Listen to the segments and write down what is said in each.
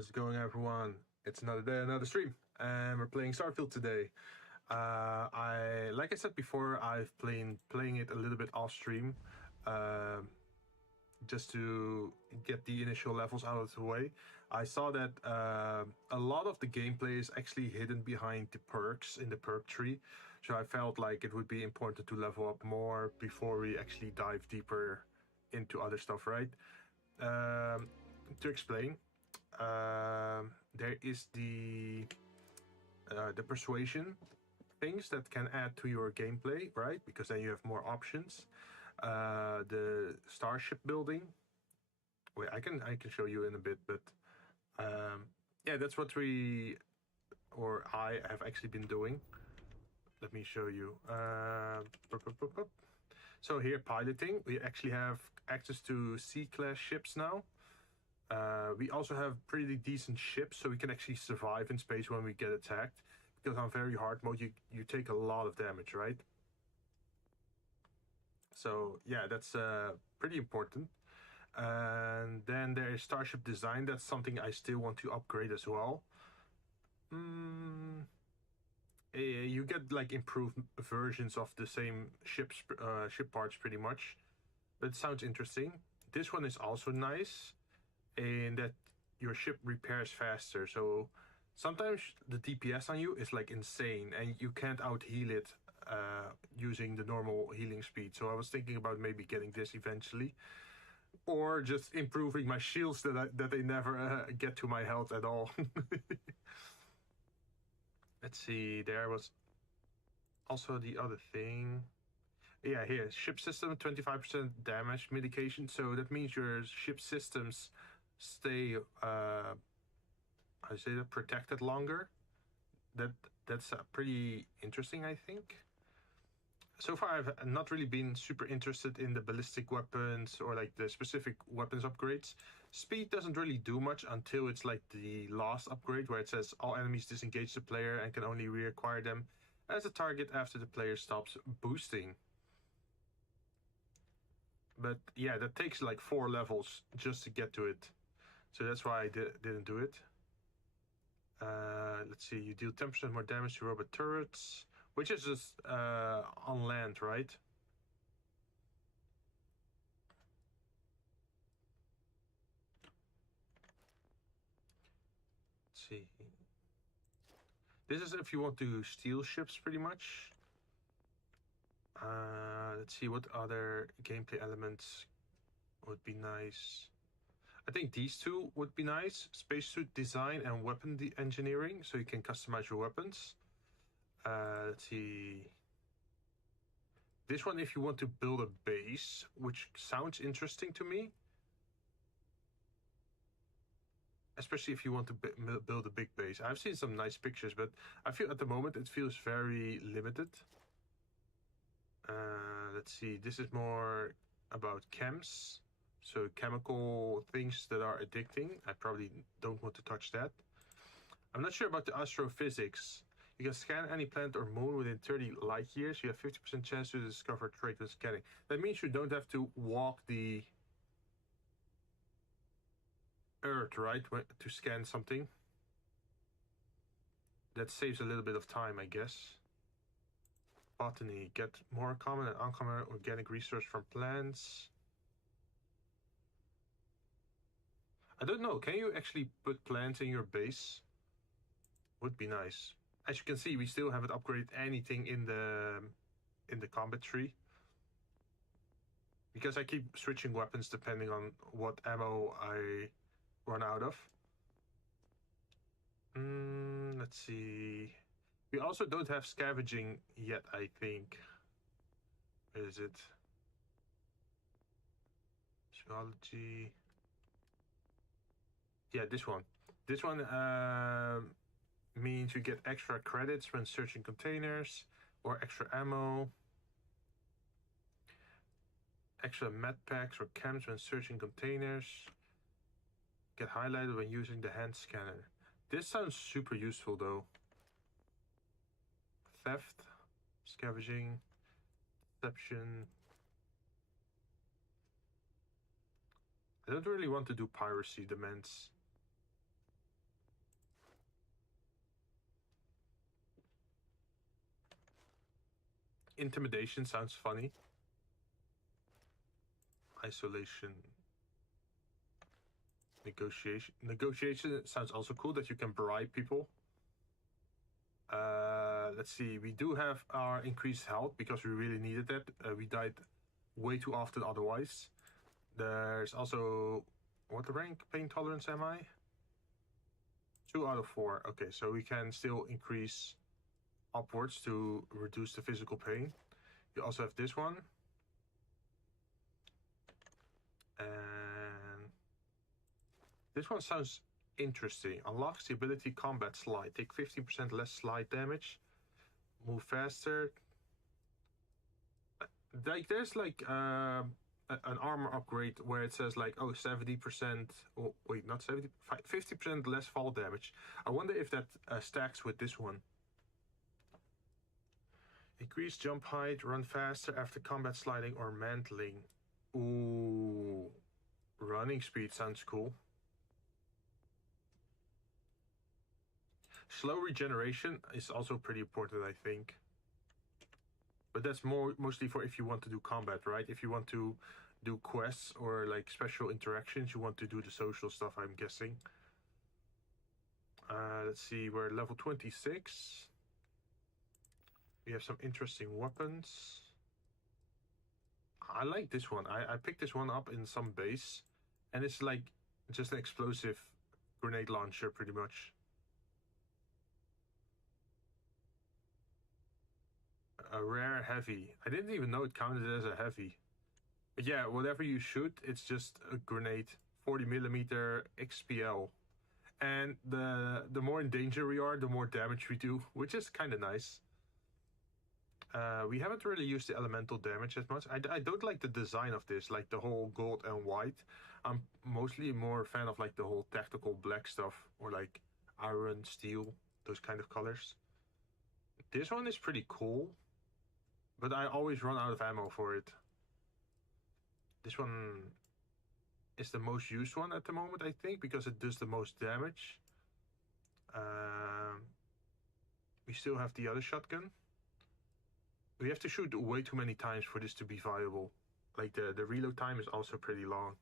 How's it going, everyone? It's another day, another stream, and we're playing Starfield today. Like I said before, I've playing it a little bit off stream, just to get the initial levels out of the way. I saw that a lot of the gameplay is actually hidden behind the perks in the perk tree, so I felt like it would be important to level up more before we actually dive deeper into other stuff, right? To explain, there is the persuasion things that can add to your gameplay, right? Because then you have more options. The starship building. Wait, I can show you in a bit, but yeah, that's what I have actually been doing. Let me show you. So here, piloting, we actually have access to C-class ships now. We also have pretty decent ships, so we can actually survive in space when we get attacked. Because on very hard mode, you take a lot of damage, right? So yeah, that's pretty important. And then there is starship design. That's something I still want to upgrade as well. You get like improved versions of the same ship parts pretty much. But it sounds interesting. This one is also nice in that your ship repairs faster. So sometimes the DPS on you is like insane and you can't out heal it using the normal healing speed. So I was thinking about maybe getting this eventually, or just improving my shields that they never get to my health at all. Let's see, there was also the other thing. Yeah, here, ship system, 25% damage mitigation. So that means your ship systems stay, protected longer. That's pretty interesting, I think. So far, I've not really been super interested in the ballistic weapons or like the specific weapons upgrades. Speed doesn't really do much until it's like the last upgrade where it says all enemies disengage the player and can only reacquire them as a target after the player stops boosting. But yeah, that takes like 4 levels just to get to it. So that's why I didn't do it. Let's see, you deal 10% more damage to robot turrets, which is just on land, right? Let's see. This is if you want to steal ships, pretty much. Let's see what other gameplay elements would be nice. I think these two would be nice. Spacesuit design and weapon engineering, so you can customize your weapons. Let's see. This one, if you want to build a base, which sounds interesting to me. Especially if you want to build a big base. I've seen some nice pictures, but I feel at the moment it feels very limited. Let's see. This is more about chems. So chemical things that are addicting. I probably don't want to touch that. I'm not sure about the astrophysics. You can scan any planet or moon within 30 light years. You have 50% chance to discover a trait when scanning. That means you don't have to walk the Earth, right, to scan something. That saves a little bit of time, I guess. Botany. Get more common and uncommon organic resource from plants. I don't know. Can you actually put plants in your base? Would be nice. As you can see, we still haven't upgraded anything in the combat tree. Because I keep switching weapons depending on what ammo I run out of. Let's see. We also don't have scavenging yet, I think. Where is it? Geology. Yeah, this one. This one means you get extra credits when searching containers, or extra ammo. Extra med packs or chems when searching containers. Get highlighted when using the hand scanner. This sounds super useful though. Theft, scavenging, deception. I don't really want to do piracy demands. intimidation sounds funny. Isolation. Negotiation. Negotiation sounds also cool, that you can bribe people. Let's see. We do have our increased health because we really needed that. We died way too often otherwise. There's also... What rank pain tolerance am I? 2 out of 4. Okay, so we can still increase upwards to reduce the physical pain. You also have this one. And this one sounds interesting. Unlocks the ability combat slide. Take 15% less slide damage. Move faster. Like there's like an armor upgrade where it says like, oh, 70%, oh wait, not 70, 50% less fall damage. I wonder if that stacks with this one. Increase jump height, run faster after combat sliding or mantling. Ooh, running speed sounds cool. Slow regeneration is also pretty important, I think. But that's mostly for if you want to do combat, right? If you want to do quests or like special interactions, you want to do the social stuff, I'm guessing. Let's see, we're level 26. We have some interesting weapons. I like this one. I picked this one up in some base, and it's like just an explosive grenade launcher, pretty much. A rare heavy. I didn't even know it counted as a heavy. But yeah, whatever you shoot, it's just a grenade. 40mm XPL. And the more in danger we are, the more damage we do, which is kind of nice. We haven't really used the elemental damage as much. I don't like the design of this, like the whole gold and white. I'm mostly more a fan of like the whole tactical black stuff, or like iron, steel, those kind of colors. This one is pretty cool, but I always run out of ammo for it. This one is the most used one at the moment, I think, because it does the most damage. We still have the other shotgun. We have to shoot way too many times for this to be viable. Like the reload time is also pretty long.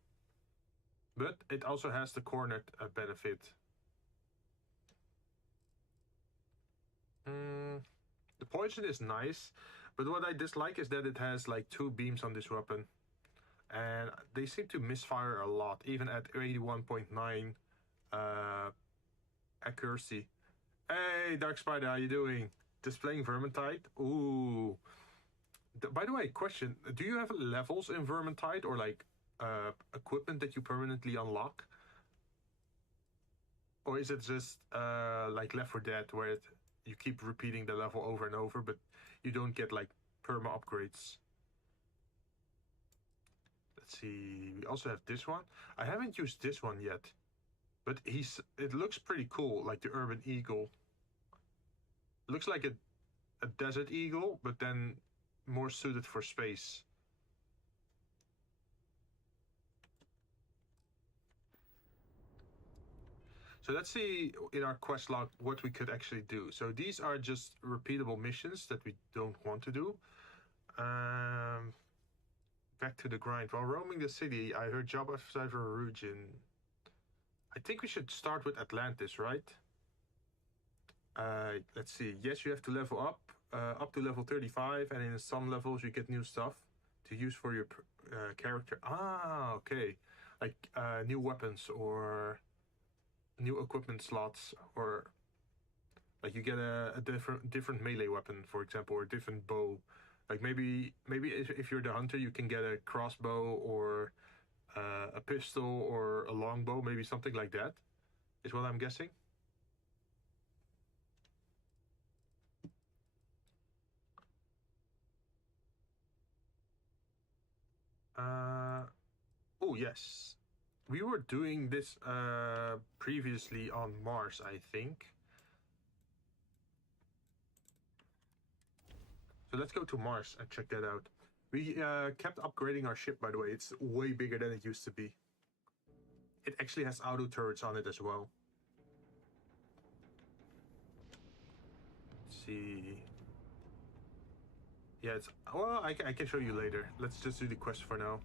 But it also has the cornered benefit. The poison is nice, but what I dislike is that it has like 2 beams on this weapon. And they seem to misfire a lot, even at 81.9 accuracy. Hey, Dark Spider, how you doing? Displaying Vermintide? Ooh. By the way, question. Do you have levels in Vermintide, or like equipment that you permanently unlock? Or is it just like Left 4 Dead, where you keep repeating the level over and over, but you don't get like perma upgrades? Let's see. We also have this one. I haven't used this one yet, but it looks pretty cool, like the Urban Eagle. It looks like a desert eagle, but then more suited for space. So let's see in our quest log what we could actually do. So these are just repeatable missions that we don't want to do. Back to the grind. While roaming the city, I heard job advertised for Rujin. I think we should start with Atlantis, right? Let's see. Yes, you have to level up to level 35, and in some levels you get new stuff to use for your character. Ah, okay. Like new weapons or new equipment slots, or like you get a different melee weapon, for example, or a different bow. Like maybe if you're the hunter, you can get a crossbow or a pistol or a longbow, maybe something like that, is what I'm guessing. Oh yes, we were doing this previously on Mars, I think. So let's go to Mars and check that out. We kept upgrading our ship, by the way. It's way bigger than it used to be. It actually has auto turrets on it as well. Let's see. Yeah, it's... Well, I can show you later. Let's just do the quest for now.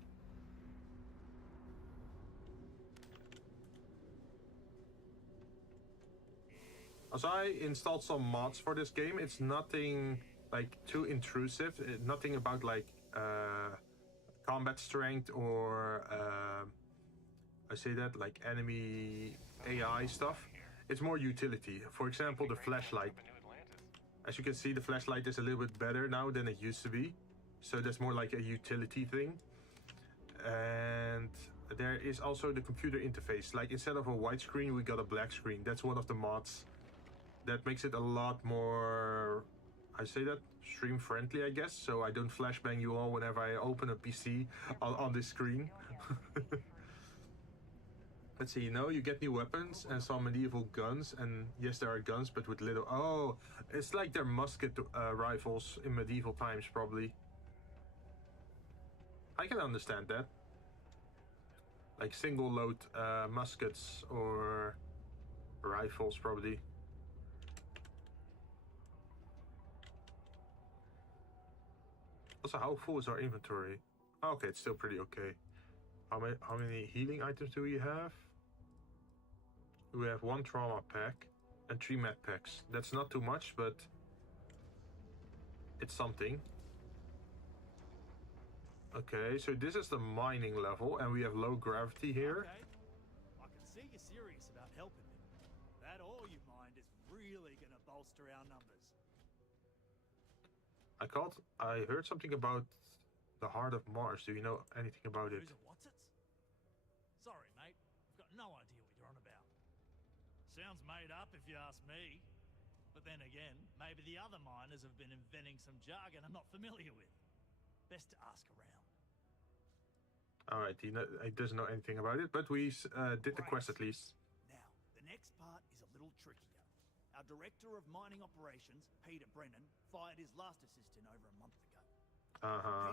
Also, I installed some mods for this game. It's nothing like too intrusive. Nothing about like combat strength or I say that like enemy AI stuff. It's more utility. For example, the flashlight. As you can see, the flashlight is a little bit better now than it used to be. So that's more like a utility thing. And there is also the computer interface. Like instead of a white screen, we got a black screen. That's one of the mods. That makes it a lot more, I say that, stream friendly, I guess. So I don't flashbang you all whenever I open a PC on this screen. Let's see, you get new weapons and some medieval guns. And yes, there are guns, but with little... Oh, it's like their musket rifles in medieval times, probably. I can understand that. Like single load muskets or rifles, probably. Also, how full is our inventory? Okay, it's still pretty okay. How many healing items do we have? We have 1 trauma pack and 3 med packs. That's not too much, but it's something. Okay, so this is the mining level, and we have low gravity here. Okay. I can see you're serious about helping me. That ore you mined is really gonna bolster our numbers. I heard something about the Heart of Mars. Do you know anything about it? Who's and what's it? Sorry, mate. I've got no idea what you're on about. Sounds made up if you ask me. But then again, maybe the other miners have been inventing some jargon I'm not familiar with. Best to ask around. Alright, he doesn't know anything about it, but we did the quest at least. Now, the next part is a little trickier. Our Director of Mining Operations, Peter Brennan, fired his last assistant over a month ago.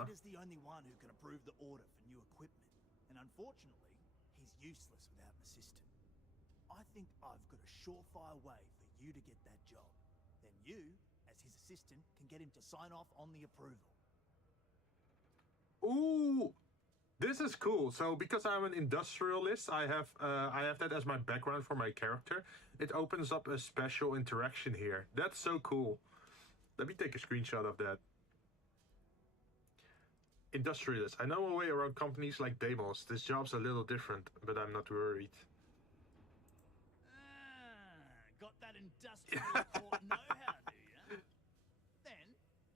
Peter's the only one who can approve the order for new equipment, and unfortunately, he's useless without an assistant. I think I've got a surefire way for you to get that job. Then you, as his assistant, can get him to sign off on the approval. Ooh! This is cool. So because I'm an industrialist, I have that as my background for my character. It opens up a special interaction here. That's so cool. Let me take a screenshot of that. Industrialist. I know a way around companies like Deimos. This job's a little different, but I'm not worried. Got that industrial report know-how, do you? Then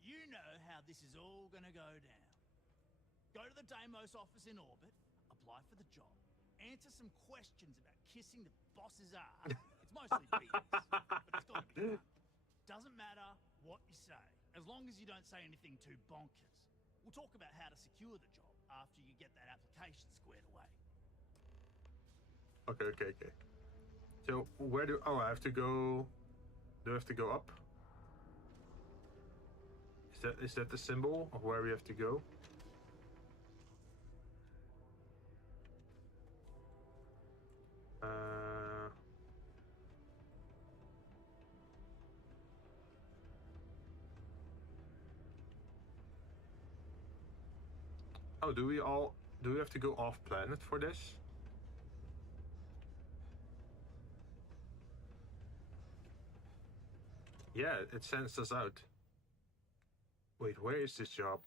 you know how this is all gonna go down. Go to the Deimos office in orbit, apply for the job, answer some questions about kissing the boss's ass. It's mostly BS, but it's got to be done. Doesn't matter what you say, as long as you don't say anything too bonkers. We'll talk about how to secure the job after you get that application squared away. Okay. So where do... Oh, I have to go... Do I have to go up? Is that the symbol of where we have to go? Oh, do we have to go off planet for this? Yeah, it sends us out. Wait, where is this job?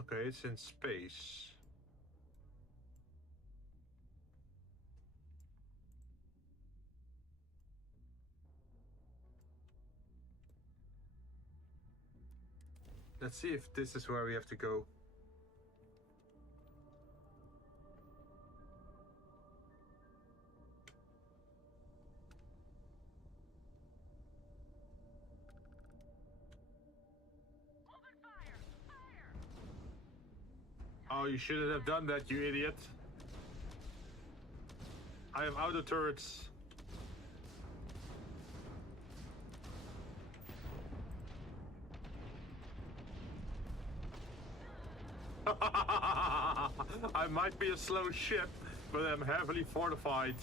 Okay, it's in space. Let's see if this is where we have to go. Oh, you shouldn't have done that, you idiot. I have auto turrets. I might be a slow ship, but I'm heavily fortified.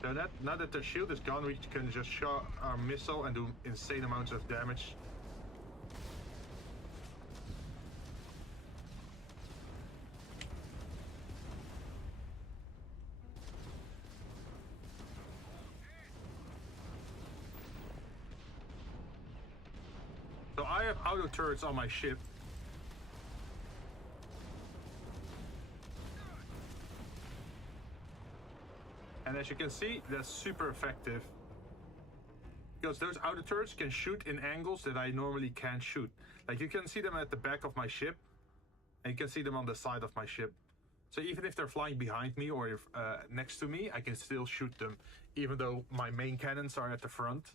So now that the shield is gone, we can just shot our missile and do insane amounts of damage. So I have auto turrets on my ship. And as you can see, that's super effective. Because those auto turrets can shoot in angles that I normally can't shoot. Like you can see them at the back of my ship. And you can see them on the side of my ship. So even if they're flying behind me or next to me, I can still shoot them. Even though my main cannons are at the front.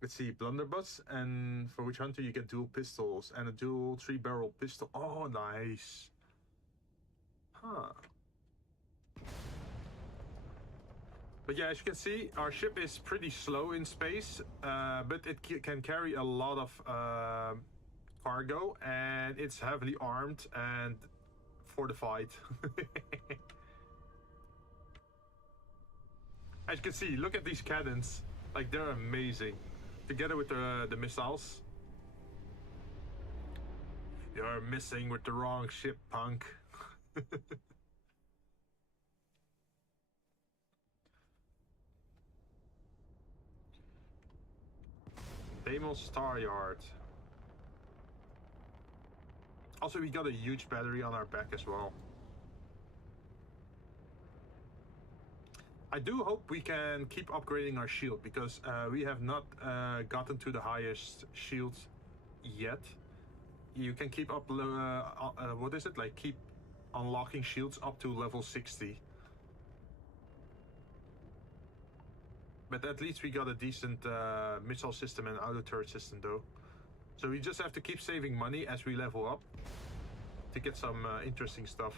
Let's see, blunderbuss. And for which hunter you get dual pistols. And a dual 3-barrel pistol. Oh, nice. Huh. But yeah, as you can see, our ship is pretty slow in space, but it can carry a lot of cargo, and it's heavily armed and fortified. As you can see, look at these cannons. Like, they're amazing. Together with the missiles. You're messing with the wrong ship, punk. Deimos Star Yard. Also, we got a huge battery on our back as well. I do hope we can keep upgrading our shield, because we have not gotten to the highest shield yet. You can keep up, what is it? Like, keep unlocking shields up to level 60. But at least we got a decent missile system and auto turret system though. So we just have to keep saving money as we level up to get some interesting stuff.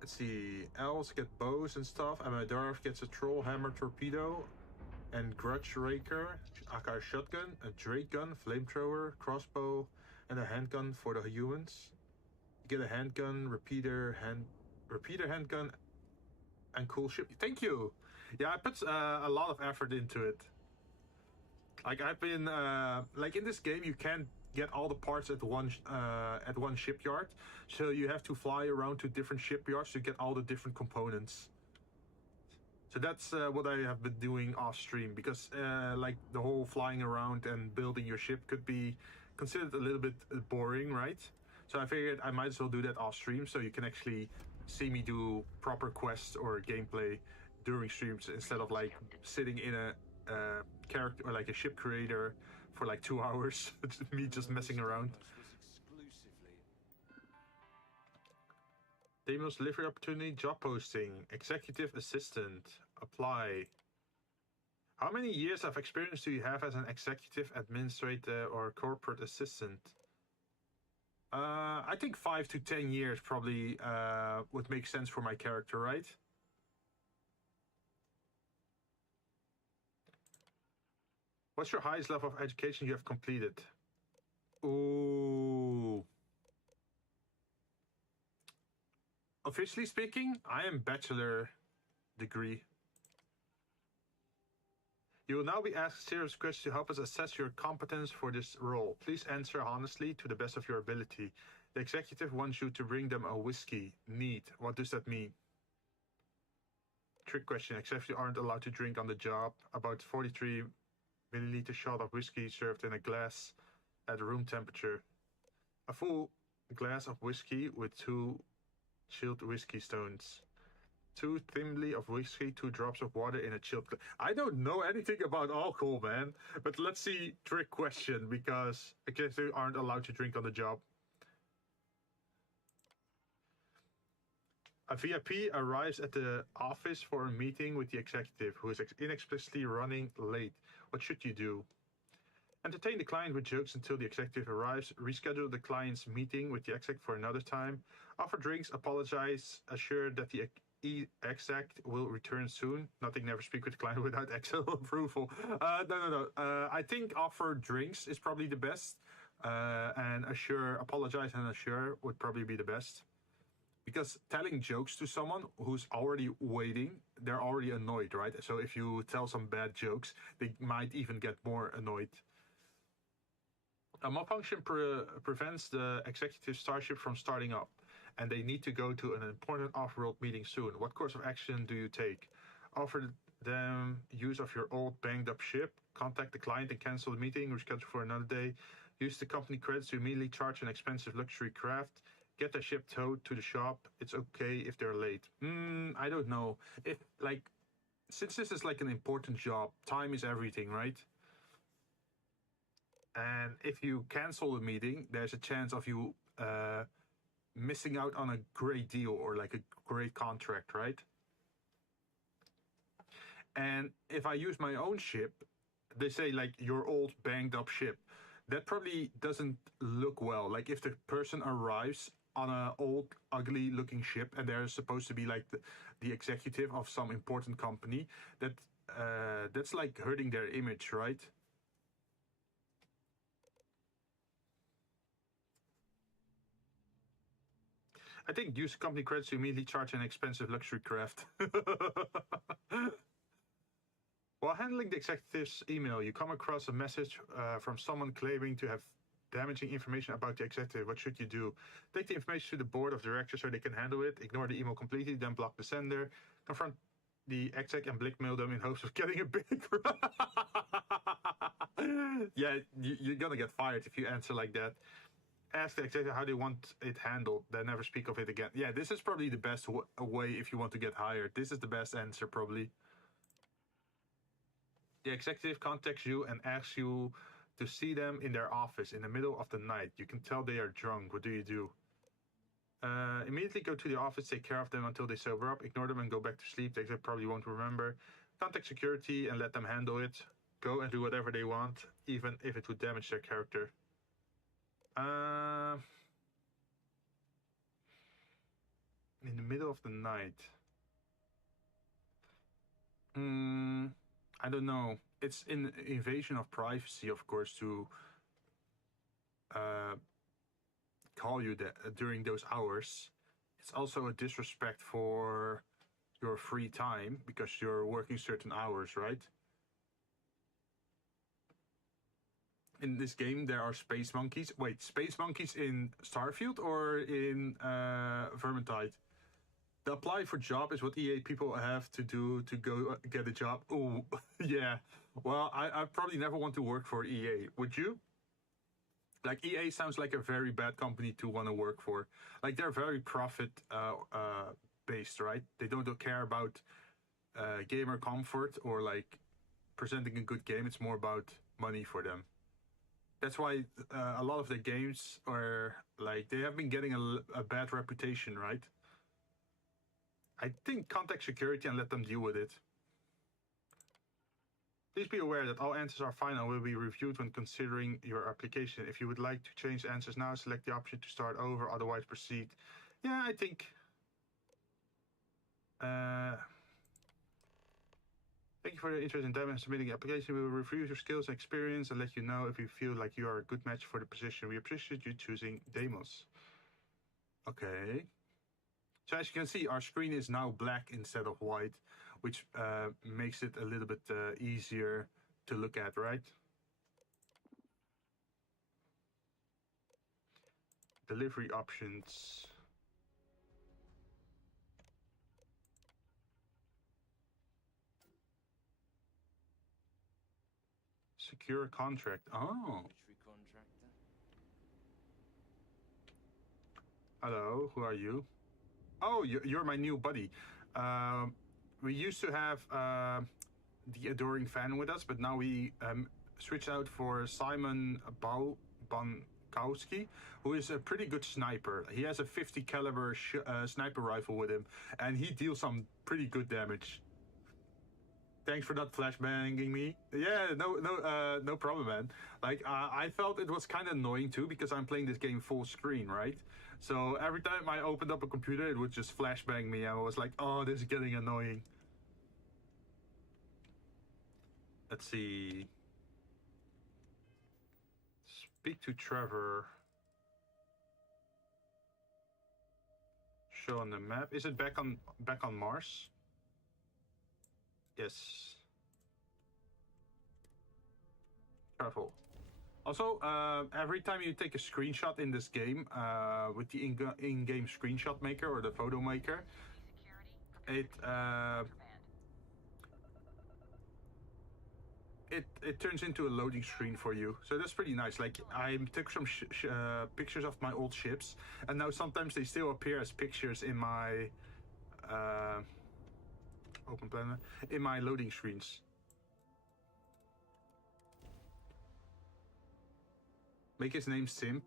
Let's see, elves get bows and stuff, and my dwarf gets a troll hammer torpedo, and grudge raker, AK shotgun, a drake gun, flamethrower, crossbow, and a handgun for the humans. Get a handgun, repeater handgun, and cool ship. Thank you. Yeah, I put a lot of effort into it. Like I've been like in this game, you can't get all the parts at one shipyard, so you have to fly around to different shipyards to get all the different components. So that's what I have been doing off stream, because like the whole flying around and building your ship could be considered a little bit boring, right? So I figured I might as well do that off stream, so you can actually see me do proper quests or gameplay during streams, instead of like sitting in a character or like a ship creator for like 2 hours. Me just messing around. Deimos livery opportunity, job posting, executive assistant, apply. How many years of experience do you have as an executive administrator or corporate assistant? I think 5 to 10 years probably would make sense for my character, right? What's your highest level of education you have completed? Ooh. Officially speaking, I am bachelor degree. You will now be asked serious questions to help us assess your competence for this role. Please answer honestly to the best of your ability. The executive wants you to bring them a whiskey. Neat. What does that mean? Trick question. Executives aren't allowed to drink on the job. About 43 milliliter shot of whiskey served in a glass at room temperature. A full glass of whiskey with 2 chilled whiskey stones. 2 thimble of whiskey, 2 drops of water in a chilled glass. I don't know anything about alcohol, man. But let's see, trick question, because executives aren't allowed to drink on the job. A VIP arrives at the office for a meeting with the executive, who is inexplicably running late. What should you do? Entertain the client with jokes until the executive arrives. Reschedule the client's meeting with the exec for another time. Offer drinks. Apologize. Assure that the exec will return soon. Nothing. Never speak with the client without exec approval. No. I think offer drinks is probably the best. And apologize and assure would probably be the best. Because telling jokes to someone who's already waiting, they're already annoyed, right? So if you tell some bad jokes, they might even get more annoyed. A malfunction prevents the executive starship from starting up, and they need to go to an important off-world meeting soon. What course of action do you take? Offer them use of your old banged-up ship. Contact the client and cancel the meeting. Reschedule for another day. Use the company credits to immediately charge an expensive luxury craft. Get the ship towed to the shop. It's okay if they're late. I don't know. Since this is like an important job, time is everything, right? And if you cancel the meeting, there's a chance of you missing out on a great deal or like a great contract, right? And if I use my own ship, they say like your old banged up ship. That probably doesn't look well. Like if the person arrives on an old, ugly looking ship and they're supposed to be like the executive of some important company, that's like hurting their image, right? I think use company credits to immediately charge an expensive luxury craft. While handling the executive's email, you come across a message from someone claiming to have damaging information about the executive. What should you do? Take the information to the board of directors so they can handle it. Ignore the email completely, then block the sender. Confront the exec and blackmail them in hopes of getting a big... Yeah, you're gonna get fired if you answer like that. Ask the executive how they want it handled, then never speak of it again. Yeah, this is probably the best way if you want to get hired. This is the best answer, probably. The executive contacts you and asks you to see them in their office in the middle of the night. You can tell they are drunk. What do you do? Immediately go to the office, take care of them until they sober up, ignore them and go back to sleep. They probably won't remember. Contact security and let them handle it. Go and do whatever they want, even if it would damage their character. In the middle of the night. I don't know. It's an invasion of privacy, of course, to call you during those hours. It's also a disrespect for your free time because you're working certain hours, right? In this game, there are space monkeys. Wait, space monkeys in Starfield or in Vermintide? The apply for job is what EA people have to do to go get a job. Oh, yeah. Well, I probably never want to work for EA. Would you? Like, EA sounds like a very bad company to want to work for. Like, they're very profit based, right? They don't care about gamer comfort or, like, presenting a good game. It's more about money for them. That's why a lot of the games are, like, they have been getting a bad reputation, right? I think contact security and let them deal with it. Please be aware that all answers are final and will be reviewed when considering your application. If you would like to change answers now, select the option to start over, otherwise proceed. Yeah, I think... Thank you for your interest in submitting the application. We will review your skills and experience and let you know if you feel like you are a good match for the position. We appreciate you choosing Deimos. Okay. So as you can see, our screen is now black instead of white, which makes it a little bit easier to look at, right? Delivery options. Secure contract. Oh. Hello, who are you? Oh, you're my new buddy. We used to have the adoring fan with us, but now we switched out for Simon Kowski, who is a pretty good sniper. He has a 50 caliber sniper rifle with him, and he deals some pretty good damage. Thanks for not flashbanging me. Yeah, no problem, man. Like, I felt it was kind of annoying too, because I'm playing this game full screen, right? So every time I opened up a computer, it would just flashbang me, and I was like, oh, this is getting annoying. Let's see. Speak to Trevor. Show on the map. Is it back on Mars? Yes. Travel. Also, every time you take a screenshot in this game with the in-game screenshot maker or the photo maker, it turns into a loading screen for you. So that's pretty nice. Like, I took some pictures of my old ships, and now sometimes they still appear as pictures in my open planet, in my loading screens. Make his name Simp.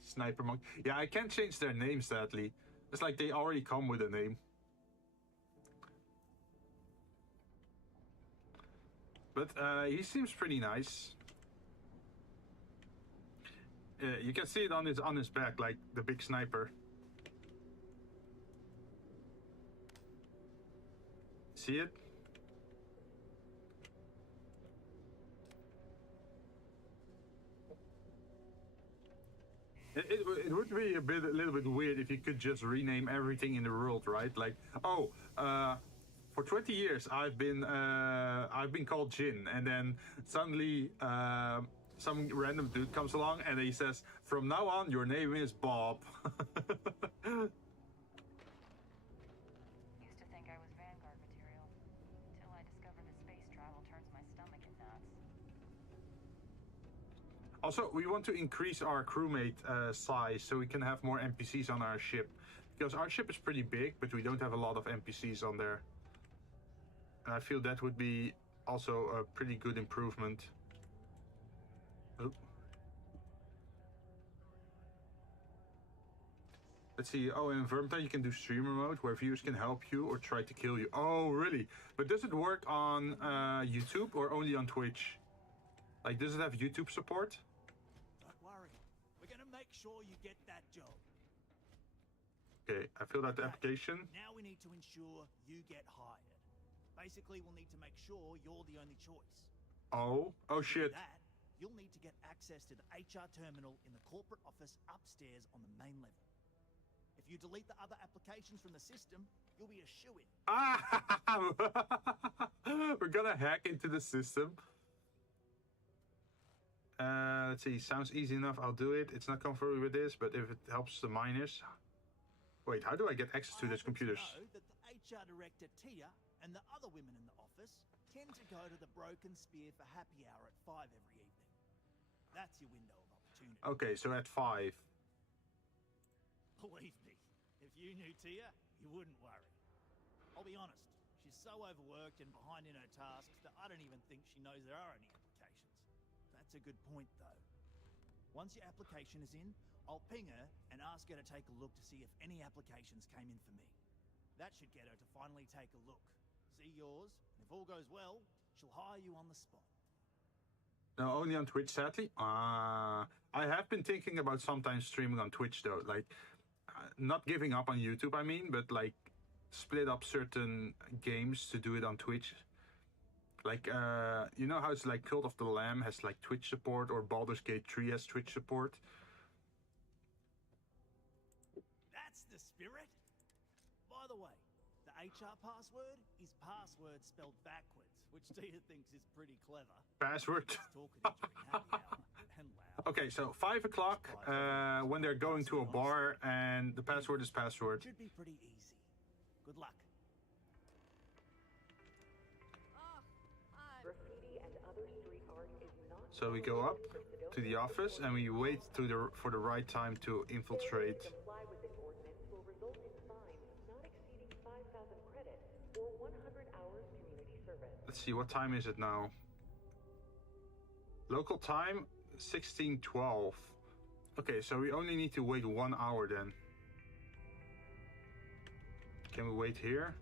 Sniper Monk. Yeah, I can't change their names, sadly. It's like they already come with a name. But he seems pretty nice. You can see it on his back, like the big sniper. See it? It would be a little bit weird if you could just rename everything in the world, right? Like, oh, for 20 years I've been called Jinn, and then suddenly some random dude comes along and he says, "From now on, your name is Bob." Used to think I was Vanguard material until I discovered that space travel turns my stomach in knots. Also, we want to increase our crewmate size so we can have more NPCs on our ship, because our ship is pretty big, but we don't have a lot of NPCs on there. And I feel that would be also a pretty good improvement. Oh. Let's see. Oh, in Vermintide you can do streamer mode, where viewers can help you or try to kill you. Oh, really? But does it work on YouTube or only on Twitch? Like, does it have YouTube support? Don't worry. We're gonna make sure you get that job. Okay, I filled out the application. Now we need to ensure you get hired. Basically, we'll need to make sure you're the only choice. Oh shit. For that, you'll need to get access to the HR terminal in the corporate office upstairs on the main level. If you delete the other applications from the system, you'll be a shoo-in. We're gonna hack into the system. Let's see, sounds easy enough, I'll do it. It's not comfortable with this, but if it helps the miners. Wait, how do I get access to these computers? I know that the HR director, Tia, and the other women in the office tend to go to the Broken Spear for happy hour at 5 every evening. That's your window of opportunity. Okay, so at 5. Believe me, if you knew Tia, you wouldn't worry. I'll be honest, she's so overworked and behind in her tasks that I don't even think she knows there are any applications. That's a good point, though. Once your application is in, I'll ping her and ask her to take a look to see if any applications came in for me. That should get her to finally take a look. See yours, and if all goes well, she'll hire you on the spot. No, only on Twitch, sadly. I have been thinking about sometimes streaming on Twitch, though. Like, not giving up on YouTube, I mean, but like split up certain games to do it on Twitch. Like, you know how it's like Cult of the Lamb has like Twitch support, or Baldur's Gate 3 has Twitch support? That's the spirit. By the way, the HR password is password spelled backwards, which Tia thinks is pretty clever. Password? Talking during happy hour and loud. Okay, so 5 o'clock when they're going to a bar, and the password is password. Should be pretty easy. Good luck. Graffiti and other street art is not. So we go up to the office and we wait for the right time to infiltrate. Comply with this ordinance will result in fines not exceeding 5,000 credits or 100 hours community service. Let's see, what time is it now? Local time 16:12. Okay, so we only need to wait 1 hour then. Can we wait here?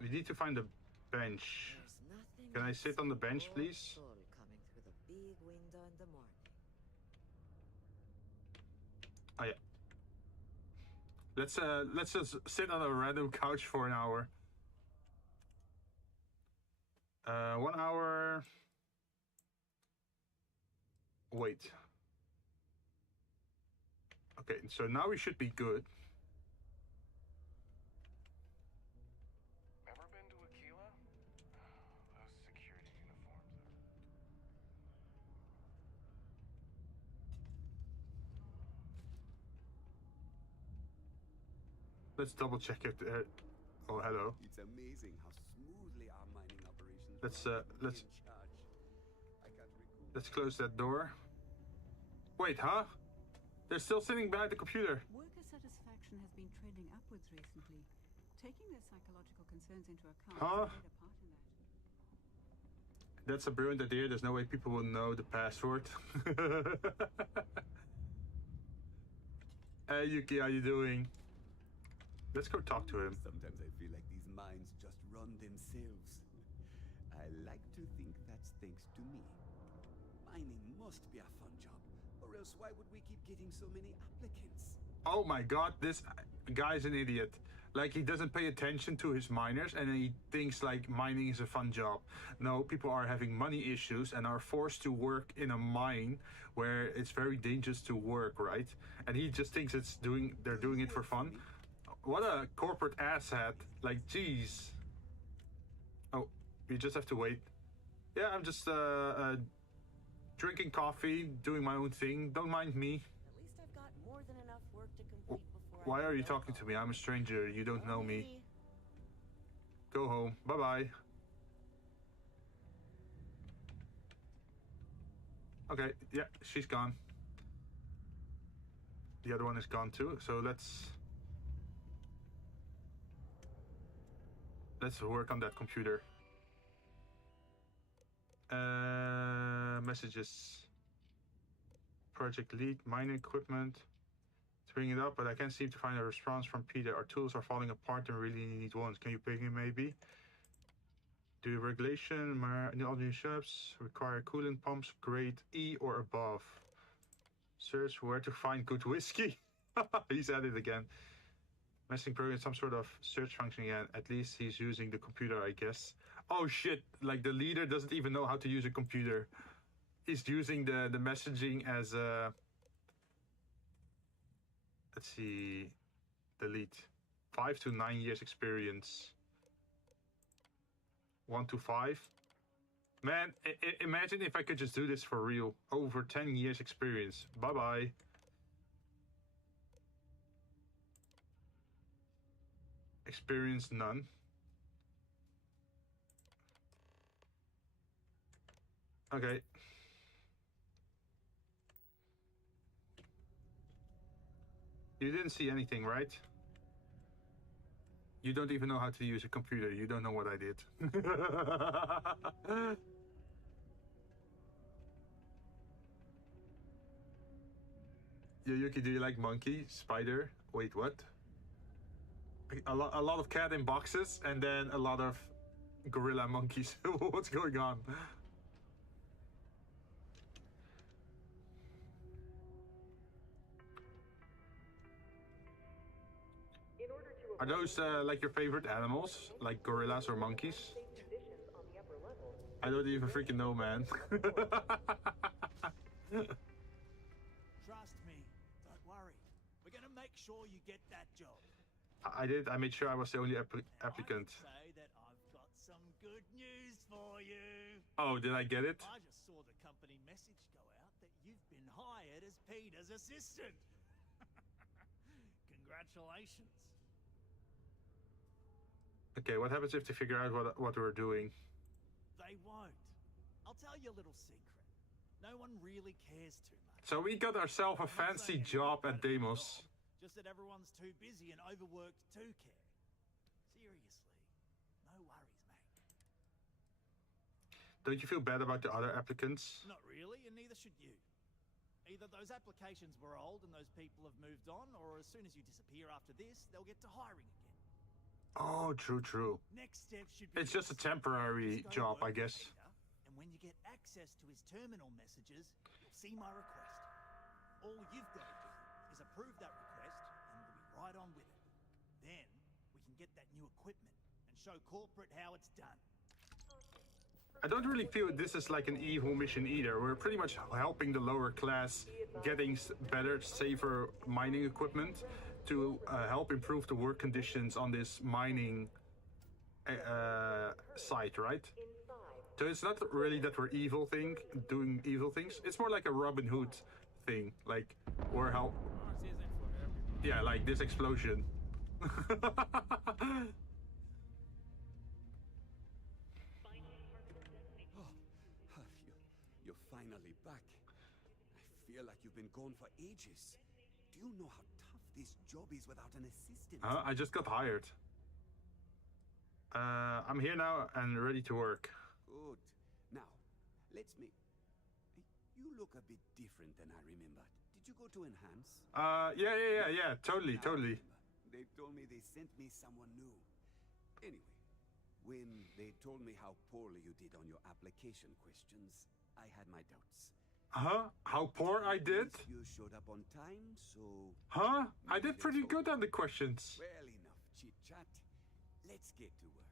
We need to find a bench. Can I sit on the bench, please? Coming through the big window in the morning. Oh yeah. Let's just sit on a random couch for an hour. 1 hour. Wait. Okay, so now we should be good. Ever been to Aquila? Those security uniforms are... Let's double check if there. Oh, hello. It's amazing how smoothly our mining operations Let's run with me let's in charge. I can't recall. let's close that door. Wait, huh? They're still sitting behind the computer. Worker satisfaction has been trending upwards recently. Taking their psychological concerns into account Huh? has played a part in that. That's a brilliant idea. There's no way people will know the password. Hey Yuki, how you doing? Let's go talk to him. Sometimes I feel like these mines just run themselves. I like to think that's thanks to me. Mining must be a fun job, or else why would we keep getting so many applicants? Oh my god, this guy's an idiot. Like, he doesn't pay attention to his miners and he thinks like mining is a fun job. No, people are having money issues and are forced to work in a mine where it's very dangerous to work, right? And he just thinks they're doing it for fun. What a corporate asshat. Like, jeez. Oh, you just have to wait. Yeah, I'm just drinking coffee, doing my own thing. Don't mind me. At least I've got more than enough work to complete before Why I are you go talking to home. me? I'm a stranger. You don't know me. Bye. Go home. Bye-bye. Okay, yeah, she's gone. The other one is gone too, so let's work on that computer. Messages. Project lead, mining equipment. To bring it up, but I can't seem to find a response from Peter. Our tools are falling apart and really need ones. Can you ping him maybe? Do regulation, all new ships require coolant pumps grade E or above. Search where to find good whiskey. He's at it again. Messing program, some sort of search function again. At least he's using the computer, I guess. Oh shit, like the leader doesn't even know how to use a computer. He's using the messaging as a... Let's see. Delete. 5 to 9 years experience. 1 to 5. Man, imagine if I could just do this for real. Over 10 years experience. Bye-bye. Experience none. Okay. You didn't see anything, right? You don't even know how to use a computer. You don't know what I did. Yuki, do you like monkey? Spider? Wait, what? A lot of cat in boxes and then a lot of gorilla monkeys. What's going on? In order to Are those like your favorite animals? Like gorillas or monkeys? safe positions on the upper level, I don't even freaking know, man. Trust me, don't worry. We're gonna make sure you get that job. I did. I made sure I was the only applicant. I say that I've got some good news for you. Oh, did I get it? I just saw the company message go out that you've been hired as Peter's assistant. Congratulations. Okay, what happens if they figure out what we're doing? They won't. I'll tell you a little secret. No one really cares too much. So we got ourselves a I'm not fancy saying job anyone at got it Deimos. Just that everyone's too busy and overworked to care. Seriously. Don't you feel bad about the other applicants? Not really, and neither should you. Either those applications were old and those people have moved on, or as soon as you disappear after this, they'll get to hiring again. Oh, true. Next step should be... It's just a temporary Just go job, work I for guess. Peter, and when you get access to his terminal messages, you'll see my request. All you've got to do is approve that request, and we'll be right on with it. Then, we can get that new equipment and show corporate how it's done. I don't really feel this is like an evil mission either. We're pretty much helping the lower class getting better, safer mining equipment to help improve the work conditions on this mining site, right? So it's not really that we're doing evil things. It's more like a Robin Hood thing. Like, we're help. Yeah, like this explosion. You're finally back. I feel like you've been gone for ages. Do you know how tough this job is without an assistant? I just got hired. I'm here now and ready to work. Good. Now, let's make... You look a bit different than I remembered. Did you go to Enhance? Yeah. Totally. They told me they sent me someone new. Anyway, when they told me how poorly you did on your application questions, I had my doubts. How poor I did? You showed up on time, so... I did pretty good on the questions. Well, enough chit-chat. Let's get to work.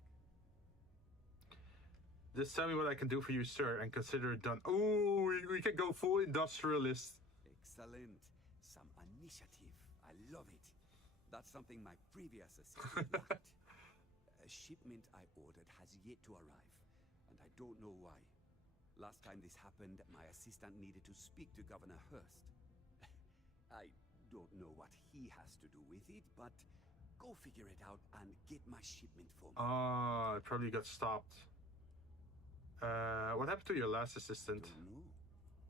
Just tell me what I can do for you, sir, and consider it done. Oh, we can go full industrialist. Excellent. Some initiative. I love it. That's something my previous assistant lacked. A shipment I ordered has yet to arrive, and I don't know why. Last time this happened, my assistant needed to speak to Governor Hurst. I don't know what he has to do with it, but go figure it out and get my shipment for me. Oh, it probably got stopped. What happened to your last assistant? Don't know.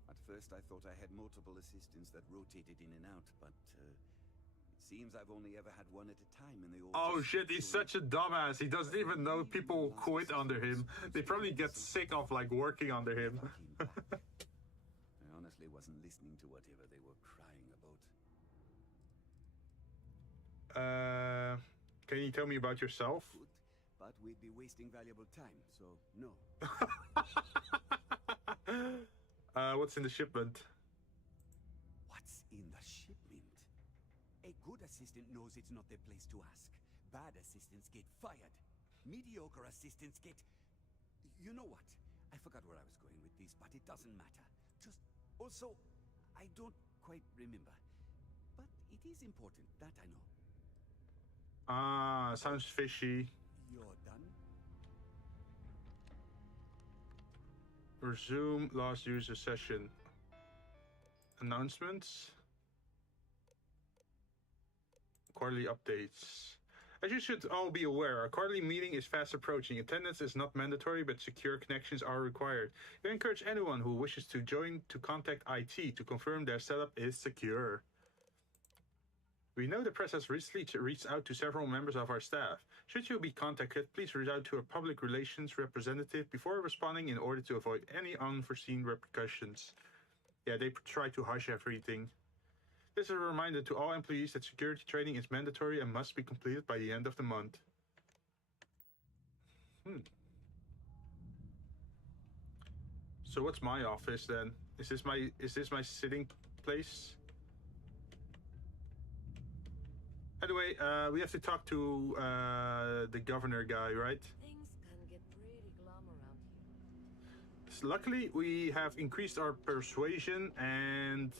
At first I thought I had multiple assistants that rotated in and out, but it seems I've only ever had one at a time, and they all... Oh shit, he's such a dumbass. He doesn't even know people quit under him. They probably get sick of like working under him. I honestly wasn't listening to whatever they were crying about. Can you tell me about yourself? Good, but we'd be wasting valuable time, so no. What's in the shipment? What's in the shipment? A good assistant knows it's not their place to ask. Bad assistants get fired. Mediocre assistants get... You know what? I forgot where I was going with this, but it doesn't matter. Just... Also, I don't quite remember. But it is important, that I know. Sounds fishy. You're done? Resume last user session. Announcements. Quarterly updates. As you should all be aware, our quarterly meeting is fast approaching. Attendance is not mandatory, but secure connections are required. We encourage anyone who wishes to join to contact IT to confirm their setup is secure. We know the press has recently reached out to several members of our staff. Should you be contacted, please reach out to a public relations representative before responding in order to avoid any unforeseen repercussions. Yeah, they try to hush everything. This is a reminder to all employees that security training is mandatory and must be completed by the end of the month. So what's my office then? Is this my sitting place? Anyway, we have to talk to the governor guy, right? Things can get pretty glum around here. So luckily, we have increased our persuasion and...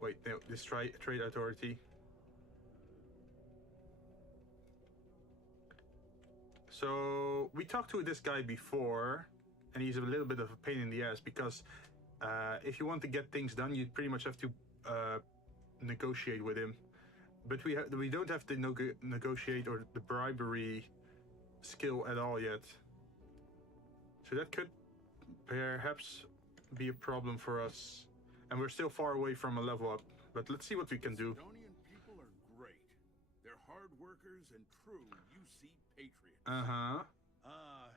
wait, no, this trade authority. So, we talked to this guy before, and he's a little bit of a pain in the ass, because if you want to get things done, you pretty much have to negotiate with him. But we don't have the negotiate or the bribery skill at all yet. So that could perhaps be a problem for us. And we're still far away from a level up. But let's see what we can do. Estonian people are great. They're hard workers and true UC patriots. Uh-huh.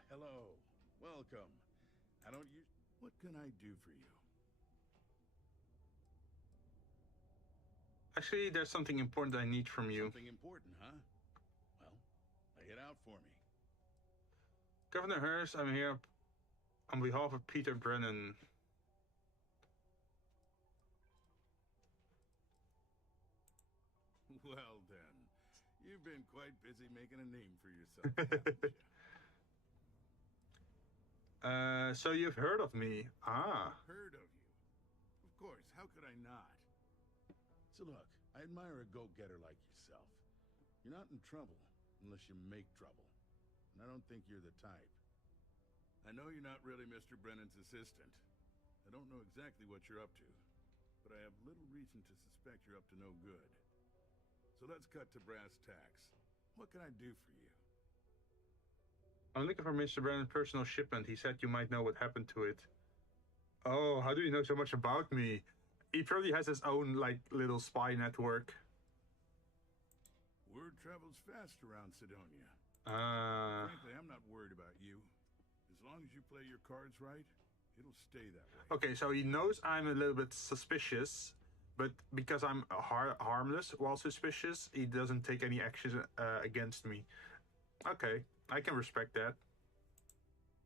Hello. Welcome. I don't use... What can I do for you? Actually, there's something important I need from you. Something important, huh? Well, lay it out for me. Governor Harris, I'm here on behalf of Peter Brennan. Well then, you've been quite busy making a name for yourself, haven't you? So you've heard of me. Ah. Heard of you. Of course, how could I not? So look, I admire a go-getter like yourself. You're not in trouble unless you make trouble. And I don't think you're the type. I know you're not really Mr. Brennan's assistant. I don't know exactly what you're up to, but I have little reason to suspect you're up to no good. So let's cut to brass tacks. What can I do for you? I'm looking for Mr. Brennan's personal shipment. He said you might know what happened to it. Oh, how do you know so much about me? He probably has his own, like, little spy network. Word travels fast around Sidonia. Frankly, I'm not worried about you. As long as you play your cards right, it'll stay that way. Okay, so he knows I'm a little bit suspicious, but because I'm harmless while suspicious, he doesn't take any action against me. Okay, I can respect that.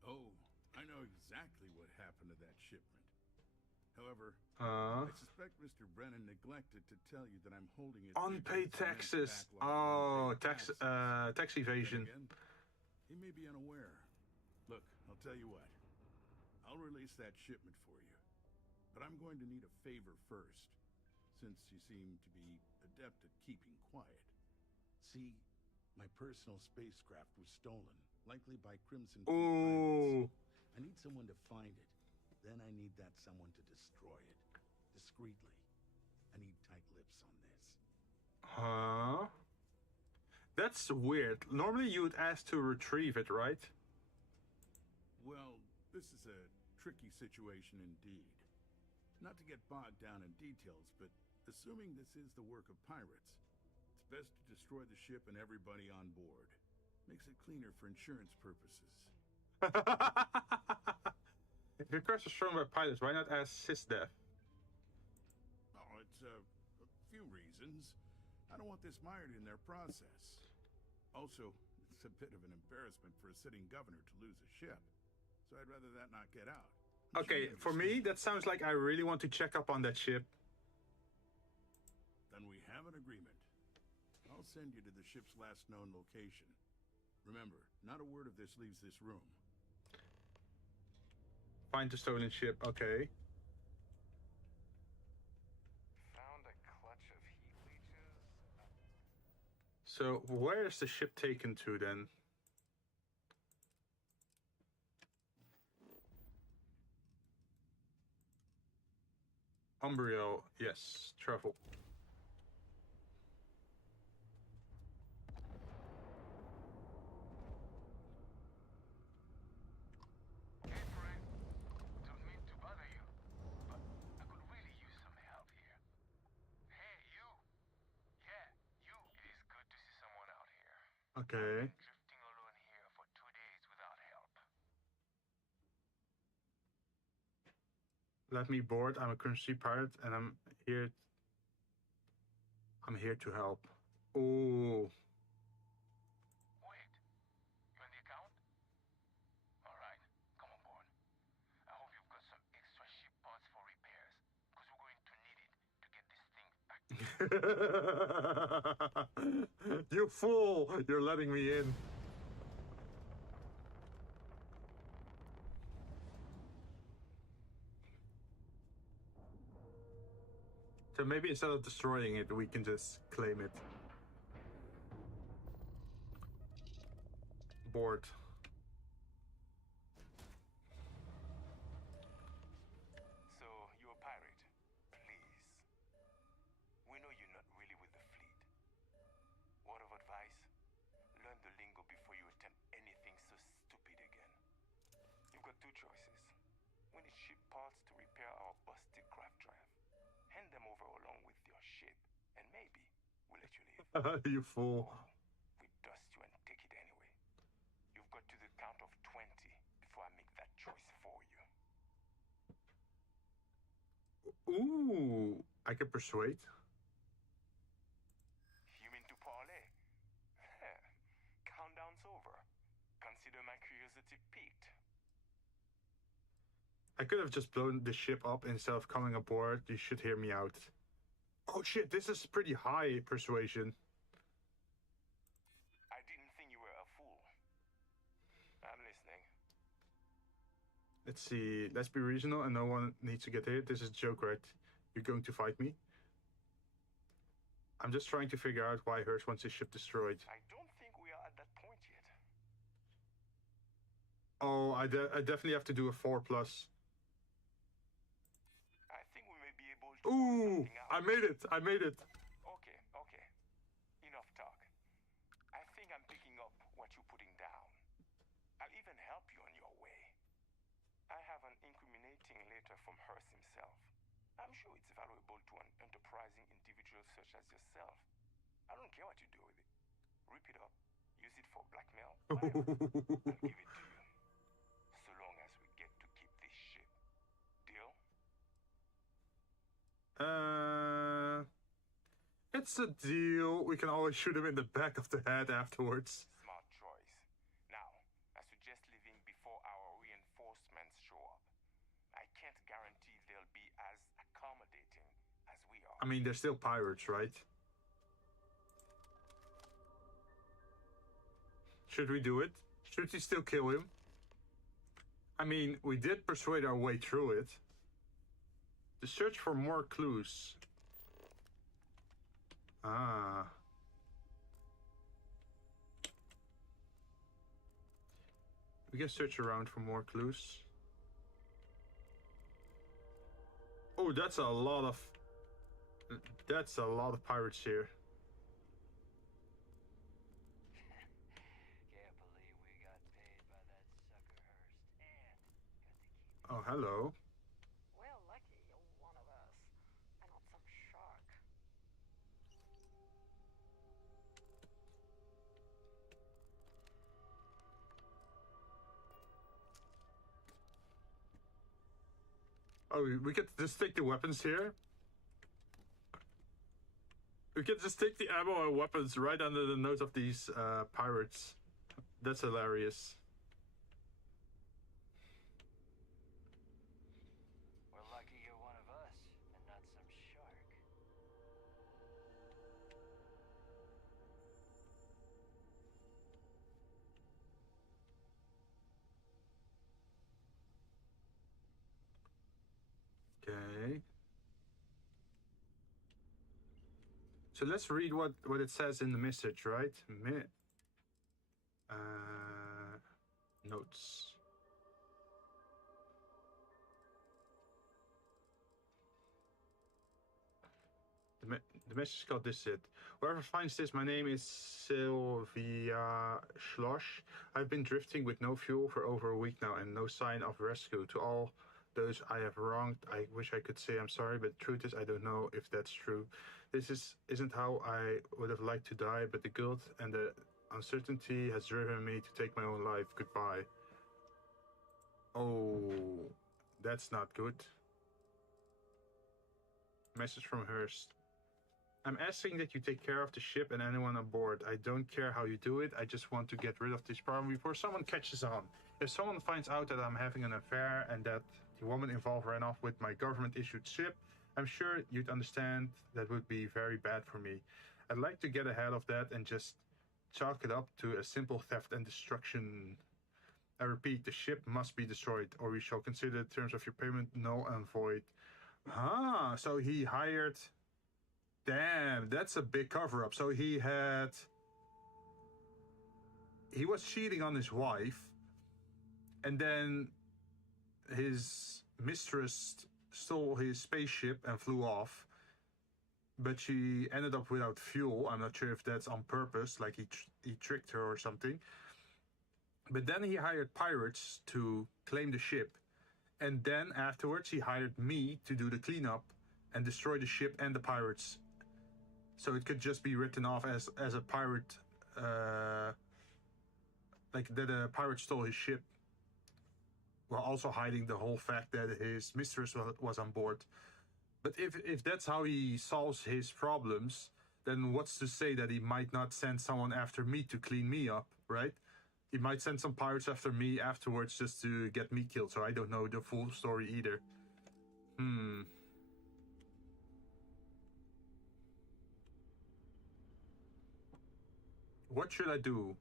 Oh, I know exactly what happened to that shipment. However, I suspect Mr. Brennan neglected to tell you that I'm holding it. Unpaid taxes. Oh, tax evasion. Again, he may be unaware. Look, I'll tell you what. I'll release that shipment for you. But I'm going to need a favor first, since you seem to be adept at keeping quiet. See, my personal spacecraft was stolen, likely by Crimson Fleet pirates. I need someone to find it. Then I need that someone to destroy it. Discreetly. I need tight lips on this. Huh? That's weird. Normally you would ask to retrieve it, right? Well, this is a tricky situation indeed. Not to get bogged down in details, but assuming this is the work of pirates, it's best to destroy the ship and everybody on board. Makes it cleaner for insurance purposes. If your curse is thrown by pilots, why not ask SysDev? Oh, it's a few reasons. I don't want this mired in their process. Also, it's a bit of an embarrassment for a sitting governor to lose a ship. So I'd rather that not get out. Okay, for me, that sounds like I really want to check up on that ship. Then we have an agreement. I'll send you to the ship's last known location. Remember, not a word of this leaves this room. Find the stolen ship, okay. Found a clutch of heat leeches. So, where is the ship taken to then? Umbrio, yes, travel. Hey, Frank. Don't mean to bother you, but I could really use some help here. Hey, you. Yeah, you. It is good to see someone out here. Okay. I've been drifting alone here for 2 days without help. Let me board. I'm a currency pirate, and I'm here to help. Oh. Wait, you on the account? All right, come on board. I hope you've got some extra ship parts for repairs, because we're going to need it to get this thing back. You fool! You're letting me in. So maybe instead of destroying it, we can just claim it. Board. So, you're a pirate. Please. We know you're not really with the fleet. Word of advice? Learn the lingo before you attempt anything so stupid again. You've got two choices. We need ship parts to repair our busted craft drive. Hand them over along with your ship, and maybe we'll let you leave. You fool. Or we dust you and take it anyway. You've got to the count of 20 before I make Ooh, I can persuade. You mean to parlay? Countdown's over. Consider my curiosity piqued. I could have just blown the ship up instead of coming aboard. You should hear me out. Oh shit, this is pretty high persuasion. I didn't think you were a fool. I'm listening. Let's see. Let's be reasonable and no one needs to get hit. This is a joke, right? You're going to fight me? I'm just trying to figure out why Hurst wants his ship destroyed. I don't think we are at that point yet. Oh, I definitely have to do a 4+. I think we may be able to work Ooh, something out. I made it. I made it. Okay. Enough talk. I think I'm picking up what you're putting down. I'll even help you on your way. I have an incriminating letter from Hurst himself. I'm sure it's valuable to an enterprising individual such as yourself. I don't care what you do with it. Rip it up, use it for blackmail, whatever. I'll give it to you. So long as we get to keep this ship. Deal? It's a deal. We can always shoot him in the back of the head afterwards. Smart choice. Now, I suggest leaving before our reinforcements show up. I can't guarantee they'll be as accommodating as we are. I mean, they're still pirates, right? Should we do it? Should we still kill him? I mean, we did persuade our way through it. To search for more clues. Ah. We can search around for more clues. Oh, that's a lot of pirates here. Can't believe we got paid by that sucker Hurst and got to keep Oh, hello. Well, lucky you're one of us, and not some shark. Oh, we could just take the weapons here. We could just take the ammo and weapons right under the nose of these pirates. That's hilarious. We're lucky you're one of us and not some shark. Okay. So let's read what it says in the message, right? Notes. The message got this it. Whoever finds this, my name is Sylvia Schloss. I've been drifting with no fuel for over a week now and no sign of rescue. To all those I have wronged, I wish I could say I'm sorry, but the truth is I don't know if that's true. This isn't how I would have liked to die, but the guilt and the uncertainty has driven me to take my own life. Goodbye. Oh, that's not good. Message from Hurst. I'm asking that you take care of the ship and anyone on board. I don't care how you do it. I just want to get rid of this problem before someone catches on. If someone finds out that I'm having an affair and that the woman involved ran off with my government-issued ship, I'm sure you'd understand that would be very bad for me. I'd like to get ahead of that and just chalk it up to a simple theft and destruction. I repeat, the ship must be destroyed, or we shall consider the terms of your payment null and void. Ah, so he hired... Damn, that's a big cover-up. So he was cheating on his wife, and then his mistress stole his spaceship and flew off, but she ended up without fuel. I'm not sure if that's on purpose, like he tricked her or something. But then he hired pirates to claim the ship, and then afterwards he hired me to do the cleanup and destroy the ship and the pirates. So it could just be written off as a pirate, like that a pirate stole his ship, while also hiding the whole fact that his mistress was on board. But if that's how he solves his problems, then what's to say that he might not send someone after me to clean me up, right? He might send some pirates after me afterwards just to get me killed, so I don't know the full story either. What should I do?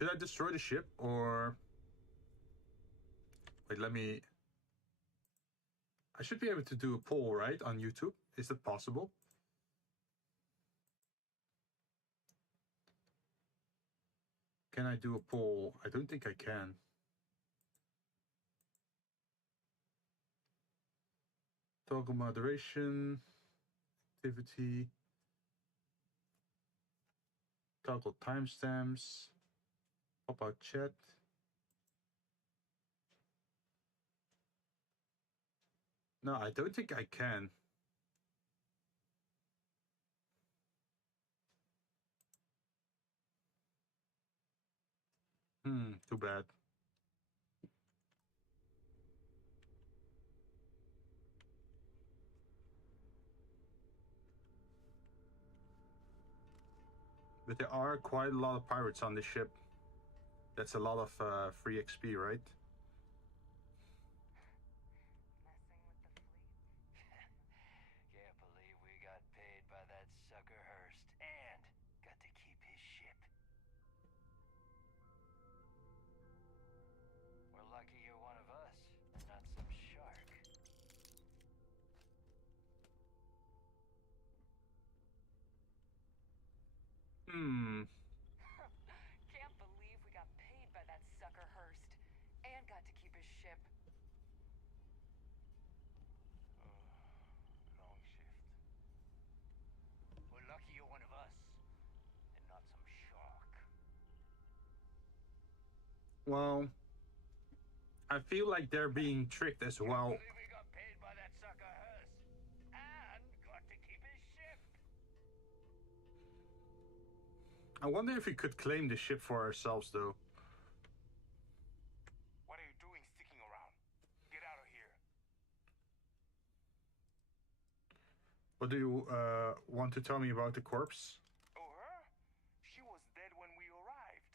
Should I destroy the ship or... Wait, let me... I should be able to do a poll, right, on YouTube? Is that possible? Can I do a poll? I don't think I can. Toggle moderation, activity, toggle timestamps, pop out chat. No, I don't think I can. Too bad. But there are quite a lot of pirates on the ship. That's a lot of free XP, right? Can't believe we got paid by that sucker Hurst and got to keep his ship. We're lucky you're one of us and not some shark. Can't believe we got paid by that sucker Hurst and got to keep his ship. Long shift. We're lucky you're one of us and not some shark. Well, I feel like they're being tricked as well. Can't believe we got paid by that sucker Hurst and got to keep his ship. I wonder if we could claim the ship for ourselves, though. What are you doing sticking around? Get out of here. What do you want to tell me about the corpse? Oh, her? She was dead when we arrived.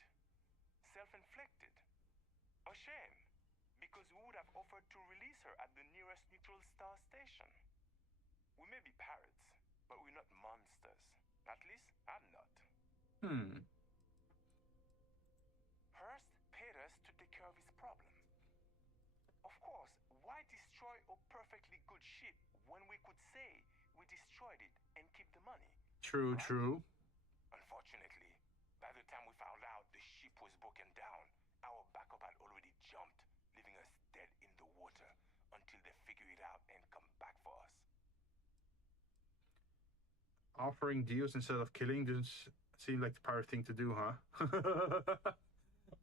Self-inflicted. A shame, because we would have offered to release her at the nearest neutral star station. We may be pirates, but we're not monsters. At least, I'm not. Hearst paid us to take care of his problem. Of course, why destroy a perfectly good ship when we could say we destroyed it and keep the money? True, true. Unfortunately, by the time we found out the ship was broken down, our backup had already jumped, leaving us dead in the water until they figure it out and come back for us. Offering deals instead of killing doesn't seem like the pirate thing to do, huh?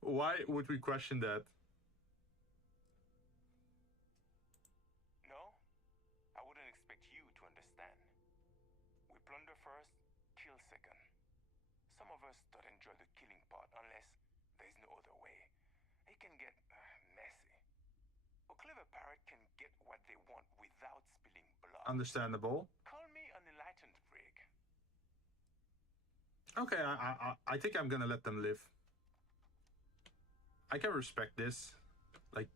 Why would we question that? No, I wouldn't expect you to understand. We plunder first, kill second. Some of us don't enjoy the killing part unless there's no other way. It can get messy. A clever pirate can get what they want without spilling blood. Understandable. Call me an enlightened prig. Okay, I think I'm gonna let them live. I can respect this. Like...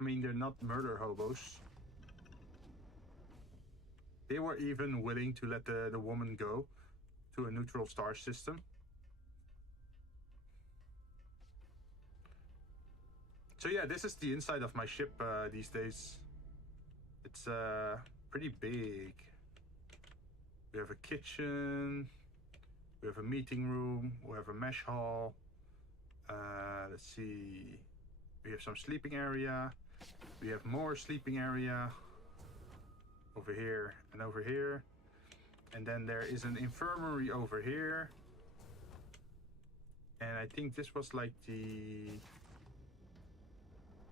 I mean, they're not murder hobos. They were even willing to let the woman go to a neutral star system. So yeah, this is the inside of my ship these days. It's pretty big. We have a kitchen, we have a meeting room, we have a mesh hall. Let's see, we have some sleeping area. We have more sleeping area over here and over here. And then there is an infirmary over here. And I think this was like the...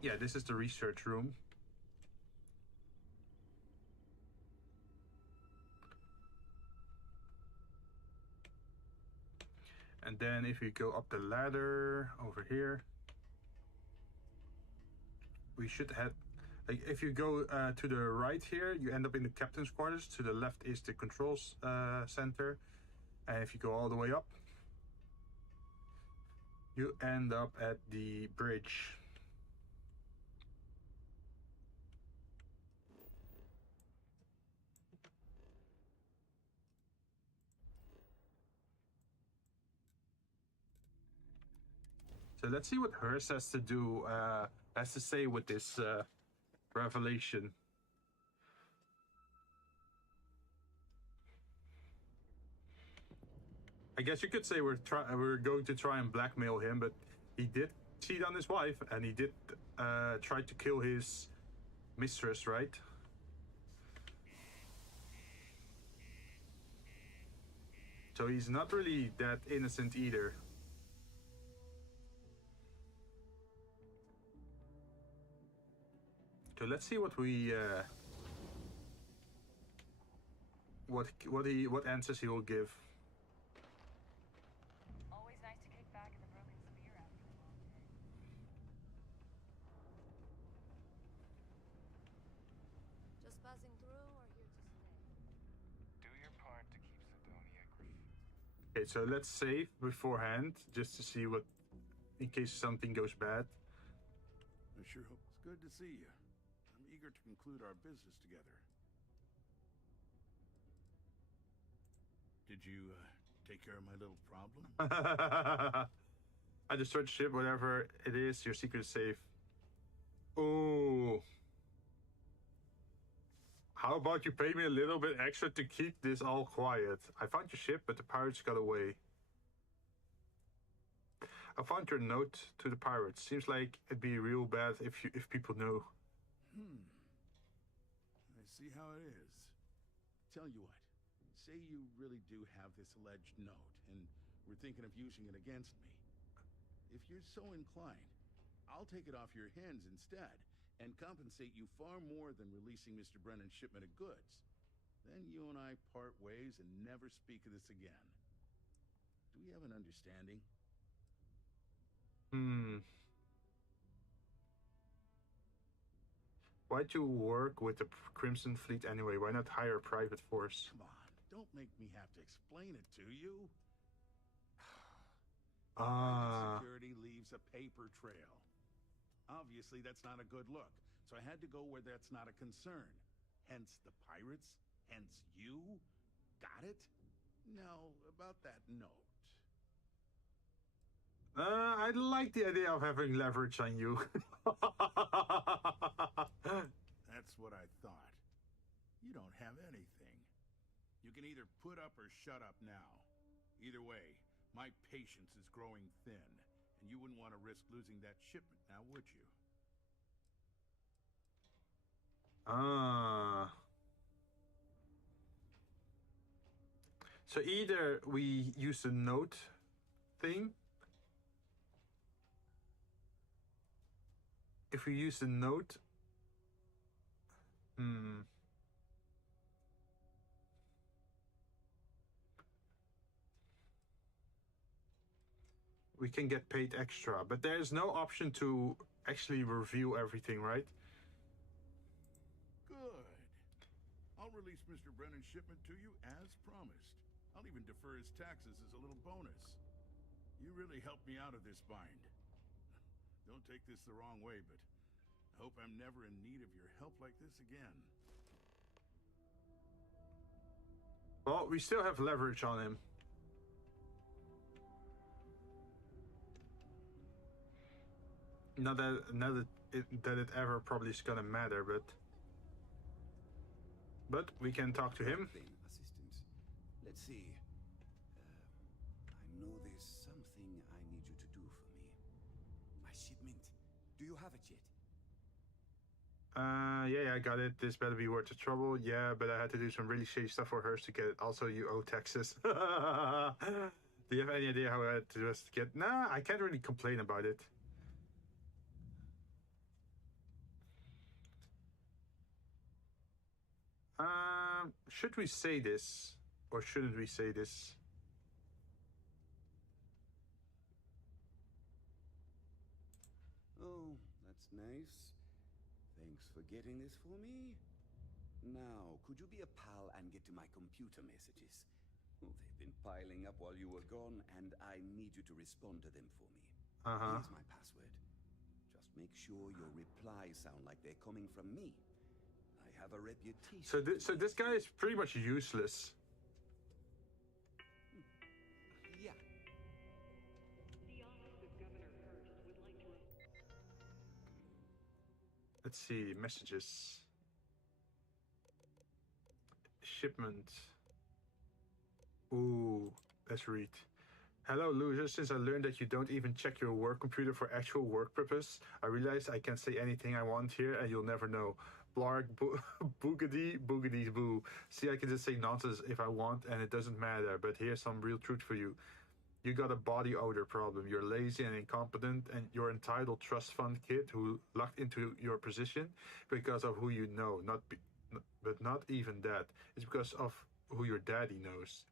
Yeah, this is the research room. And then if you go up the ladder over here, we should head, like if you go to the right here, you end up in the captain's quarters. To the left is the controls center. And if you go all the way up, you end up at the bridge. So let's see what Hearst has to do, has to say with this revelation. I guess you could say we're going to try and blackmail him, but he did cheat on his wife, and he did try to kill his mistress, right? So he's not really that innocent either. So let's see what we what answers he will give. Always nice to kick back in the broken spear after a long day. Just passing through or here to stay? Do your part to keep Sidonia graffiti. Okay, so let's save beforehand just to see what, in case something goes bad. I sure hope it's good to see you. I'm eager to conclude our business together. Did you take care of my little problem? I destroyed the ship, whatever it is, your secret is safe. Oh. How about you pay me a little bit extra to keep this all quiet? I found your ship, but the pirates got away. I found your note to the pirates. Seems like it'd be real bad if people know. I see how it is. Tell you what, say you really do have this alleged note, and we're thinking of using it against me. If you're so inclined, I'll take it off your hands instead, and compensate you far more than releasing Mr. Brennan's shipment of goods. Then you and I part ways and never speak of this again. Do we have an understanding? Why'd you work with the Crimson Fleet anyway? Why not hire a private force? Come on, don't make me have to explain it to you. Ah. Private security leaves a paper trail. Obviously, that's not a good look, so I had to go where that's not a concern. Hence the pirates, hence you. Got it? Now, about that note. I like the idea of having leverage on you. That's what I thought. You don't have anything. You can either put up or shut up now. Either way, my patience is growing thin, and you wouldn't want to risk losing that shipment now, would you? Ah. So either we use the note thing. If we use the note, we can get paid extra, but there's no option to actually review everything, right? Good. I'll release Mr. Brennan's shipment to you as promised. I'll even defer his taxes as a little bonus. You really helped me out of this bind. Don't take this the wrong way, but I hope I'm never in need of your help like this again. Well, we still have leverage on him. Not that it ever probably is gonna matter, but we can talk to him. Assistant. Let's see. I know there's something I need you to do for me. My shipment. Do you have it yet? Yeah, I got it. This better be worth the trouble. Yeah, but I had to do some really shady stuff for hers to get it. Also, you owe taxes. Do you have any idea how I had to just get... Nah, I can't really complain about it. Should we say this? Or shouldn't we say this? That's nice. Thanks for getting this for me. Now, could you be a pal and get to my computer messages? Well, they've been piling up while you were gone, and I need you to respond to them for me. Here's my password. Just make sure your replies sound like they're coming from me. I have a reputation. So this guy is pretty much useless. Yeah. The office of Governor Hurst would like to... Let's see, messages. Shipment. Ooh, let's read. Hello, loser. Since I learned that you don't even check your work computer for actual work purpose, I realize I can say anything I want here and you'll never know. Blarg, boogity, boogity, boo. See, I can just say nonsense if I want and it doesn't matter, but here's some real truth for you. You got a body odor problem. You're lazy and incompetent, and you're entitled trust fund kid who lucked into your position because of who you know, but not even that. It's because of who your daddy knows.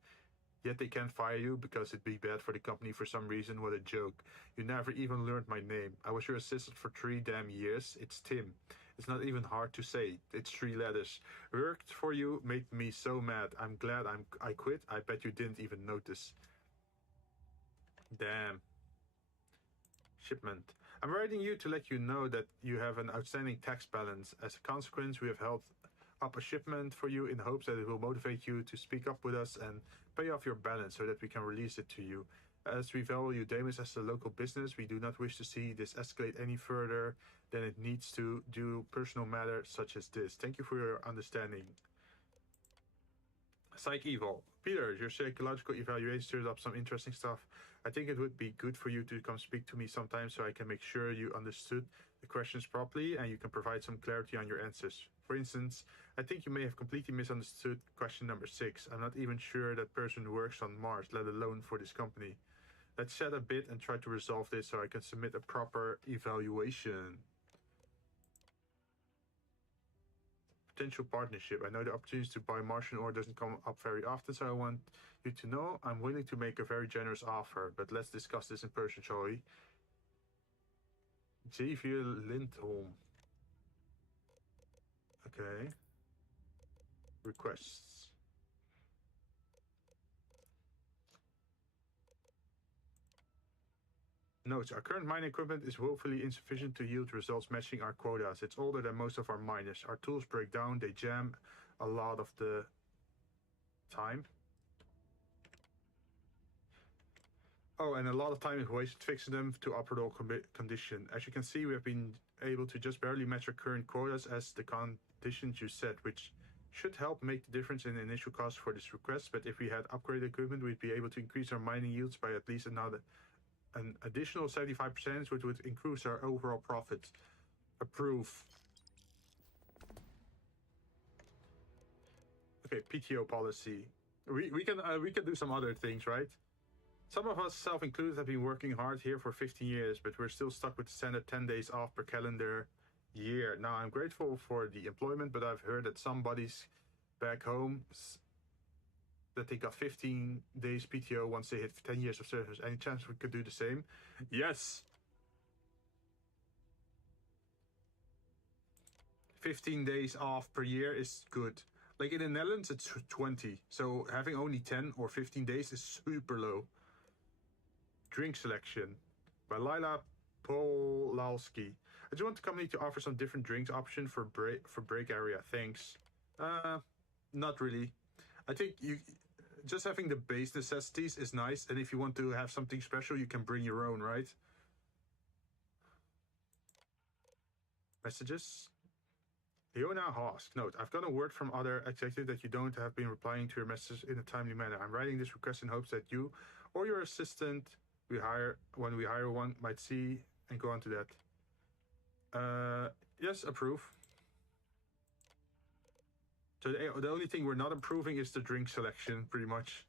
Yet they can't fire you because it'd be bad for the company for some reason. What a joke. You never even learned my name. I was your assistant for 3 damn years. It's Tim. It's not even hard to say. It's 3 letters. Worked for you, made me so mad. I'm glad I quit. I bet you didn't even notice. Damn. Shipment. I'm writing you to let you know that you have an outstanding tax balance. As a consequence, we have held up a shipment for you in hopes that it will motivate you to speak up with us and pay off your balance so that we can release it to you. As we value Damus as a local business, we do not wish to see this escalate any further than it needs to due personal matters such as this. Thank you for your understanding. Psych Evil. Peter, your psychological evaluation stirs up some interesting stuff. I think it would be good for you to come speak to me sometime so I can make sure you understood the questions properly and you can provide some clarity on your answers. For instance, I think you may have completely misunderstood question number 6. I'm not even sure that person works on Mars, let alone for this company. Let's chat a bit and try to resolve this so I can submit a proper evaluation. Potential partnership. I know the opportunities to buy Martian ore doesn't come up very often, so I want you to know I'm willing to make a very generous offer, but let's discuss this in person, shall we? Xavier Lindholm. Okay. Requests. Notes. Our current mining equipment is woefully insufficient to yield results matching our quotas. It's older than most of our miners. Our tools break down, they jam a lot of the time. Oh, and a lot of time is wasted fixing them to optimal condition. As you can see, we have been able to just barely match our current quotas as the conditions you set, which should help make the difference in the initial cost for this request. But if we had upgraded equipment, we'd be able to increase our mining yields by at least an additional 75%, which would increase our overall profit. Approve. Okay, PTO policy. We can do some other things, right? Some of us, self-included, have been working hard here for 15 years, but we're still stuck with the standard 10 days off per calendar year. Now, I'm grateful for the employment, but I've heard that some buddies back home that they got 15 days PTO once they hit 10 years of service. Any chance we could do the same? Yes. 15 days off per year is good. Like in the Netherlands, it's 20. So having only 10 or 15 days is super low. Drink selection by Lila Polalski. I just want the company to offer some different drinks option for break area. Thanks. Not really. I think you just having the base necessities is nice, and if you want to have something special, you can bring your own, right? Messages. Leona Hosk. Note, I've got a word from other executive that you don't have been replying to your messages in a timely manner. I'm writing this request in hopes that you or your assistant when we hire one might see and go on to that. Yes, approve. So the only thing we're not improving is the drink selection, pretty much.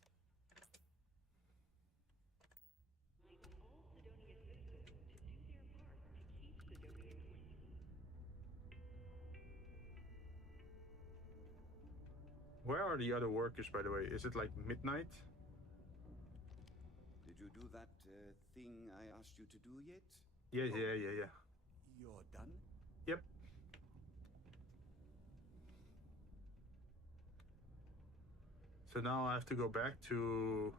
Where are the other workers, by the way? Is it like midnight? Did you do that thing I asked you to do yet? Yeah. You're done? Yep. So now I have to go back to...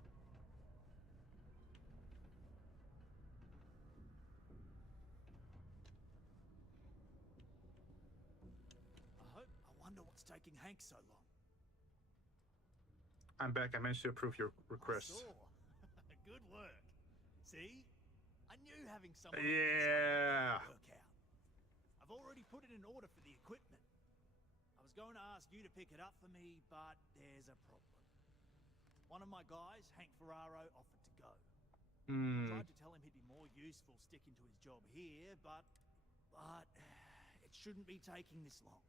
I wonder what's taking Hank so long. I'm back. I managed to approve your request. I saw. Good work. See? I knew having someone Yeah. would work out. I've already put it in order for the equipment. I was going to ask you to pick it up for me, but there's a problem. One of my guys, Hank Ferraro, offered to go. I tried to tell him he'd be more useful sticking to his job here, but it shouldn't be taking this long.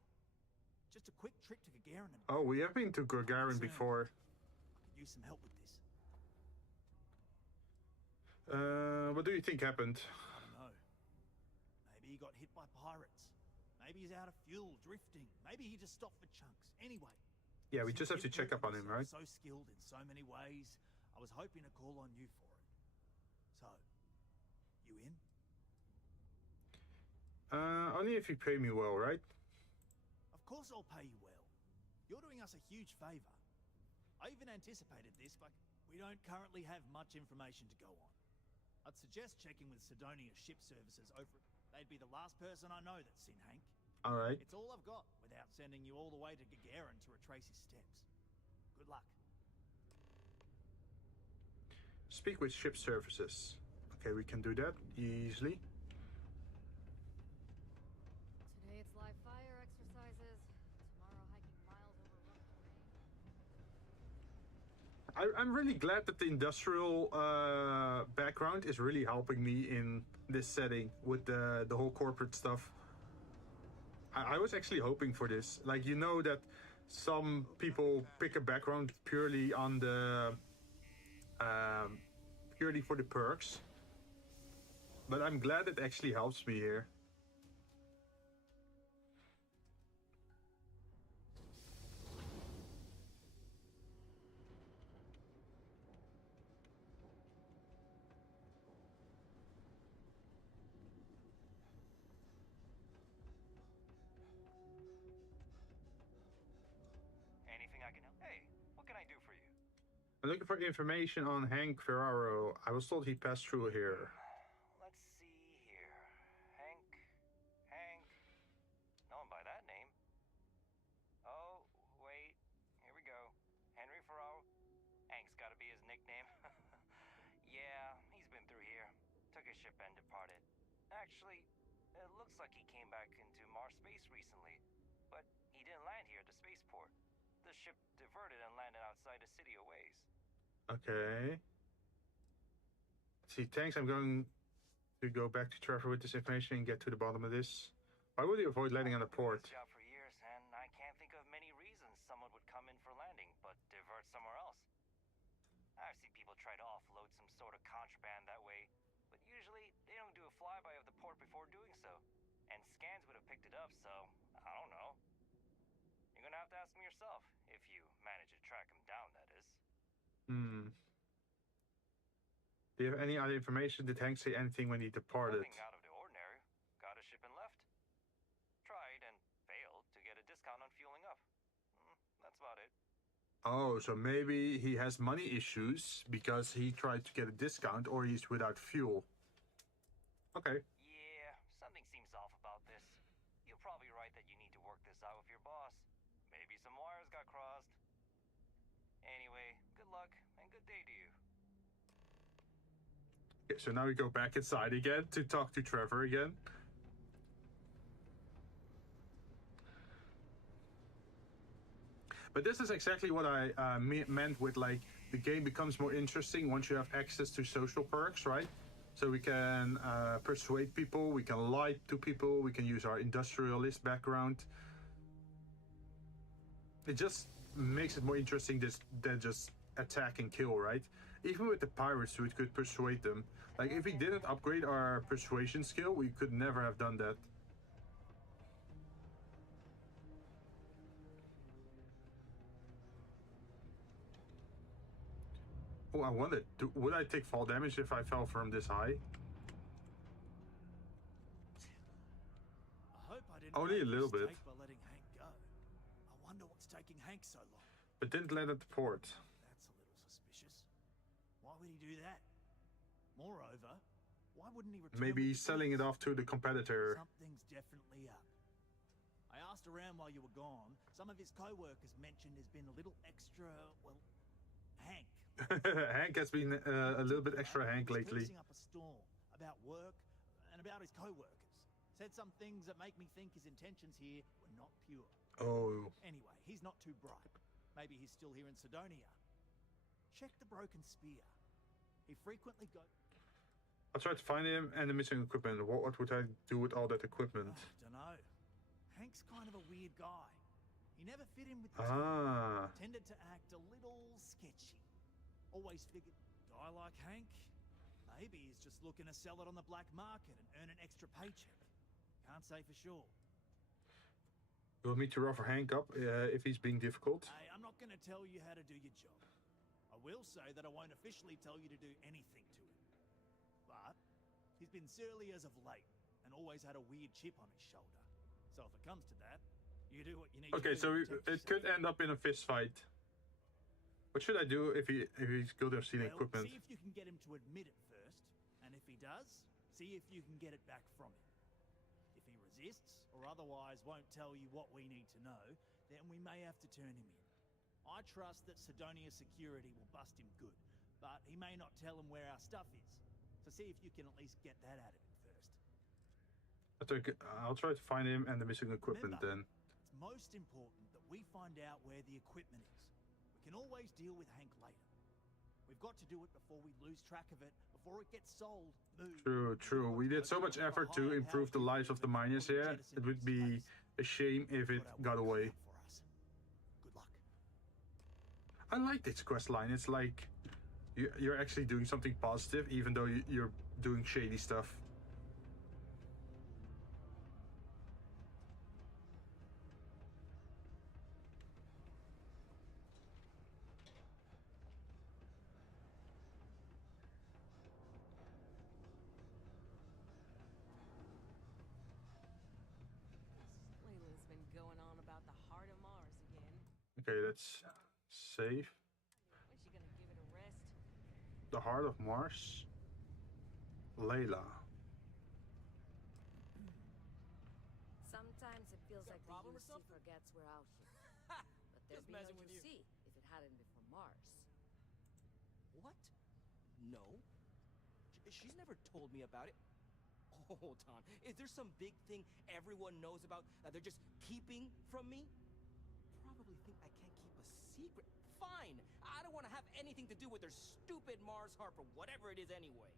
Just a quick trip to Gagarin and... Oh, we have been to Gagarin before. I could use some help with this. What do you think happened? I don't know. Maybe he got hit by pirates. Maybe he's out of fuel, drifting. Maybe he just stopped for chunks. Anyway. Yeah, we just have to check up on him, right? So skilled in so many ways. I was hoping to call on you for it. So, you in? Only if you pay me well, right? Of course I'll pay you well. You're doing us a huge favor. I even anticipated this, but we don't currently have much information to go on. I'd suggest checking with Sidonia's ship services over... They'd be the last person I know that's seen Hank. Alright. It's all I've got, without sending you all the way to Gagarin to retrace his steps. Good luck. Speak with ship services. Okay, we can do that easily. Today it's live fire exercises. Tomorrow hiking miles over rough terrain. I'm really glad that the industrial background is really helping me in this setting with the whole corporate stuff. I was actually hoping for this. Like, you know that some people pick a background purely on the purely for the perks, but I'm glad it actually helps me here. Anything I can help? Hey, what can I do for you? I'm looking for information on Hank Ferraro. I was told he passed through here. Let's see here. Hank. Known by that name. Oh, wait. Here we go. Henry Ferraro. Hank's gotta be his nickname. Yeah, he's been through here. Took his ship and departed. Actually, it looks like he came back into Mars space recently. But he didn't land here at the spaceport. The ship diverted and landed outside the city a ways. Okay. See, thanks. I'm going to go back to Trevor with this information and get to the bottom of this. Why would he avoid landing on the port? I've been doing this job for years, and I can't think of many reasons someone would come in for landing, but divert somewhere else. I've seen people try to offload some sort of contraband that way, but usually they don't do a flyby of the port before doing so. And scans would have picked it up, so I don't know. You're gonna have to ask him yourself, if you manage to track him down, that is. Do you have any other information? Did Hank say anything when he departed? Nothing out of the ordinary. Got a ship and left. Tried and failed to get a discount on fueling up. That's about it. Oh, so maybe he has money issues because he tried to get a discount, or he's without fuel. Okay. Yeah, something seems off about this. You're probably right that you need to work this out with your boss. Maybe some wires got crossed. Anyway, good luck and good day to you. Okay, so now we go back inside again to talk to Trevor again. But this is exactly what I meant with, like, the game becomes more interesting once you have access to social perks, right? So we can persuade people, we can lie to people, we can use our industrialist background. It just makes it more interesting than just attack and kill, right? Even with the pirates, we could persuade them. Like, if we didn't upgrade our persuasion skill, we could never have done that. Oh, I wondered, would I take fall damage if I fell from this high? didn't Only a make little bit. mistake by letting Hank go. I wonder what's taking Hank so long. But didn't land at the port. That's a little suspicious. Why would he do that? Moreover, why wouldn't he return? Maybe with he's the selling it goods? off to the competitor. Something's definitely up. I asked around while you were gone. Some of his co-workers mentioned there's been a little extra, well, Hank. Hank has been a little bit extra Hank lately. Up a storm about work and about his co-workers. Said some things that make me think his intentions here were not pure. Oh. Anyway, he's not too bright. Maybe he's still here in Sidonia. Check the broken spear. He frequently goes... I'll try to find him and the missing equipment. What would I do with all that equipment? Dunno. Hank's kind of a weird guy. He never fit in with the Ah. team. Tended to act a little sketchy. Always figured, guy like Hank, maybe he's just looking to sell it on the black market and earn an extra paycheck. Can't say for sure. You want me to rough Hank up if he's being difficult? Hey, I'm not going to tell you how to do your job. I will say that I won't officially tell you to do anything to him. But he's been surly as of late and always had a weird chip on his shoulder. So if it comes to that, you do what you need Okay, to do. so it could end up in a fist fight. What should I do if he's guilty of stealing equipment? See if you can get him to admit it first, and if he does, see if you can get it back from him. If he resists, or otherwise won't tell you what we need to know, then we may have to turn him in. I trust that Sidonia security will bust him good, but he may not tell him where our stuff is. So see if you can at least get that out of him first. I'll try to find him and the missing equipment Remember, then. It's most important that we find out where the equipment is. We can always deal with Hank later. We've got to do it before we lose track of it, before it gets sold, moved. True. We did so much effort to improve the lives of the miners here. It would be a shame if it got away. Good luck. I like this quest line. It's like you're actually doing something positive, even though you're doing shady stuff. Layla's been going on about the heart of Mars again. Okay, let's save. When's she gonna give it a rest? The heart of Mars. Layla. Sometimes it feels like the problem or UC something? forgets we're out here. But there'd Just be no messing with you. UC if it hadn't been for Mars. What? No. She's never told me about it. Hold on. Is there some big thing everyone knows about that they're just keeping from me? Probably think I can't keep a secret. Fine. I don't want to have anything to do with their stupid Mars harp or whatever it is anyway.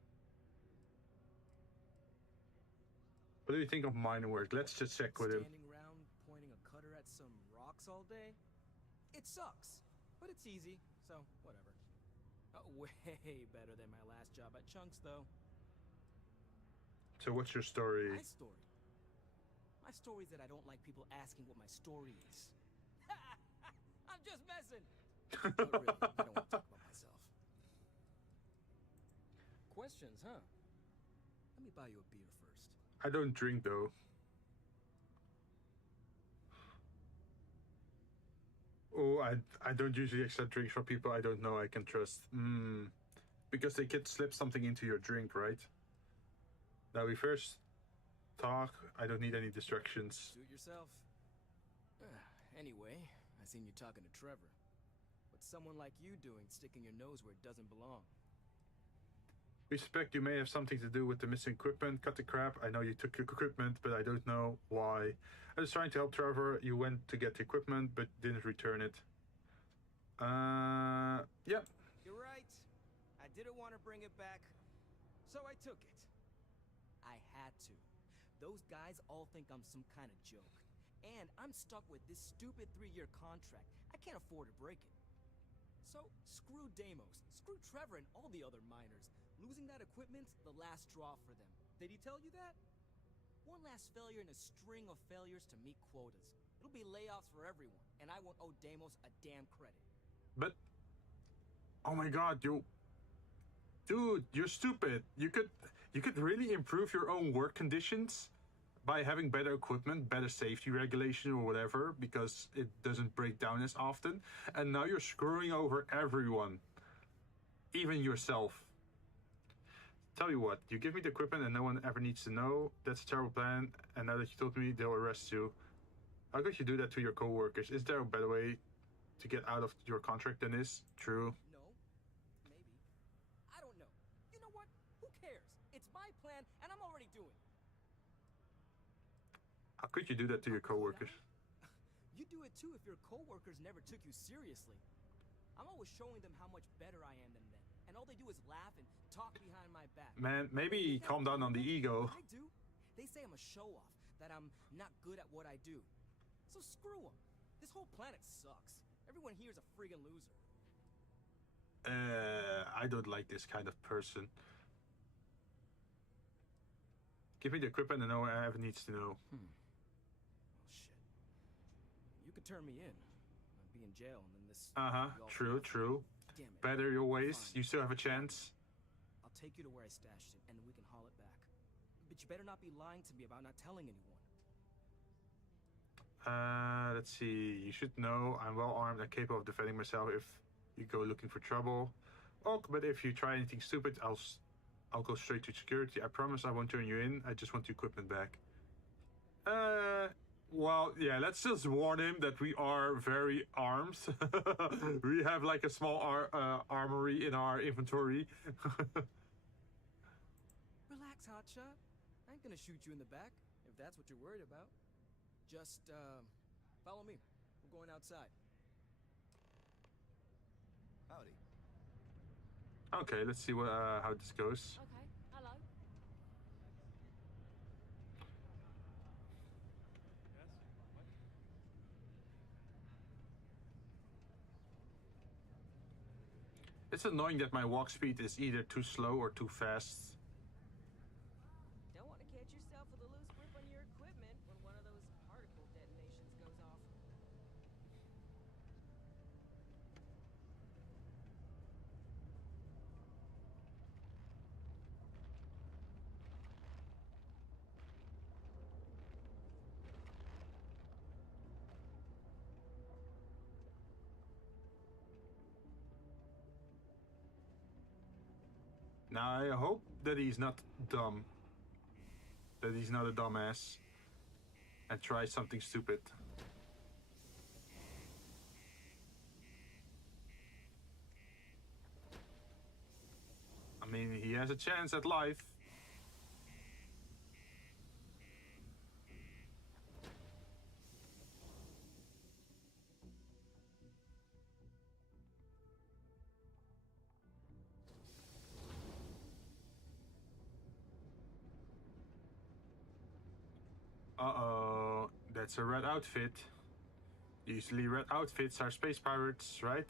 What do you think of mine work? Let's just check with him. Standing around pointing a cutter at some rocks all day? It sucks, but it's easy, so whatever. Way better than my last job at Chunks, though. So what's your story? My story? My story is that I don't like people asking what my story is. I'm just messing! But really, I don't want to talk about myself. Questions, huh? Let me buy you a beer first. I don't drink though. Oh, I don't usually accept drinks from people I don't know I can trust. Because they could slip something into your drink, right? Now we first talk. I don't need any distractions. Suit yourself. Anyway, I seen you talking to Trevor. What's someone like you doing sticking your nose where it doesn't belong? We suspect you may have something to do with the missing equipment. Cut the crap. I know you took equipment, but I don't know why. I was trying to help Trevor. You went to get the equipment, but didn't return it. Yeah. You're right. I didn't want to bring it back, so I took it. I had to. Those guys all think I'm some kind of joke. And I'm stuck with this stupid 3-year contract. I can't afford to break it. So, screw Deimos, screw Trevor and all the other miners. Losing that equipment's the last straw for them. Did he tell you that? One last failure in a string of failures to meet quotas. It'll be layoffs for everyone, and I won't owe Deimos a damn credit. But... oh my god, dude, you're stupid. You could really improve your own work conditions by having better equipment, better safety regulation or whatever, because it doesn't break down as often. And now you're screwing over everyone, even yourself. Tell you what, you give me the equipment and no one ever needs to know. That's a terrible plan, and now that you told me, they'll arrest you. How could you do that to your co-workers? Is there a better way to get out of your contract than this? True. No. Maybe. I don't know. You know what? Who cares? It's my plan, and I'm already doing it. How could you do that to your co-workers? You do it too if your co-workers never took you seriously. I'm always showing them how much better I am than them, and all they do is laugh and talk behind my back. Man, maybe calm down on the ego. I do. They say I'm a show-off, that I'm not good at what I do. So screw them. This whole planet sucks. Everyone here is a friggin' loser. I don't like this kind of person. Give me the equipment and no one ever needs to know. Oh shit. You could turn me in. I'd be in jail and then this... True. Damn it. Better your ways. Fine. You still have a chance. I'll take you to where I stashed it and then we can haul it back. But you better not be lying to me about not telling anyone. Let's see. You should know I'm well armed and capable of defending myself if you go looking for trouble. Oh, but if you try anything stupid, I'll go straight to security. I promise I won't turn you in. I just want the equipment back. Well, yeah, let's just warn him that we are very armed. We have like a small armory in our inventory. Relax, hotshot. I ain't gonna shoot you in the back, if that's what you're worried about. Just, follow me. We're going outside. Howdy. Okay, let's see how this goes. Okay, hello. It's annoying that my walk speed is either too slow or too fast. Don't want to catch yourself with a loose grip on your equipment when one of those particle detonations goes off. Now I hope that he's not dumb. That he's not a dumbass. And tries something stupid. I mean, he has a chance at life. Uh-oh, that's a red outfit. Usually red outfits are space pirates, right?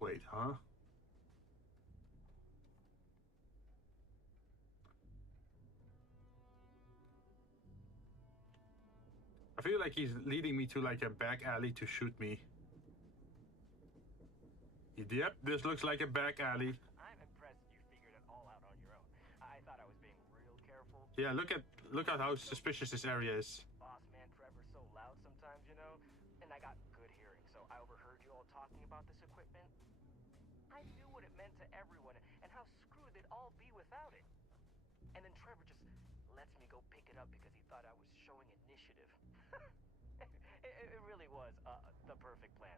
Wait, huh? I feel like he's leading me to like a back alley to shoot me. Yep, this looks like a back alley. I'm impressed you figured it all out on your own. I thought I was being real careful. Yeah, look at how suspicious this area is. Boss man Trevor's so loud sometimes, you know? And I got good hearing, so I overheard you all talking about this equipment. I knew what it meant to everyone and how screwed they'd all be without it. And then Trevor just lets me go pick it up because he thought I was showing initiative. It really was the perfect plan.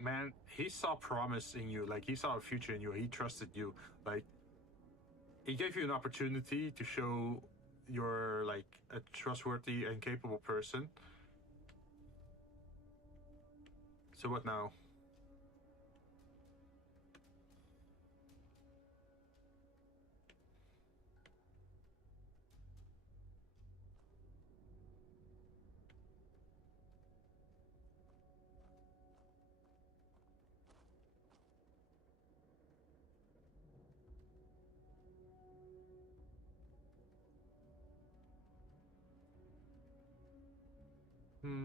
Man, he saw promise in you. Like, he saw a future in you. He trusted you. Like, he gave you an opportunity to show you're, like, a trustworthy and capable person. So what now? You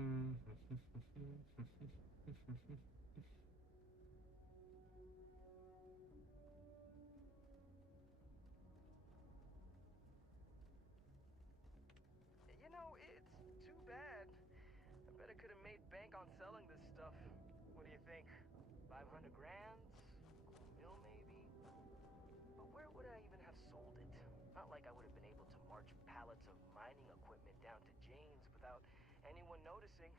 know, it's too bad. I bet I could have made bank on selling this stuff. What do you think? 500 grand? Mil maybe? But where would I even have sold it? Not like I would have been able to march pallets of mining equipment down to Jane's without anyone noticing.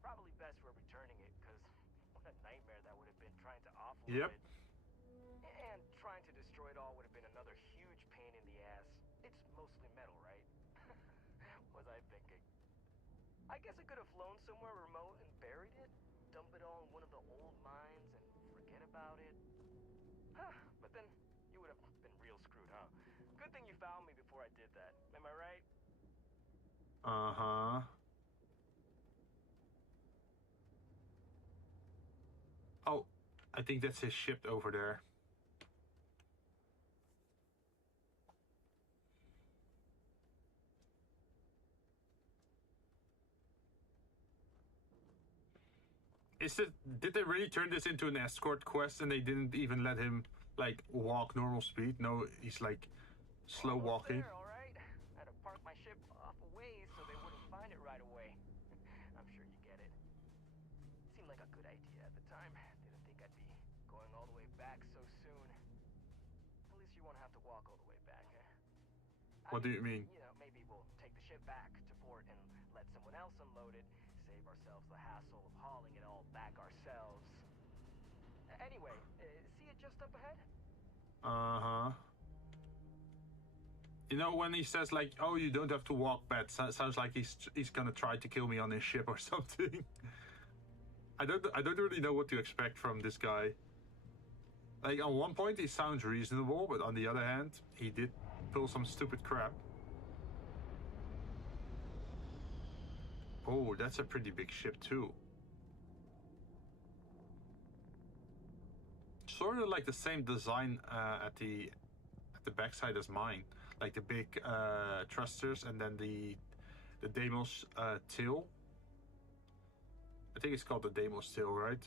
Probably best we're returning it, because what a nightmare that would have been trying to offload Yep. it. And trying to destroy it all would have been another huge pain in the ass. It's mostly metal, right? Was I thinking? I guess I could have flown somewhere remote and buried it, dump it all in one of the old mines and forget about it. Huh, but then you would have been real screwed, huh? Good thing you found me before I did that. Am I right? Uh-huh. Oh, I think that's his ship over there. Did they really turn this into an escort quest and they didn't even let him, like, walk normal speed? No, he's, like, slow walking. There, all right. I had to park my ship off a ways so they wouldn't find it right away. I'm sure you get it. Seemed like a good idea at the time. Didn't think I'd be going all the way back so soon. At least you won't have to walk all the way back, eh? What do you mean? You know, maybe we'll take the ship back to port and let someone else unload it. Save ourselves the hassle of hauling it all back ourselves. Anyway, see it just up ahead? Uh-huh. You know, when he says, like, oh, you don't have to walk back, sounds like he's gonna try to kill me on his ship or something. I don't really know what to expect from this guy. Like, on one point he sounds reasonable, but on the other hand, he did pull some stupid crap. Oh, that's a pretty big ship too. Sort of like the same design at the backside as mine, like the big thrusters and then the Deimos tail. I think it's called the Deimos tail, right?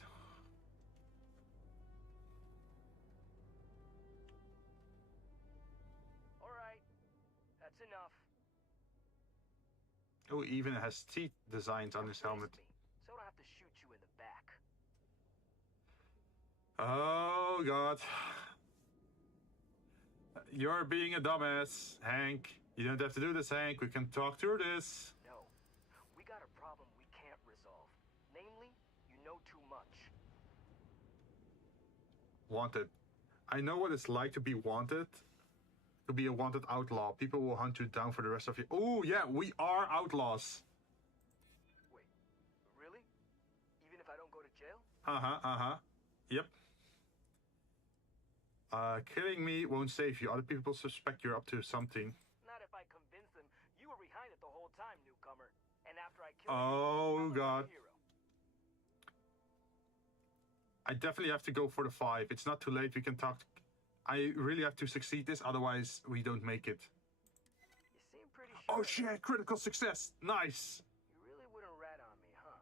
All right, that's enough. Oh, he even has teeth designs on his helmet. So I don't have to shoot you in the back. Oh god. You're being a dumbass, Hank. You don't have to do this, Hank. We can talk through this. No. We got a problem we can't resolve. Namely, you know too much. Wanted. I know what it's like to be wanted. To be a wanted outlaw. People will hunt you down for the rest of your... Oh, yeah, we are outlaws. Wait, really? Even if I don't go to jail? Uh-huh. Yep. Killing me won't save you. Other people suspect you're up to something. Not if I convince them you were behind it the whole time, newcomer. And after I kill you, God. hero. I definitely have to go for the 5. It's not too late. We can talk... I really have to succeed this, otherwise we don't make it. You seem pretty sure. Oh shit, critical success. Nice. You really wouldn't rat on me, huh?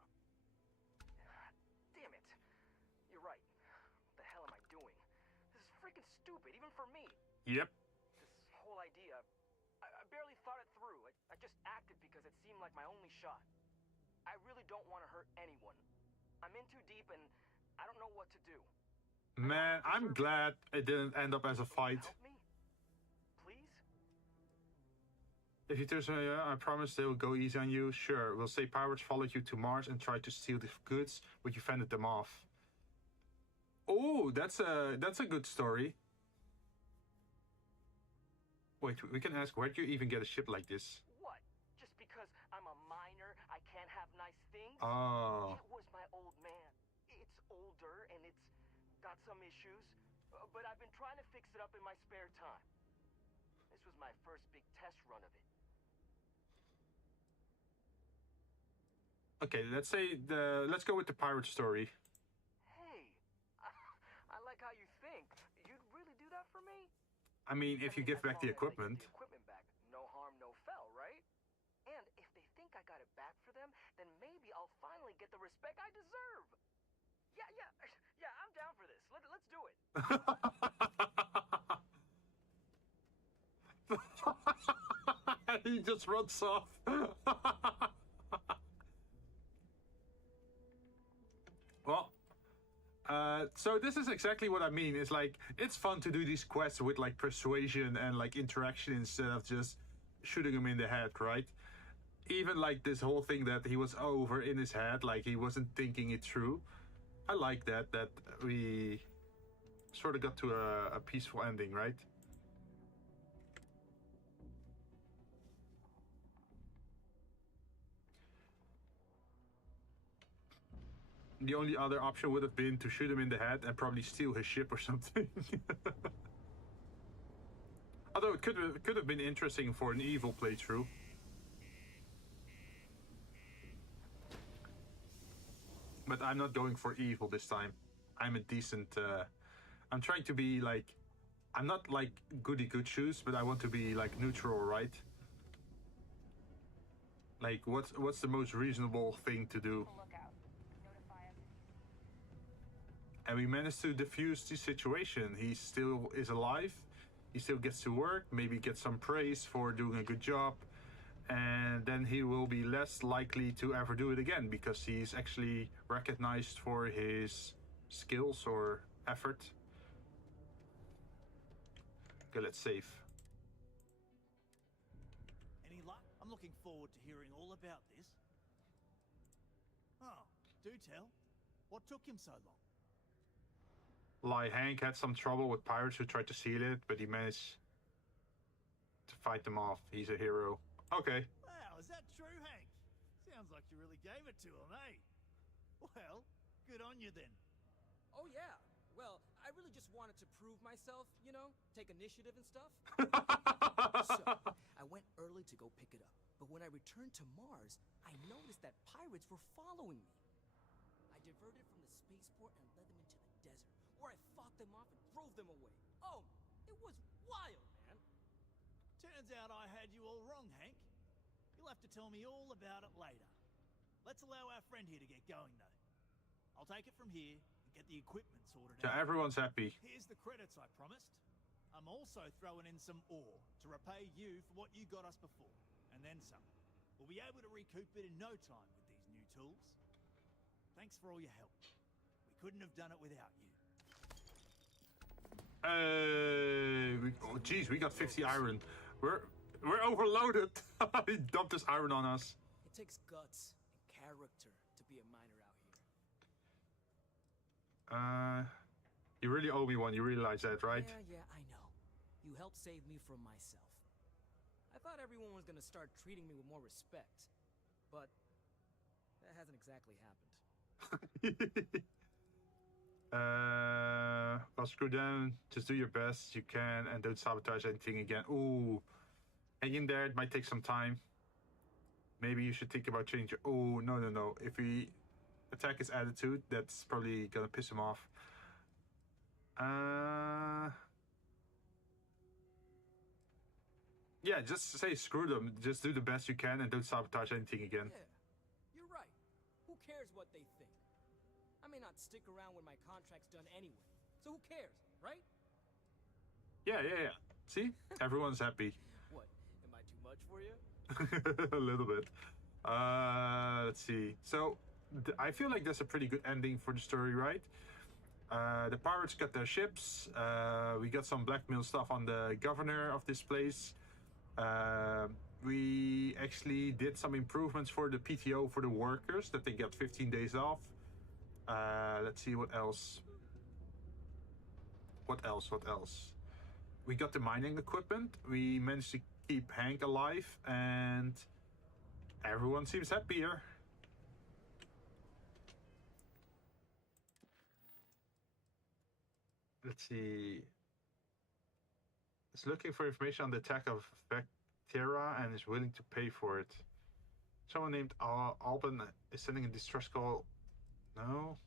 Damn it. You're right. What the hell am I doing? This is freaking stupid, even for me. Yep. This whole idea, I barely thought it through. I just acted because it seemed like my only shot. I really don't want to hurt anyone. I'm in too deep and I don't know what to do. Man, I'm glad it didn't end up as a fight. Help me? Please? If you turn me, I promise they will go easy on you. Sure, we'll say pirates followed you to Mars and tried to steal the goods, but you fended them off. Oh, that's a good story. Wait, we can ask, where'd you even get a ship like this? What? Just because I'm a miner, I can't have nice things? Oh. It was my old man. It's older and it's got some issues, but I've been trying to fix it up in my spare time. This was my first big test run of it. Okay, let's go with the pirate story. Hey, I like how you think. You'd really do that for me? I mean, if you give back the equipment. The equipment back, no harm, no foul, right? And if they think I got it back for them, get the respect I deserve. Yeah, I'm down for this. Let's do it. He just runs off. Well, so this is exactly what I mean. It's like, it's fun to do these quests with like persuasion and like interaction instead of just shooting him in the head, right? Even like this whole thing that he was over in his head, like he wasn't thinking it through. I like that we sort of got to a peaceful ending, right? The only other option would have been to shoot him in the head and probably steal his ship or something. Although it could have been interesting for an evil playthrough. But I'm not going for evil this time. I'm a decent... I'm trying to be like... I'm not like goody good shoes, but I want to be like neutral, right? Like, what's the most reasonable thing to do? And we managed to defuse the situation. He still is alive. He still gets to work. Maybe get some praise for doing a good job. And then he will be less likely to ever do it again because he's actually recognized for his skills or effort. Okay, let's save. Any luck? I'm looking forward to hearing all about this. Oh, do tell. What took him so long? Like, Hank had some trouble with pirates who tried to steal it, but he managed to fight them off. He's a hero. Okay. Wow, is that true, Hank? Sounds like you really gave it to him, eh? Well, good on you then. Oh yeah. Well, I really just wanted to prove myself, you know, take initiative and stuff. So, I went early to go pick it up. But when I returned to Mars, I noticed that pirates were following me. I diverted from the spaceport and led them into the desert, where I fought them off and drove them away. Oh, it was wild, man. Turns out I had you all wrong, Hank. You'll have to tell me all about it later. Let's allow our friend here to get going, though. I'll take it from here and get the equipment sorted out. Yeah, everyone's happy. Here's the credits I promised. I'm also throwing in some ore to repay you for what you got us before, and then some. We'll be able to recoup it in no time with these new tools. Thanks for all your help. We couldn't have done it without you. Oh geez, we got 50 iron. We're overloaded. He dumped his iron on us. It takes guts and character to be a miner out here. You really owe me one. You realize that, right? Yeah, I know. You helped save me from myself. I thought everyone was gonna start treating me with more respect, but that hasn't exactly happened. Well, screw them. Just do your best you can and don't sabotage anything again. Ooh, hang in there. It might take some time. Maybe you should think about changing. Oh, no. If we attack his attitude, that's probably gonna piss him off. Yeah, just say screw them. Just do the best you can and don't sabotage anything again. Yeah, you're right. Who cares what they think? I may not stick around when my contract's done anyway. So who cares, right? Yeah. See? Everyone's happy. What? Am I too much for you? A little bit. Let's see. So, I feel like that's a pretty good ending for the story, right? The pirates got their ships. We got some blackmail stuff on the governor of this place. We actually did some improvements for the PTO for the workers, that they get 15 days off. Let's see what else. What else? We got the mining equipment. We managed to keep Hank alive, and everyone seems happier. Let's see. It's looking for information on the attack of Vectera and is willing to pay for it. Someone named Alban is sending a distress call. No.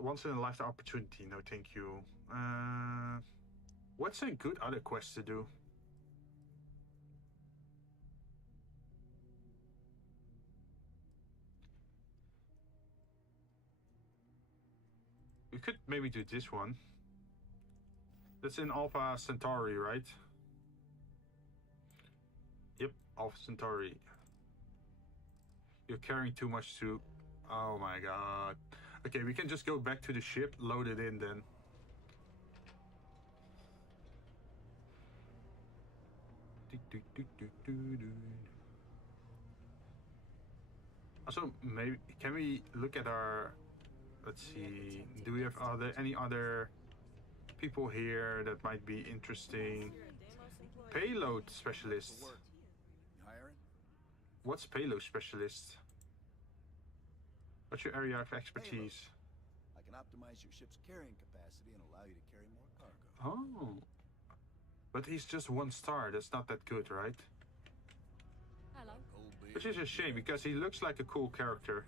Once in a lifetime opportunity. No, thank you. What's a good other quest to do? We could maybe do this one. That's in Alpha Centauri, right? Yep, Alpha Centauri. You're carrying too much to... Oh my god. Okay, we can just go back to the ship, load it in then. Also, maybe can we look at our... Let's see. Do we have any other people here that might be interesting? Payload specialist. What's payload specialist? What's your area of expertise? I can optimize your ship's carrying capacity and allow you to carry more cargo. Oh. But he's just 1 star. That's not that good, right? Hello. Which is a shame because he looks like a cool character.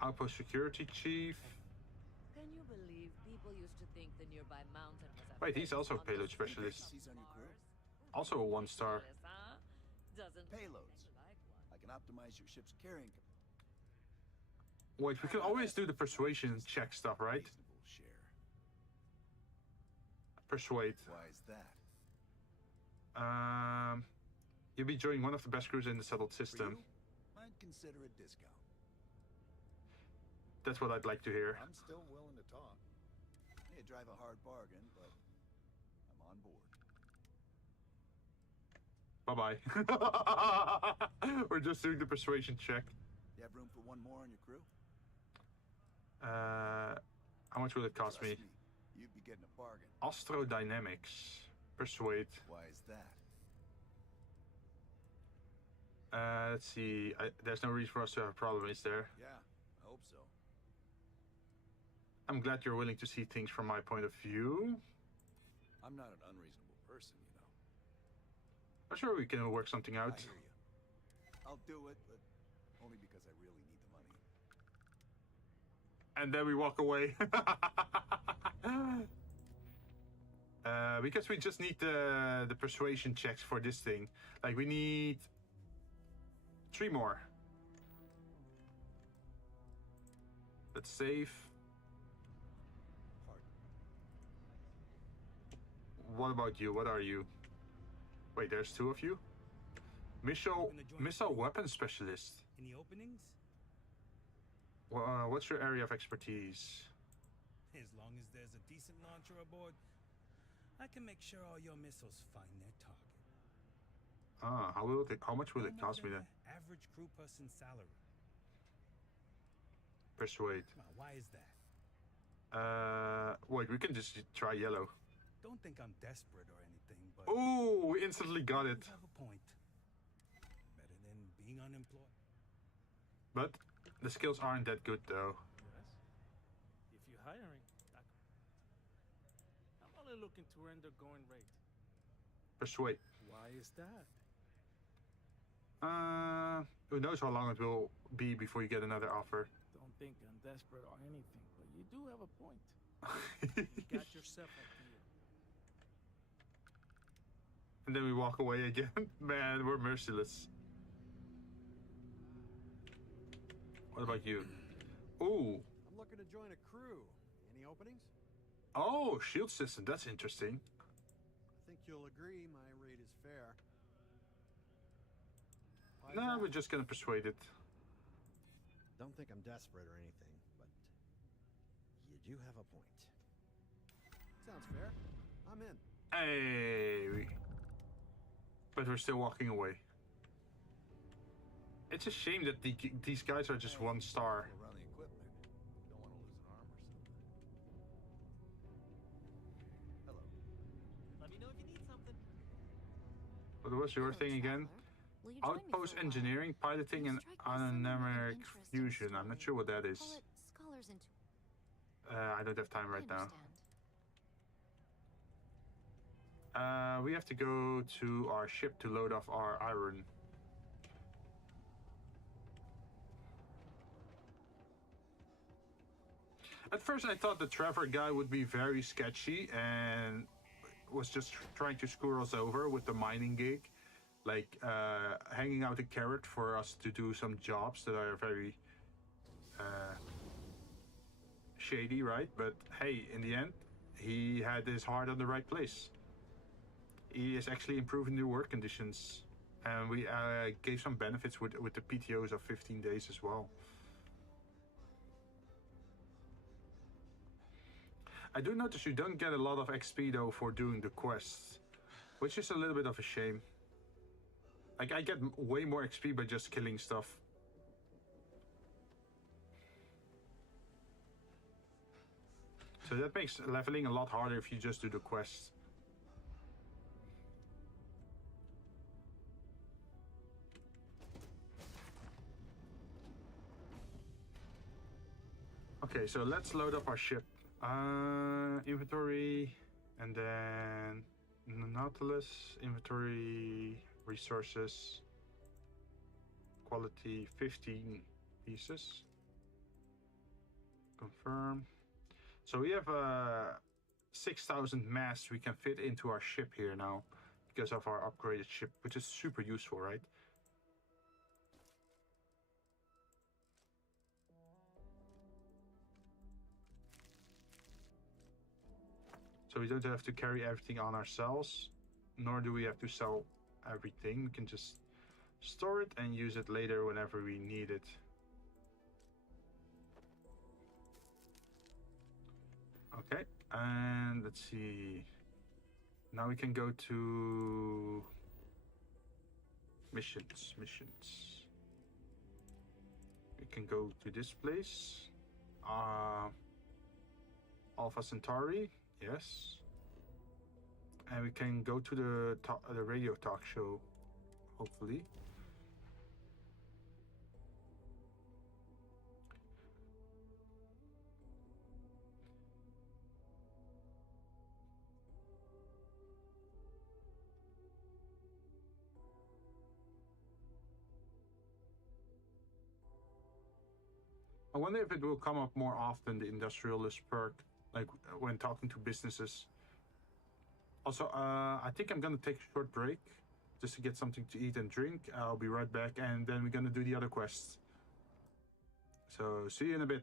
Outpost security chief. Can you believe people used to think the nearby mountain was a Wait, he's also a payload specialist. Also a 1 star. Payloads. I can optimize your ship's carrying capacity. Wait, we can always do the persuasion check stuff, right? Persuade. Why is that? You'll be joining one of the best crews in the settled system. I'd consider a discount. That's what I'd like to hear. I'm still willing to talk. May drive a hard bargain, but I'm on board. Bye-bye. We're just doing the persuasion check. You have room for one more on your crew? How much will it cost me? You'd be getting a bargain. Astrodynamics. Persuade. Why is that? Let's see. There's no reason for us to have a problem, is there? Yeah, I hope so. I'm glad you're willing to see things from my point of view. I'm not an unreasonable person, you know. I'm sure we can work something out. I hear you. I'll do it, but only because I really need the money. And then we walk away. Because we just need the persuasion checks for this thing. Like, we need 3 more. Let's save. What about you? What are you? Wait, there's 2 of you? Missile weapon specialist. Any openings? What's your area of expertise? As long as there's a decent launcher aboard, I can make sure all your missiles find their target. How much will it cost me then? Average crew person salary. Persuade. Why is that? Wait, we can just try yellow. Don't think I'm desperate or anything, but... Oh, we instantly got it. You have a point. Better than being unemployed. But the skills aren't that good, though. Yes. If you're hiring, I'm only looking to earn the going rate. Persuade. Why is that? Who knows how long it will be before you get another offer. Don't think I'm desperate or anything, but you do have a point. You got yourself a deal. And then we walk away again. Man, we're merciless. What about you? Ooh. I'm looking to join a crew. Any openings? Oh, shield system. That's interesting. I think you'll agree my rate is fair. No, we're just gonna persuade it. Don't think I'm desperate or anything, but you do have a point. Sounds fair. I'm in. Hey. But we're still walking away. It's a shame that these guys are just 1 star. Around the equipment. Don't want to lose an arm or something. Hello. Let me know if you need something. What was your thing again? Outpost engineering, piloting, and aerodynamic fusion. I'm not sure what that is. I don't have time right now. We have to go to our ship to load off our iron. At first I thought the Trevor guy would be very sketchy and was just trying to screw us over with the mining gig. Like hanging out a carrot for us to do some jobs that are very shady, right? But hey, in the end, he had his heart on the right place. He is actually improving the work conditions, and we gave some benefits with the PTOs of 15 days as well. I do notice you don't get a lot of XP though for doing the quests, which is a little bit of a shame. Like, I get way more XP by just killing stuff. So that makes leveling a lot harder if you just do the quests. Okay, so let's load up our ship. Inventory, and then Nautilus, inventory, resources, quality 15 pieces. Confirm. So we have 6,000 mass we can fit into our ship here now because of our upgraded ship, which is super useful, right? So we don't have to carry everything on ourselves, nor do we have to sell everything. We can just store it and use it later whenever we need it. Okay, and let's see. Now we can go to missions. We can go to this place. Alpha Centauri. Yes. And we can go to the radio talk show, hopefully. I wonder if it will come up more often, the industrialist perk, like when talking to businesses. Also, I think I'm gonna take a short break just to get something to eat and drink. I'll be right back, and then we're gonna do the other quests. So, see you in a bit.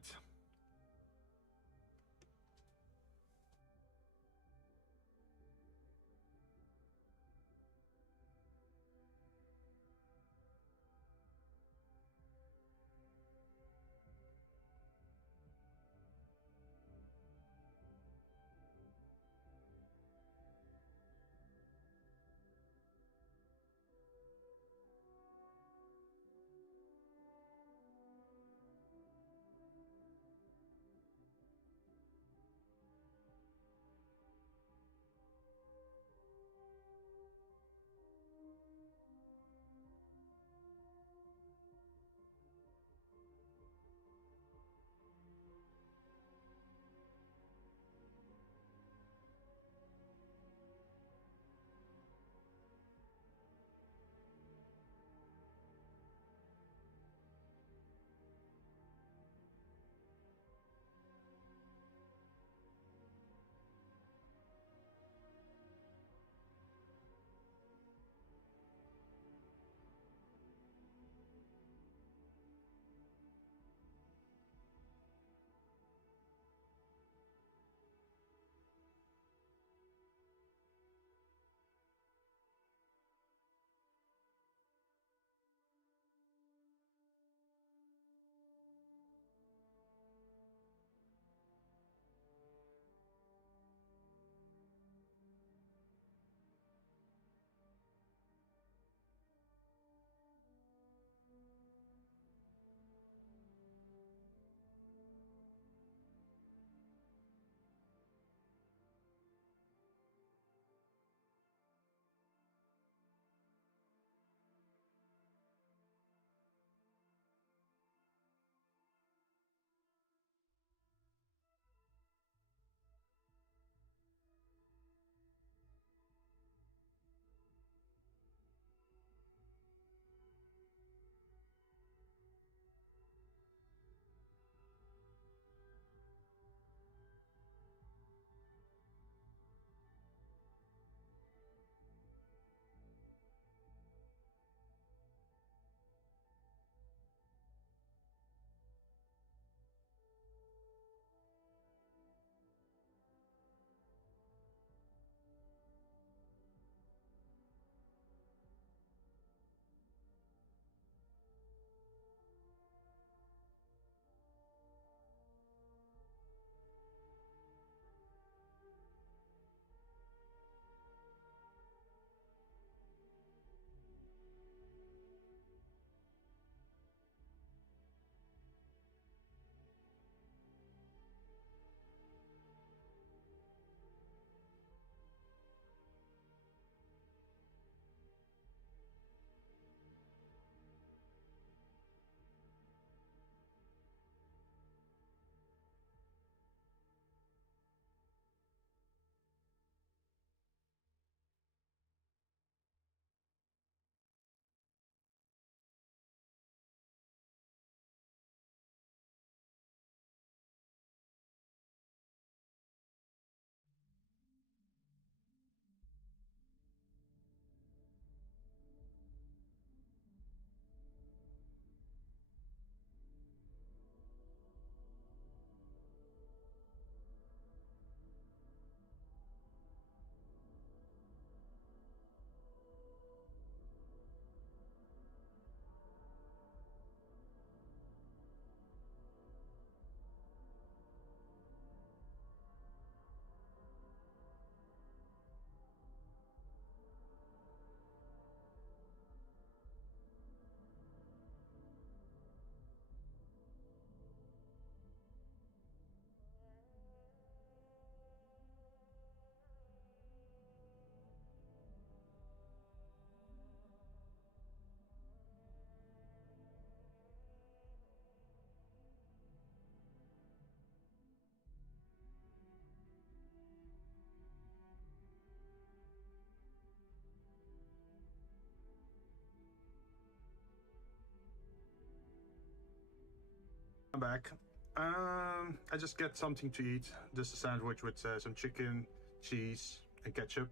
I'm back. I just get something to eat. Just a sandwich with some chicken, cheese, and ketchup.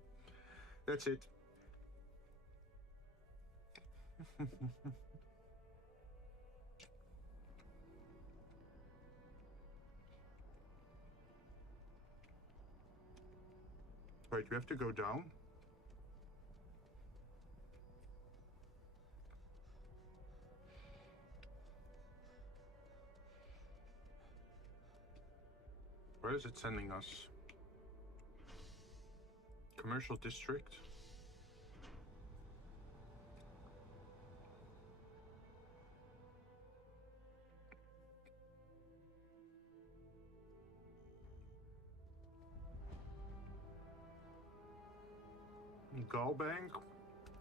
That's it. Wait, we have to go down? Where is it sending us? Commercial district? Galbank,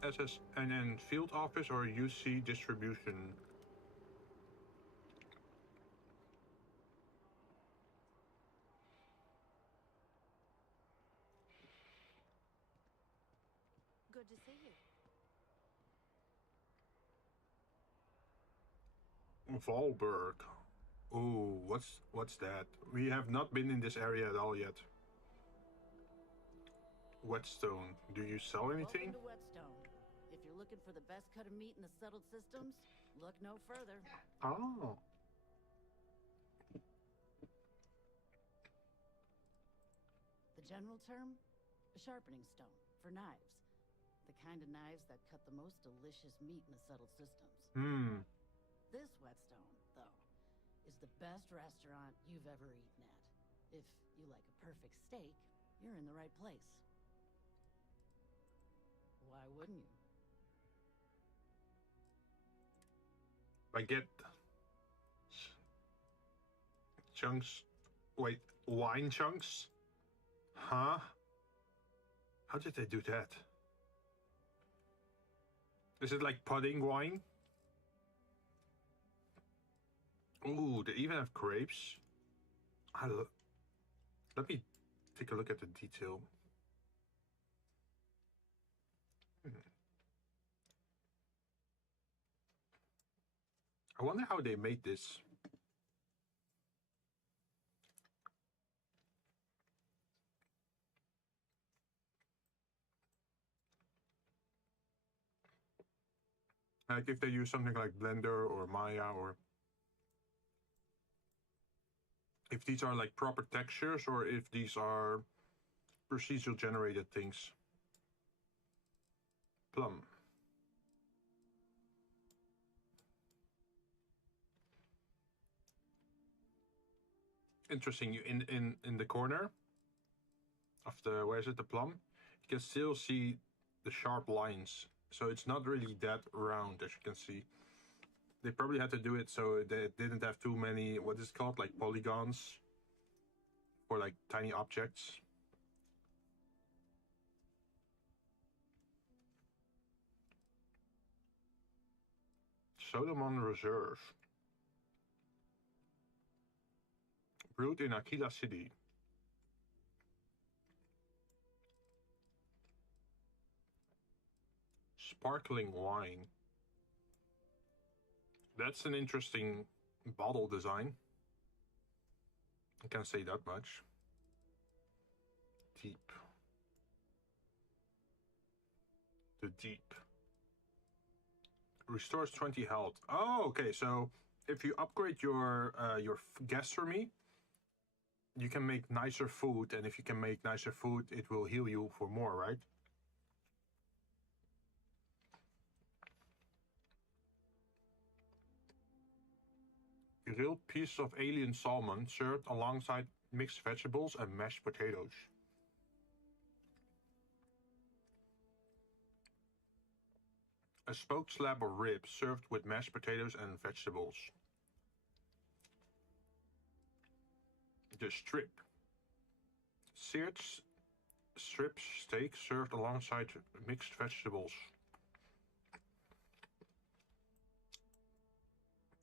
SSNN Field Office, or UC Distribution? Good to see you. Valberg. Ooh, what's that? We have not been in this area at all yet. Whetstone. Do you sell anything? Welcome to Whetstone. If you're looking for the best cut of meat in the settled systems, look no further. Oh. The general term? A sharpening stone for knives. The kind of knives that cut the most delicious meat in the settled systems. This Whetstone, though, is the best restaurant you've ever eaten at. If you like a perfect steak, you're in the right place. Why wouldn't you? I get chunks. Wait, wine chunks? Huh? How did they do that? Is it like pudding wine? Ooh, they even have grapes. Let me take a look at the detail. I wonder how they made this. Like if they use something like Blender or Maya, or if these are like proper textures, or if these are procedural generated things. Plum. Interesting. You in the corner of the, where is it, the plum, you can still see the sharp lines. So it's not really that round, as you can see. They probably had to do it so they didn't have too many, what is it called, like polygons for like tiny objects. Solomon Reserve. Brewed in Aquila City. Sparkling wine. That's an interesting bottle design. I can't say that much. Deep. The deep. Restores 20 health. Oh, okay. So if you upgrade your gastronomy, you can make nicer food, and if you can make nicer food, it will heal you for more, right? Grilled pieces of alien salmon served alongside mixed vegetables and mashed potatoes. A smoked slab of ribs served with mashed potatoes and vegetables. The strip. Seared strip steak served alongside mixed vegetables.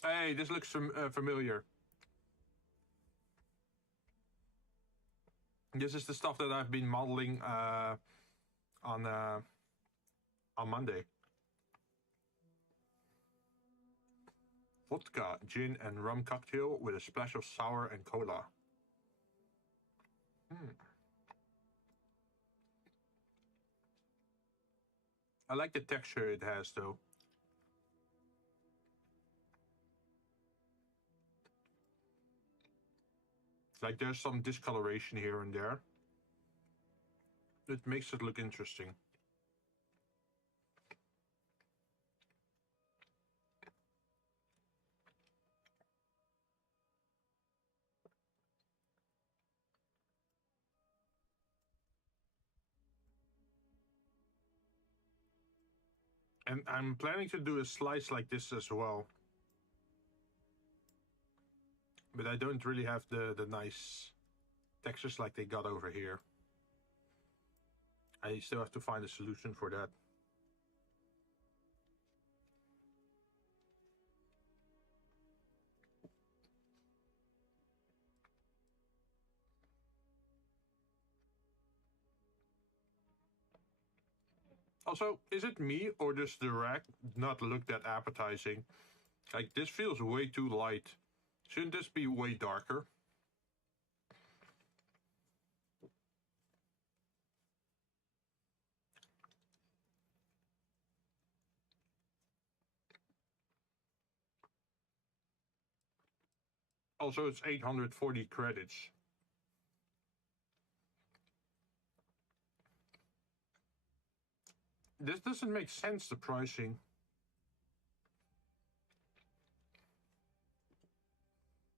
Hey, this looks familiar. This is the stuff that I've been modeling on Monday. vodka, gin, and rum cocktail with a splash of sour and cola. I like the texture it has, though. Like there's some discoloration here and there. It makes it look interesting. And I'm planning to do a slice like this as well. But I don't really have the nice textures like they got over here. I still have to find a solution for that. Also, is it me or does the rack not look that appetizing? Like, this feels way too light. Shouldn't this be way darker? Also, it's 840 credits. This doesn't make sense, the pricing.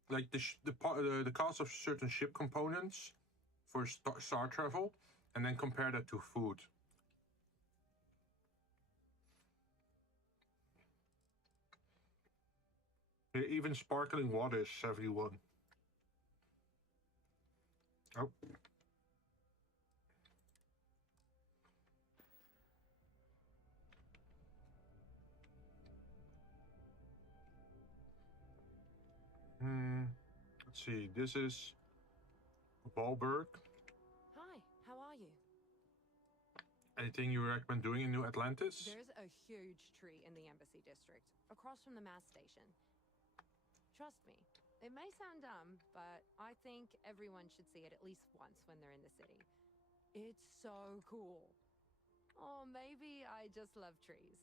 Like the cost of certain ship components for star travel, and then compare that to food. Even sparkling water is 71. Oh. Let's see, this is Wahlberg. Hi, how are you? Anything you recommend doing in New Atlantis? There's a huge tree in the Embassy District, across from the mass station. Trust me, it may sound dumb, but I think everyone should see it at least once when they're in the city. It's so cool. Or maybe I just love trees.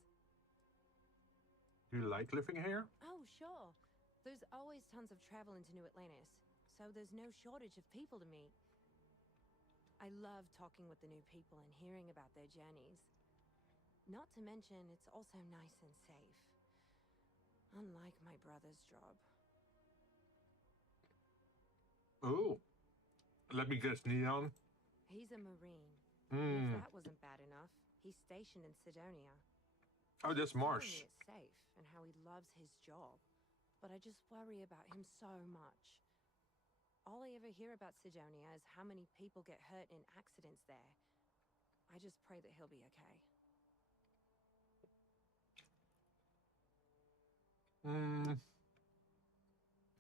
Do you like living here? Oh, sure. There's always tons of travel into New Atlantis, so there's no shortage of people to meet. I love talking with the new people and hearing about their journeys. Not to mention, it's also nice and safe. Unlike my brother's job. Oh, let me guess, Neon? He's a Marine. And if that wasn't bad enough, he's stationed in Sidonia. Oh, that's Mars. He's telling me it's safe and how he loves his job. But I just worry about him so much. All I ever hear about Sidonia is how many people get hurt in accidents there. I just pray that he'll be okay.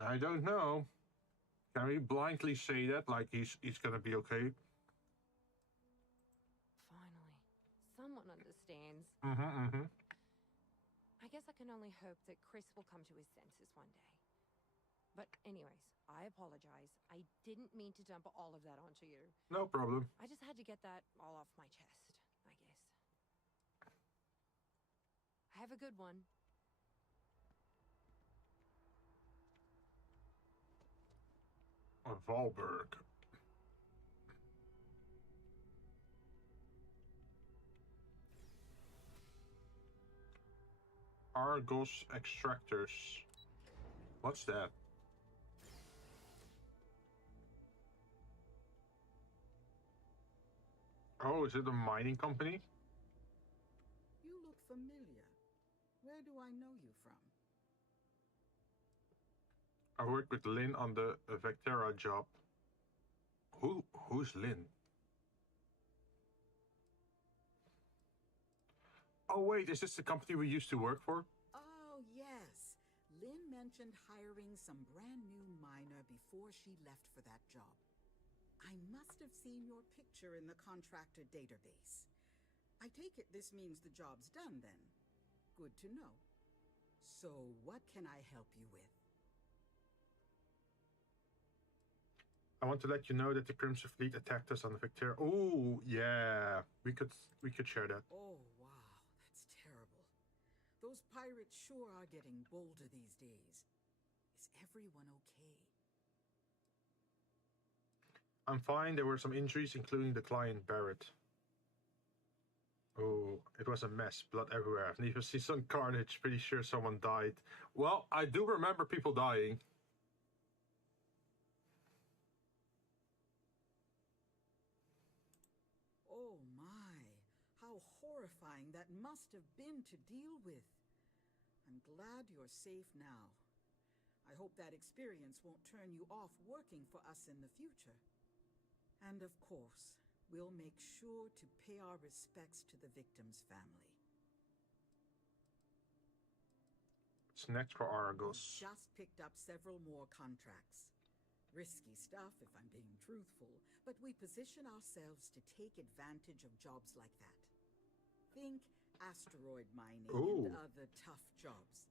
I don't know. Can we blindly say that, like he's gonna be okay? Finally, someone understands. I guess I can only hope that Chris will come to his senses one day. But anyways, I apologize. I didn't mean to dump all of that onto you. No problem. I just had to get that all off my chest, I guess. Have a good one. Wahlberg. Argos extractors. What's that? Oh, is it a mining company? You look familiar. Where do I know you from? I worked with Lynn on the Vectera job. Who's Lynn? Oh wait, is this the company we used to work for? Oh, yes. Lynn mentioned hiring some brand new miner before she left for that job. I must have seen your picture in the contractor database. I take it this means the job's done then. Good to know. So, what can I help you with? I want to let you know that the Crimson Fleet attacked us on the Victoria. Oh, yeah. We could share that. Oh, wow. That's terrible. Those pirates sure are getting bolder these days. Is everyone okay? I'm fine. There were some injuries, including the client Barrett. Oh, it was a mess. Blood everywhere. I've never seen some carnage. Pretty sure someone died. Well, I do remember people dying. Oh my, how horrifying that must have been to deal with. I'm glad you're safe now. I hope that experience won't turn you off working for us in the future. And of course, we'll make sure to pay our respects to the victim's family. What's next for Argos? We just picked up several more contracts. Risky stuff, if I'm being truthful, but we position ourselves to take advantage of jobs like that. Think asteroid mining and other tough jobs.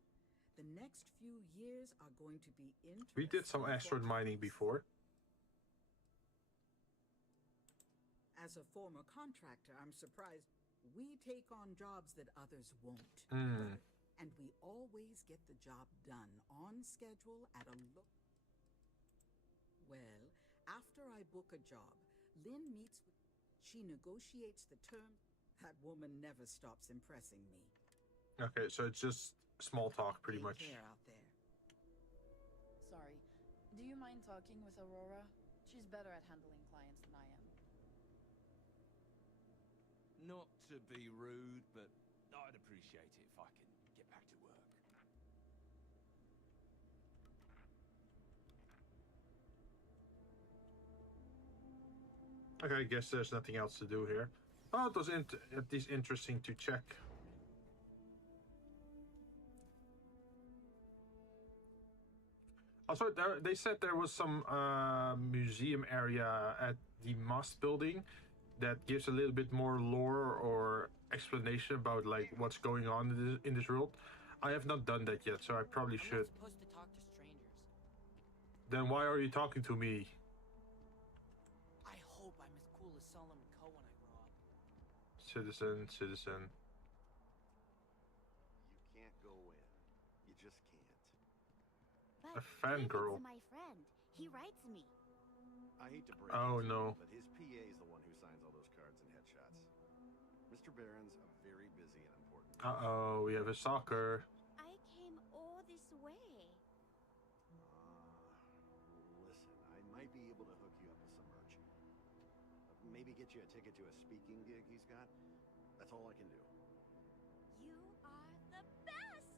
The next few years are going to be interesting. We did some asteroid mining before. As a former contractor, I'm surprised we take on jobs that others won't. And we always get the job done on schedule at a look. Well, after I book a job, Lynn meets with... She negotiates the terms. That woman never stops impressing me. Okay, so it's just small talk, pretty much. Take care out there. Sorry, do you mind talking with Aurora? She's better at handling clients than I am. Not to be rude, but I'd appreciate it if I can get back to work. Okay, I guess there's nothing else to do here. Oh, it was at least interesting to check. Also, they said there was some museum area at the mast building that gives a little bit more lore or explanation about like what's going on in this world. I have not done that yet, so I probably should. I'm not supposed to talk to strangers. Then why are you talking to me? I hope I'm as cool as Solomon Coe when I grow up. Citizen. You can't go in. You just can't. A fangirl. David's my friend. He writes me. I hate to break Oh, it to no. you, but his PA is the one who signs all those cards and headshots. Mr. Barron's a very busy and important man. Uh-oh, we have a soccer. I came all this way. Listen, I might be able to hook you up with some merch. Maybe get you a ticket to a speaking gig he's got. That's all I can do. You are the best!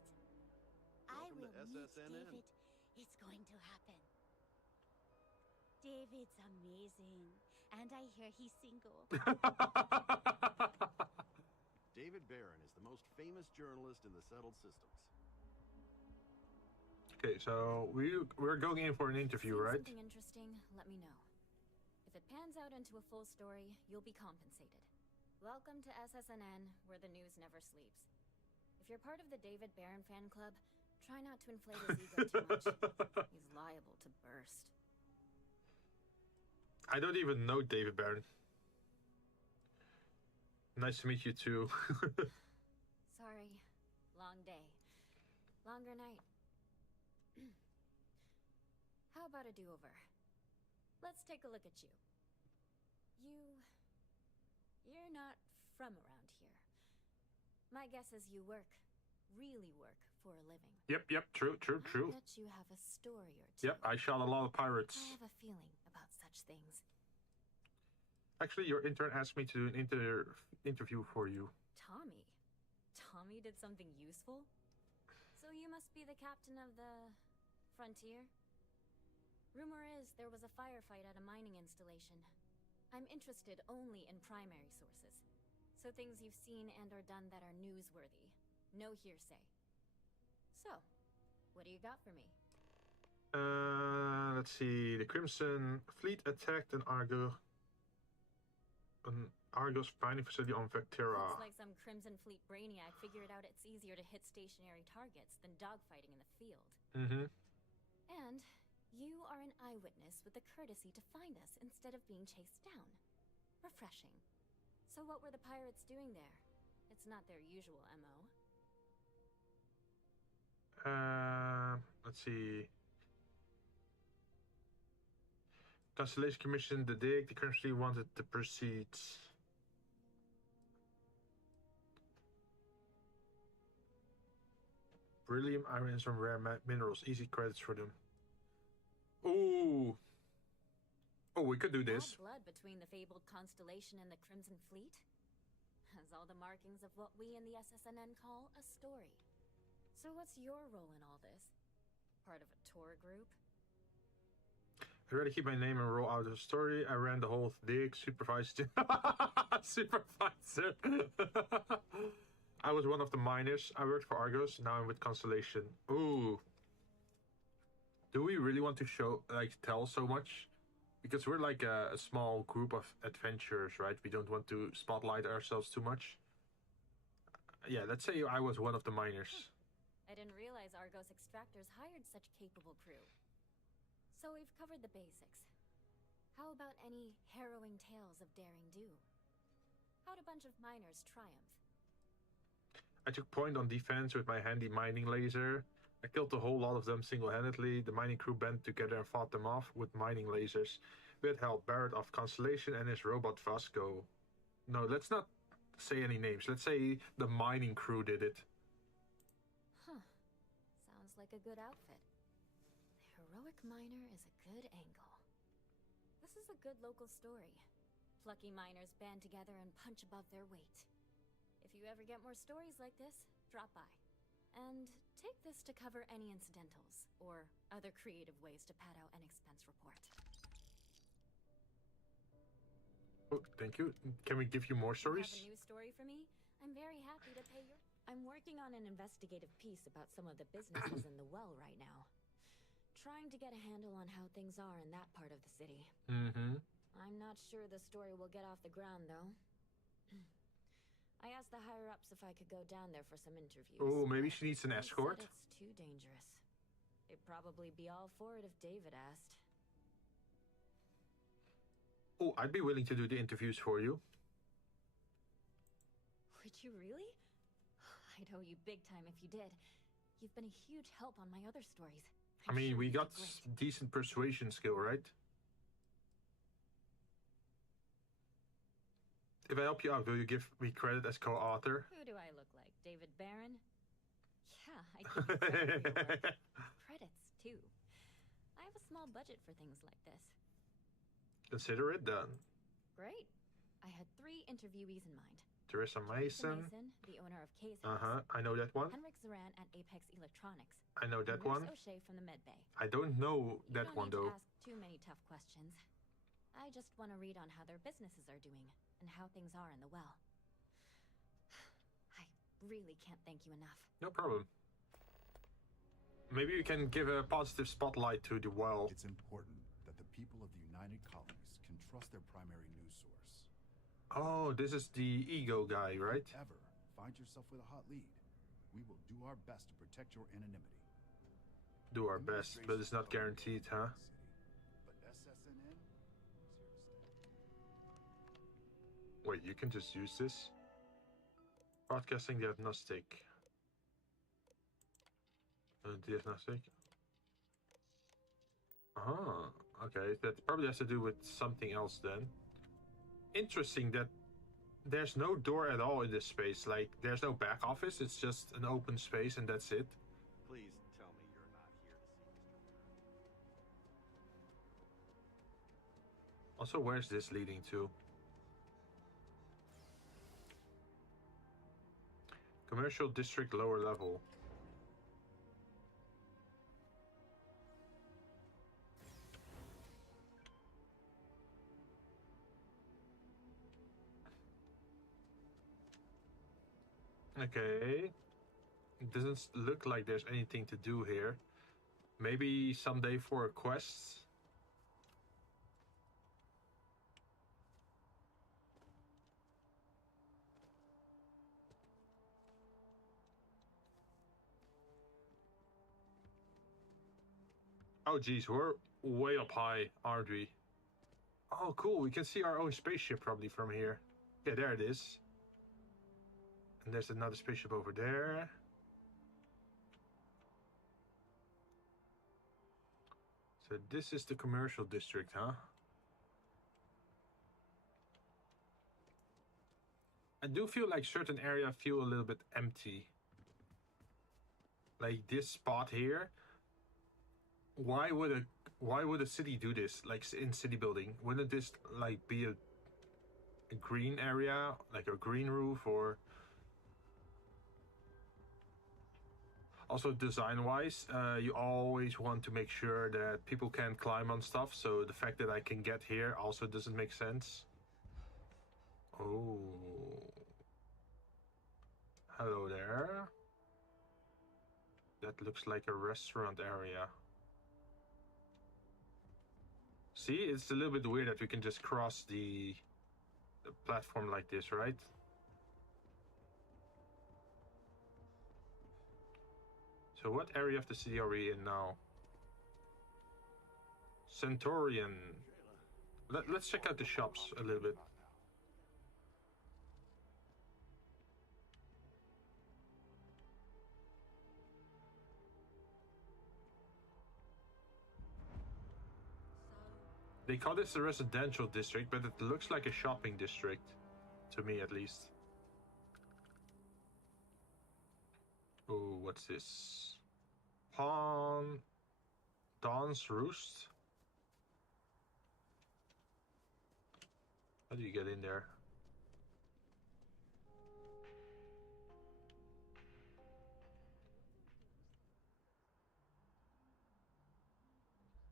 Welcome to I will meet SSNN. David. It's going to happen. David's amazing. And I hear he's single. David Barron is the most famous journalist in the settled systems. Okay, so we're going in for an interview, Seen right? Something interesting, let me know. If it pans out into a full story, you'll be compensated. Welcome to SSNN, where the news never sleeps. If you're part of the David Barron fan club, try not to inflate his ego too much. He's liable to burst. I don't even know David Barron. Nice to meet you too. Sorry. Long day. Longer night. How about a do-over? Let's take a look at you. You're not from around here. My guess is you really work for a living. Yep, true. I bet you have a story or two. Yep, I shot a lot of pirates. I have a feeling about such things. Actually, your intern asked me to do an interview for you. Tommy? Tommy did something useful? So you must be the captain of the Frontier? Rumor is there was a firefight at a mining installation. I'm interested only in primary sources. So things you've seen and or done that are newsworthy. No hearsay. So, what do you got for me? Let's see. The Crimson Fleet attacked an Argos mining facility on Vectera. Looks like some Crimson Fleet brainiac figured out it's easier to hit stationary targets than dogfighting in the field. Mm-hmm. And you are an eyewitness with the courtesy to find us instead of being chased down. Refreshing. So what were the pirates doing there? It's not their usual MO. Let's see. Constellation commissioned the dig. They currently wanted the proceeds. Beryllium, iron, and some rare minerals. Easy credits for them. Ooh. Oh, we could do this. Bad blood between the fabled Constellation and the Crimson Fleet? Has all the markings of what we in the SSNN call a story. So what's your role in all this? Part of a tour group? I'd rather keep my name and roll out of the story. I ran the whole dig, supervised. Supervisor. I was one of the miners. I worked for Argos. Now I'm with Constellation. Ooh. Do we really want to show, like, tell so much? Because we're like a small group of adventurers, right? We don't want to spotlight ourselves too much. Yeah, let's say I was one of the miners. I didn't realize Argos extractors hired such capable crew. So we've covered the basics. How about any harrowing tales of daring do? How'd a bunch of miners triumph? I took point on defense with my handy mining laser. I killed a whole lot of them single-handedly. The mining crew band together and fought them off with mining lasers. We had help Barrett of Constellation and his robot Vasco. No, let's not say any names. Let's say the mining crew did it. Huh. Sounds like a good outfit. The heroic miner is a good angle. This is a good local story. Plucky miners band together and punch above their weight. If you ever get more stories like this, drop by. And take this to cover any incidentals, or other creative ways to pad out an expense report. Oh, thank you. Can we give you more stories? You have a new story for me? I'm very happy to pay your... I'm working on an investigative piece about some of the businesses in the well right now. Trying to get a handle on how things are in that part of the city. Mm-hmm. I'm not sure the story will get off the ground, though. I asked the higher-ups if I could go down there for some interviews. Oh, maybe she needs an escort? They said it's too dangerous. They'd probably be all for it if David asked. Oh, I'd be willing to do the interviews for you. Would you really? I'd owe you big time if you did. You've been a huge help on my other stories. I mean, we got decent persuasion skill, right? If I help you out, will you give me credit as co-author? Who do I look like? David Barron? Yeah, I give you credit for your work. Credits, too. I have a small budget for things like this. Consider it done. Great. I had 3 interviewees in mind. Teresa Mason. The owner of Case House. I know that one. Henrik Zoran at Apex Electronics. I know that one. O'Shea from the Medbay. I don't know that one, though. You don't need to ask too many tough questions. I just want to read on how their businesses are doing and how things are in the well. I really can't thank you enough. No problem. Maybe you can give a positive spotlight to the well. It's important that the people of the United Colonies can trust their primary news source. Oh, this is the ego guy, right? If ever find yourself with a hot lead, we will do our best to protect your anonymity. Do our best, but it's not guaranteed, huh? But SSNN is here to stay. Wait, you can just use this? Broadcasting diagnostic. Diagnostic? Ah, okay. That probably has to do with something else then. Interesting that there's no door at all in this space. Like, there's no back office. It's just an open space and that's it. Please tell me you're not here to see Mr. Also, where's this leading to? Commercial district lower level. Okay. It doesn't look like there's anything to do here. Maybe someday for a quest. Oh geez, we're way up high, aren't we? Oh cool, we can see our own spaceship probably from here. Yeah, there it is. And there's another spaceship over there. So this is the commercial district, huh? I do feel like certain areas feel a little bit empty. Like this spot here. Why would a city do this? Like in city building, wouldn't this like be a green area, like a green roof, or also design-wise, you always want to make sure that people can climb on stuff. So the fact that I can get here also doesn't make sense. Oh, hello there. That looks like a restaurant area. See, it's a little bit weird that we can just cross the platform like this, right? So what area of the city are we in now? Centaurian. Let's check out the shops a little bit. They call this a residential district, but it looks like a shopping district, to me at least. Oh, what's this? Dawn's Roost? How do you get in there?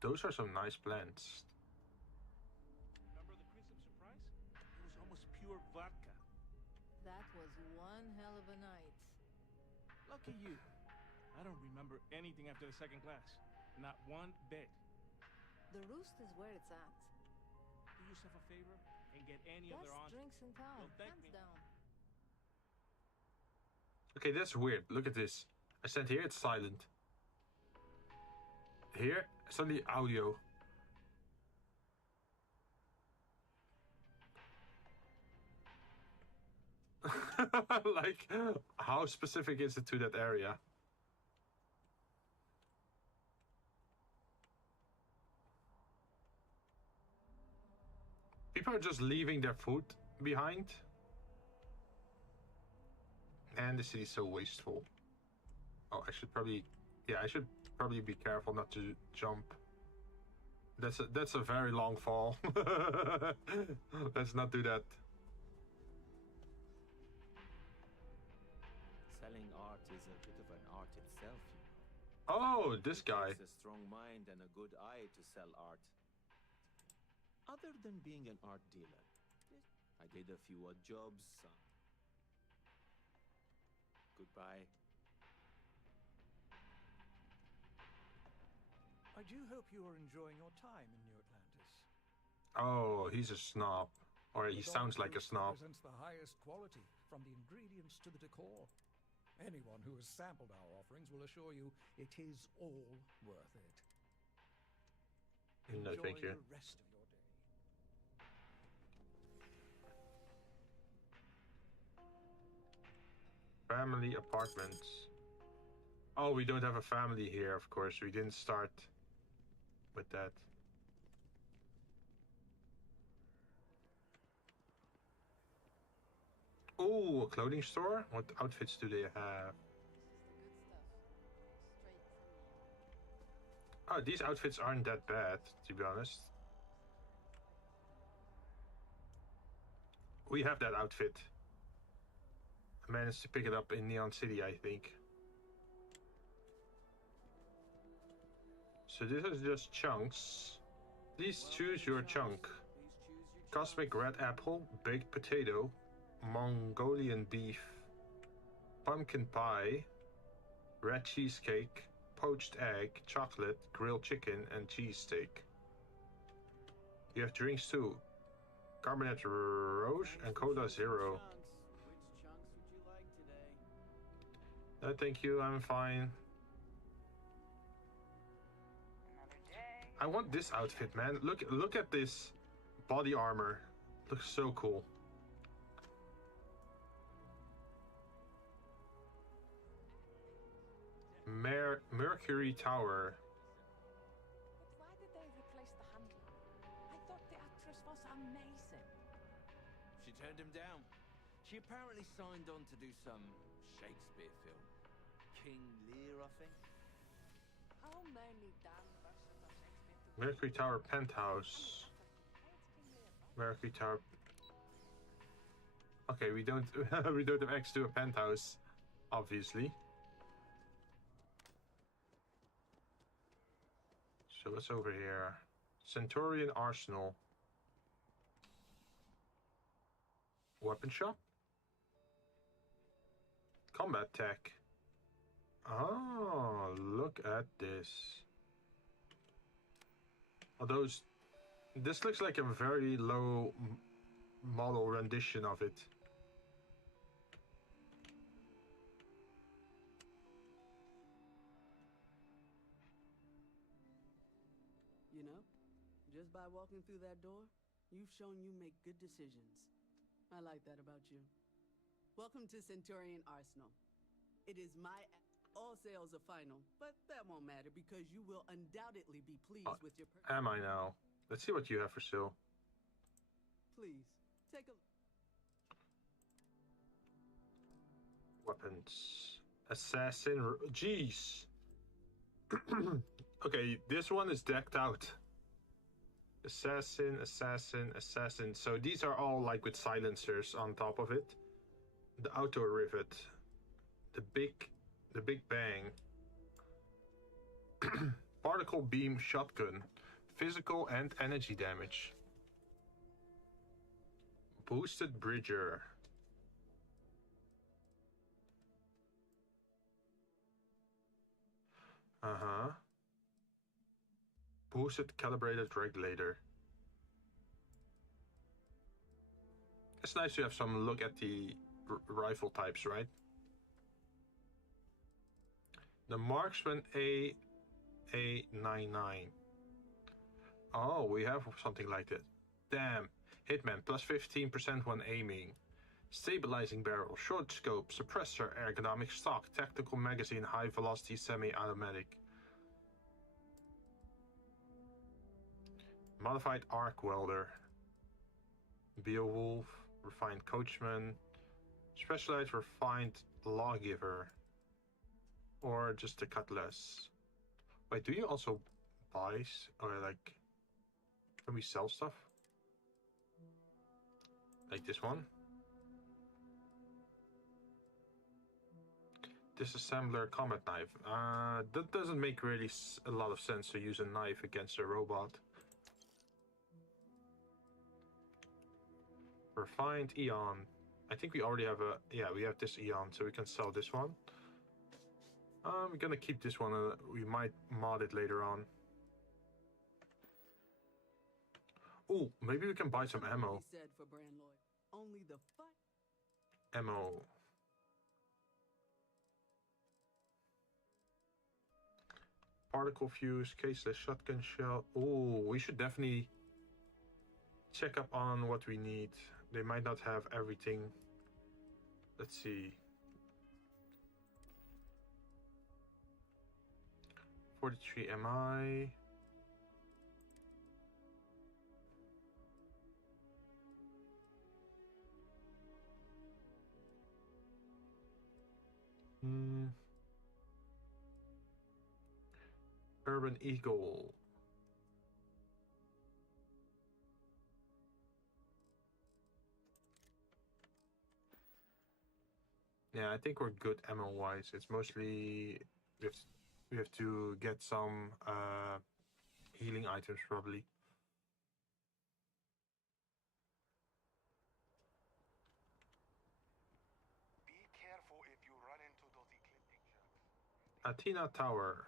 Those are some nice plants. Remember the Crimson Surprise? It was almost pure vodka. That was one hell of a night. Lucky you. I don't remember anything after the second class. Not one bit. The Roost is where it's at. Do yourself a favor and get any Best other on. drinks in town, Well, thank hands me. down. Okay, that's weird. Look at this. I stand here, it's silent. Here, suddenly audio. Like, how specific is it to that area? People are just leaving their food behind. And the city's so wasteful. Oh, I should probably be careful not to jump. That's a very long fall. Let's not do that. Selling art is a bit of an art itself, you know. Oh, this guy. It takes a strong mind and a good eye to sell art. Other than being an art dealer, I did a few odd jobs. Goodbye. I do hope you are enjoying your time in New Atlantis. Oh, he's a snob. Or he sounds like a snob. Represents the highest quality, from the ingredients to the decor. Anyone who has sampled our offerings will assure you it is all worth it. No, Enjoy thank you. the rest of your day. Family apartments. Oh, we don't have a family here, of course. We didn't start with that. Oh, a clothing store? What outfits do they have? Oh, these outfits aren't that bad, to be honest. We have that outfit. I managed to pick it up in Neon City, I think. So this is just chunks. Please choose your chunk. Cosmic red apple, baked potato, Mongolian beef, pumpkin pie, red cheesecake, poached egg, chocolate, grilled chicken, and cheesesteak. You have drinks too. Cabernet Rouge and Cola Zero. Which chunks would you like today? No, thank you, I'm fine. I want this outfit, man. Look at this body armor. Looks so cool. Mercury Tower. But why did they replace the handler? I thought the actress was amazing. She turned him down. She apparently signed on to do some Shakespeare film. King Lear, I think. How many damn versions of Shakespeare? Mercury Tower Penthouse. Mercury Tower. Okay, we don't we don't have access to a penthouse, obviously. So what's over here? Centurion Arsenal. Weapon shop? Combat tech. Oh, look at this. Although this looks like a very low model rendition of it. You know, just by walking through that door, you've shown you make good decisions. I like that about you. Welcome to Centurion Arsenal. It is all sales are final, but that won't matter because you will undoubtedly be pleased with your purchase. Am I now? Let's see what you have for sale. Please, take a weapons. Assassin. Jeez. Okay, this one is decked out. Assassin, assassin, assassin. So these are all like with silencers on top of it. The auto rivet. The big bang. Particle beam shotgun. Physical and energy damage. Boosted bridger. Boosted calibrated regulator. It's nice to have some look at the rifle types, right? The Marksman A99. Oh, we have something like that. Damn. Hitman, plus 15% when aiming. Stabilizing barrel, short scope, suppressor, ergonomic stock, tactical magazine, high velocity semi-automatic. Modified arc welder. Beowulf, refined coachman, specialized refined lawgiver, or just a cutlass. Wait, do you also buy, or like, can we sell stuff? Like this one? Disassembler combat knife. That doesn't make really a lot of sense to use a knife against a robot. Refined Eon. I think we already have we have this Eon, so we can sell this one. We're gonna keep this one, we might mod it later on. Oh, maybe we can buy some ammo. Ammo. Particle fuse, caseless shotgun shell. Oh, we should definitely check up on what we need. They might not have everything. Let's see. 43 MI. Urban Eagle. Yeah, I think we're good ammo-wise. It's mostly we have to get some healing items probably. Be careful if you run into those ecliptic sharks. Athena Tower.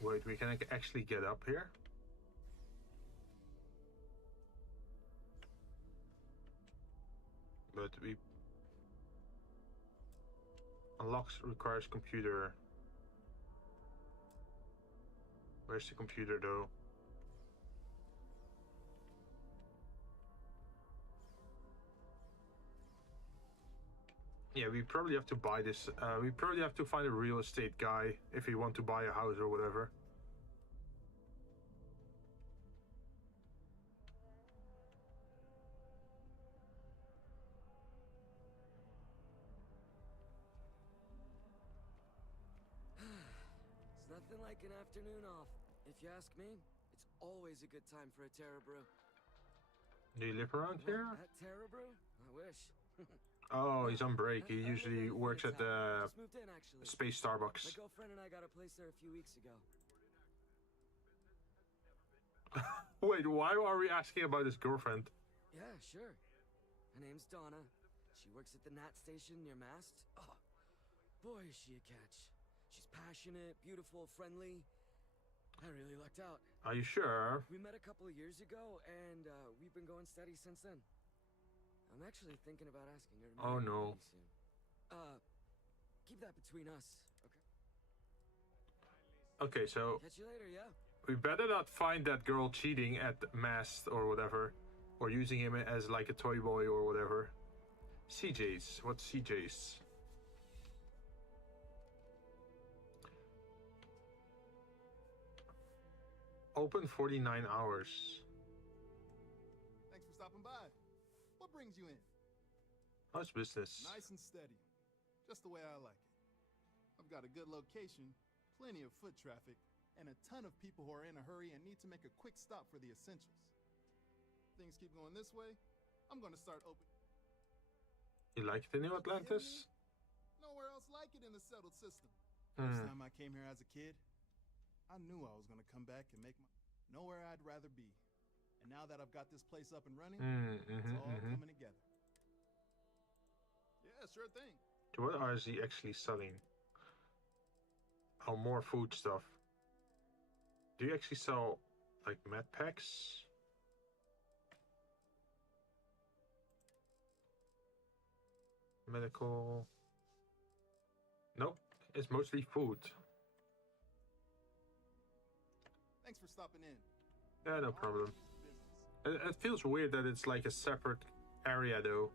Wait, we can actually get up here? But Unlocks requires computer. Where's the computer though? Yeah, we probably have to buy this. We probably have to find a real estate guy if we want to buy a house or whatever. It's nothing like an afternoon off. If you ask me, it's always a good time for a Terra Brew. Do you live around here? At Terra Brew? I wish. Oh, he's on break. He usually works at the Just moved in, actually. Space Starbucks. My girlfriend and I got a place there a few weeks ago. Wait, why are we asking about his girlfriend? Yeah, sure. Her name's Donna. She works at the Nat station near Mast. Oh, boy, is she a catch. She's passionate, beautiful, friendly. I really lucked out. Are you sure? We met a couple of years ago, and we've been going steady since then. I'm actually thinking about asking her to marry me no. pretty soon. Keep that between us, okay? Okay, so Catch you later, yeah? we better not find that girl cheating at Mast or whatever, or using him as like a toy boy or whatever. CJ's. What's CJ's? Open 49 hours. Thanks for stopping by. What brings you in? How's business? Nice and steady. Just the way I like it. I've got a good location, plenty of foot traffic, and a ton of people who are in a hurry and need to make a quick stop for the essentials. Things keep going this way, I'm going to start opening. You like the new Atlantis? Nowhere else like it in the settled system. First Hmm. time I came here as a kid, I knew I was going to come back and make nowhere I'd rather be. And now that I've got this place up and running, it's all coming together. Yeah, sure thing. So what is he actually selling? Oh, more food stuff. Do you actually sell like med packs? Medical? Nope, it's mostly food. Thanks for stopping in. Yeah, no problem. It feels weird that it's like a separate area though.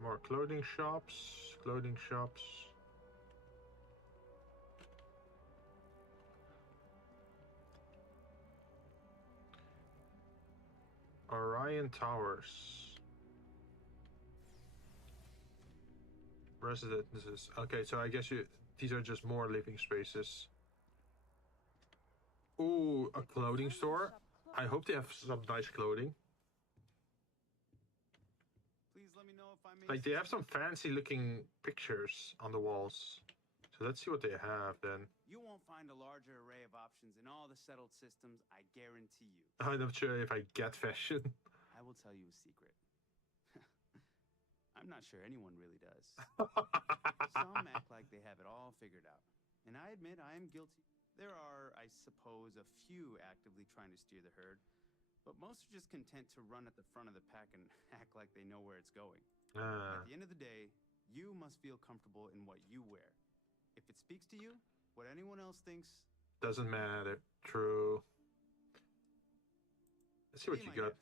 More clothing shops, clothing shops. Orion Towers. Residences. Okay, so I guess these are just more living spaces. Ooh, a clothing store. I hope they have some nice clothing. Please let me know if I may. Like they have some fancy looking pictures on the walls. So let's see what they have then. You won't find a larger array of options in all the settled systems, I guarantee you. I'm not sure if I get fashion. I will tell you a secret. I'm not sure anyone really does. Some act like they have it all figured out. And I admit I am guilty. There are, I suppose, a few actively trying to steer the herd, but most are just content to run at the front of the pack and act like they know where it's going. At the end of the day, you must feel comfortable in what you wear. If it speaks to you, what anyone else thinks doesn't matter. True. Let's see what you got.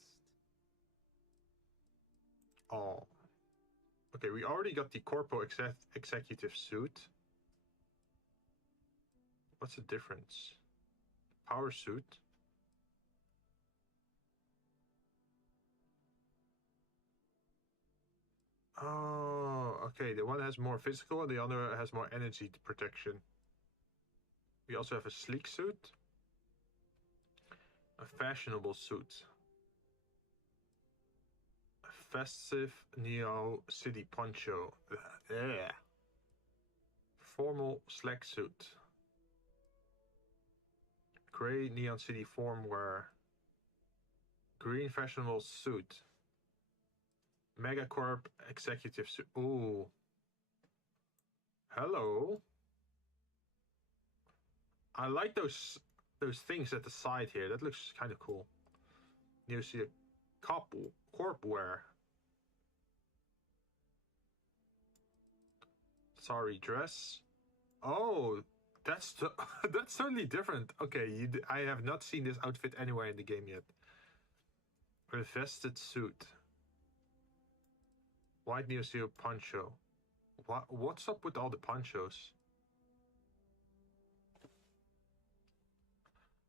Oh. Okay, we already got the corpo executive suit. What's the difference? Power suit. Oh, okay. The one has more physical and the other has more energy protection. We also have a sleek suit. A fashionable suit. A festive Neo City poncho. Yeah. Formal slack suit. Gray Neon City form wear. Green fashionable suit. Megacorp executive suit. Ooh. Hello. I like those things at the side here. That looks kind of cool. You see a corpware. Sorry, dress. Oh, that's that's totally different. Okay, I have not seen this outfit anywhere in the game yet. A vested suit. White Neo-Zero poncho. What's up with all the ponchos?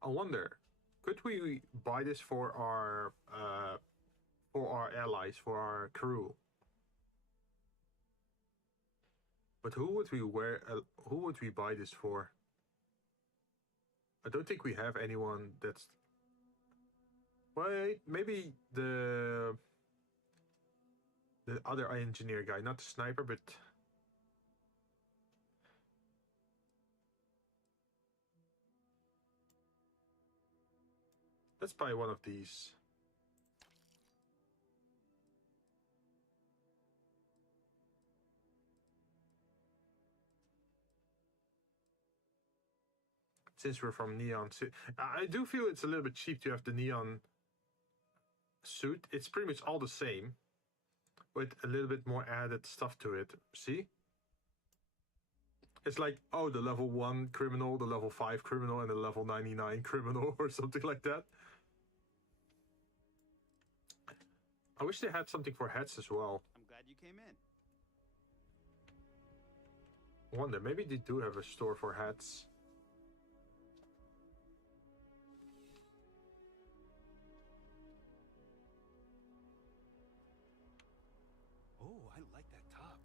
I wonder, could we buy this for our allies, for our crew? But who would we buy this for? I don't think we have anyone that's. Wait, maybe the other engineer guy, not the sniper, but. Let's buy one of these. Since we're from Neon, I do feel it's a little bit cheap to have the Neon suit. It's pretty much all the same, with a little bit more added stuff to it. See? It's like, oh, the level 1 criminal, the level 5 criminal, and the level 99 criminal, or something like that. I wish they had something for hats as well. I'm glad you came in. I wonder, maybe they do have a store for hats. Oh, I like that top.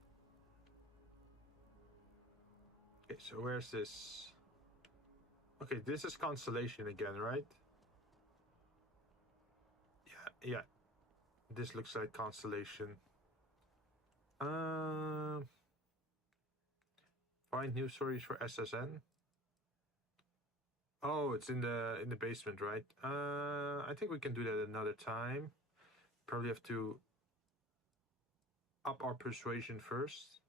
Okay, so where's this? Okay, this is Constellation again, right? Yeah. This looks like Constellation. Find new stories for SSN. Oh, it's in the basement, right? I think we can do that another time. Probably have to up our persuasion first.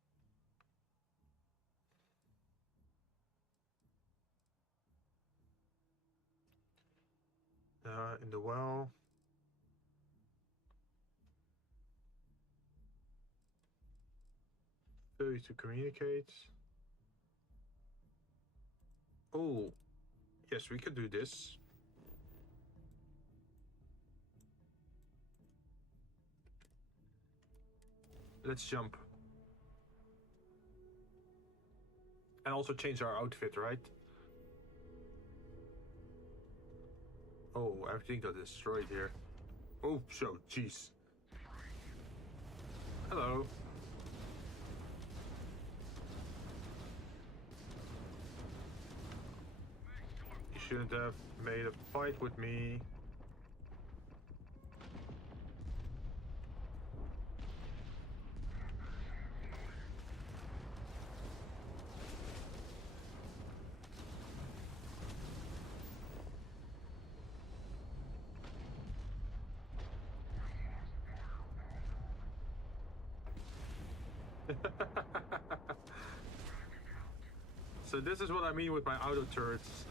In the well. Ability to communicate. Oh, yes, we could do this. Let's jump. And also change our outfit, right? Oh, everything got destroyed here. Oh, so, jeez. Hello. You shouldn't have made a fight with me. So this is what I mean with my auto turrets.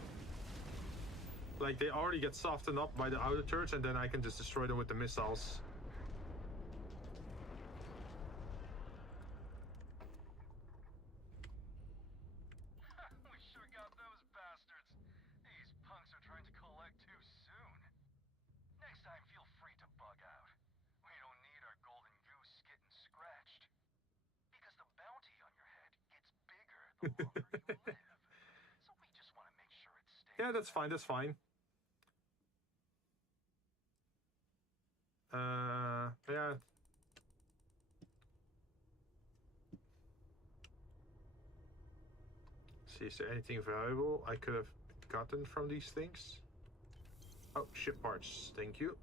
Like, they already get softened up by the auto turrets, and then I can just destroy them with the missiles. We sure got those bastards. These punks are trying to collect too soon. Next time, feel free to bug out. We don't need our golden goose getting scratched. Because the bounty on your head gets bigger the longer you live. So we just want to make sure it stays. Yeah, that's fine, that's fine. Yeah. See, is there anything valuable I could have gotten from these things? Oh, ship parts, thank you.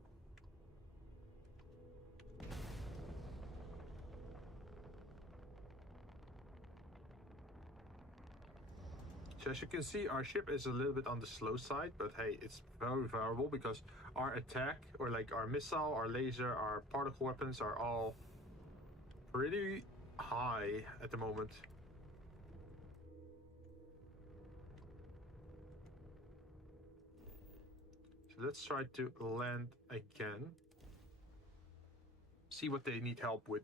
So as you can see, our ship is a little bit on the slow side, but hey, it's very valuable because our attack, or like our missile, our laser, our particle weapons are all pretty high at the moment. let's try to land again. See what they need help with.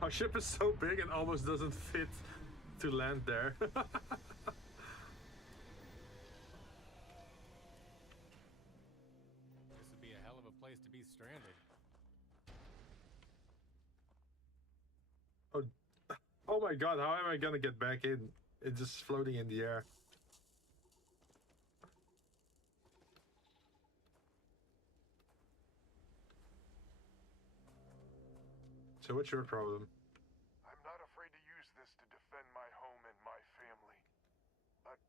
Our ship is so big it almost doesn't fit to land there. This would be a hell of a place to be stranded. Oh my god, how am I gonna get back in? It's just floating in the air. So what's your problem? I'm not afraid to use this to defend my home and my family. But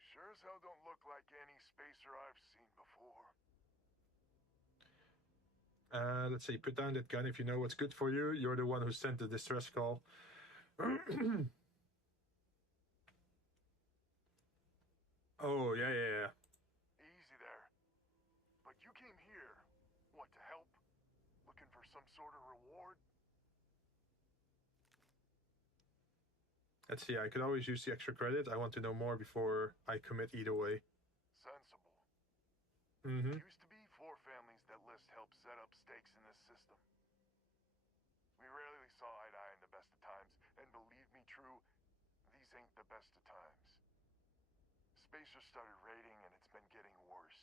you sure as hell don't look like any spacer I've seen before. Let's see, put down that gun if you know what's good for you. You're the one who sent the distress call. Oh, yeah. Easy there. But you came here, what, to help? Looking for some sort of reward? Let's see, I could always use the extra credit. I want to know more before I commit either way. Sensible. Mm-hmm. Used to be 4 families that list help set up stakes in this system. We rarely saw eye to eye in the best of times, and believe me true, these ain't the best of times. Spacers started raiding, and it's been getting worse.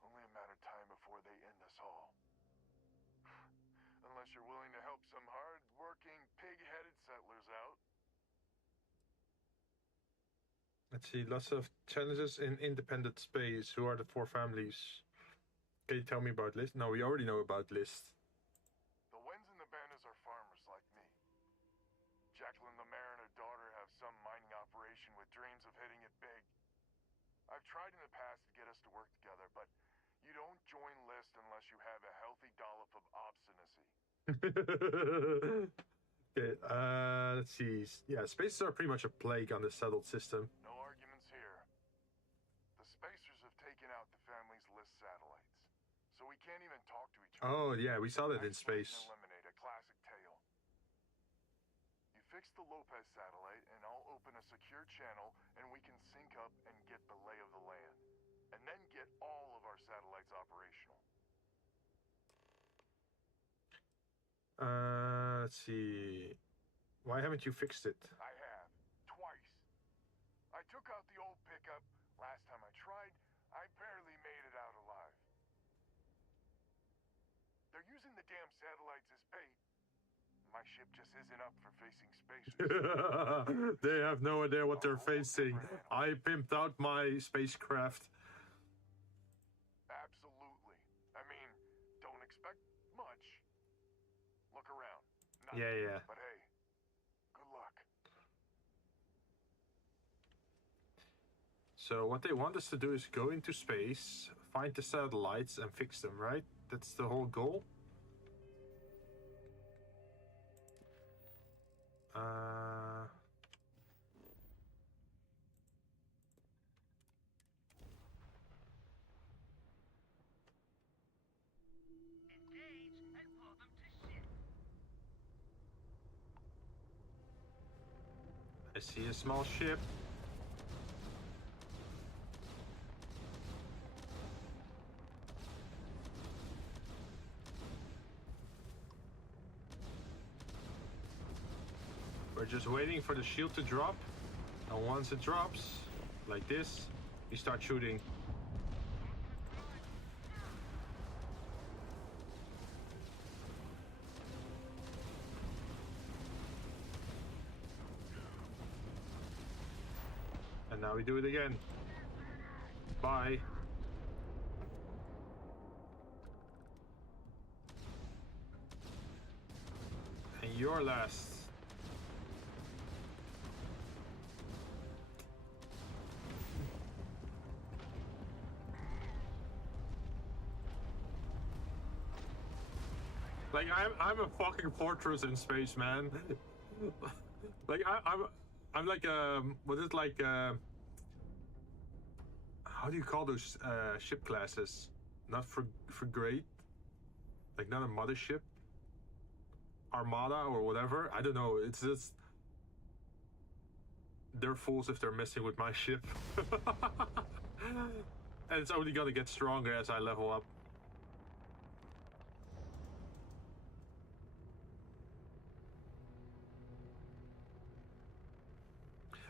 Only a matter of time before they end us all. Unless you're willing to help some hard-working, pig-headed settlers out. Let's see, lots of challenges in independent space. Who are the 4 families? Can you tell me about List? No, we already know about List. The Wens and the Bandas are farmers like me. Jacqueline the mayor and her daughter have some mining operation with dreams of hitting it big. I've tried in the past to get us to work together, but you don't join List unless you have a healthy dollop of obstinacy. Okay, let's see. Yeah, spaces are pretty much a plague on the settled system. No arguments here. The Spacers have taken out the family's List satellites, so we can't even talk to each other. Oh, yeah, we saw that in space. Eliminate a classic tale. You fix the Lopez satellite, and I'll open a secure channel, and we can sync up and get the lay of the land, and then get all of our satellites operational. Let's see. Why haven't you fixed it? I have. Twice. I took out the old pickup. Last time I tried, I barely made it out alive. They're using the damn satellites as bait. My ship just isn't up for facing spacers. They have no idea what they're facing. I pimped out my spacecraft. Absolutely. I mean, don't expect much. Look around. Yeah. But hey, good luck. So what they want us to do is go into space, find the satellites and fix them, right? That's the whole goal? I see a small ship. We're just waiting for the shield to drop, and once it drops, like this, you start shooting. And now we do it again. Bye. And you're last. Like I'm a fucking fortress in space, man. Like I'm like what is like how do you call those ship classes? Not frigate, like not a mothership, armada or whatever. I don't know. It's just they're fools if they're messing with my ship. And it's only gonna get stronger as I level up.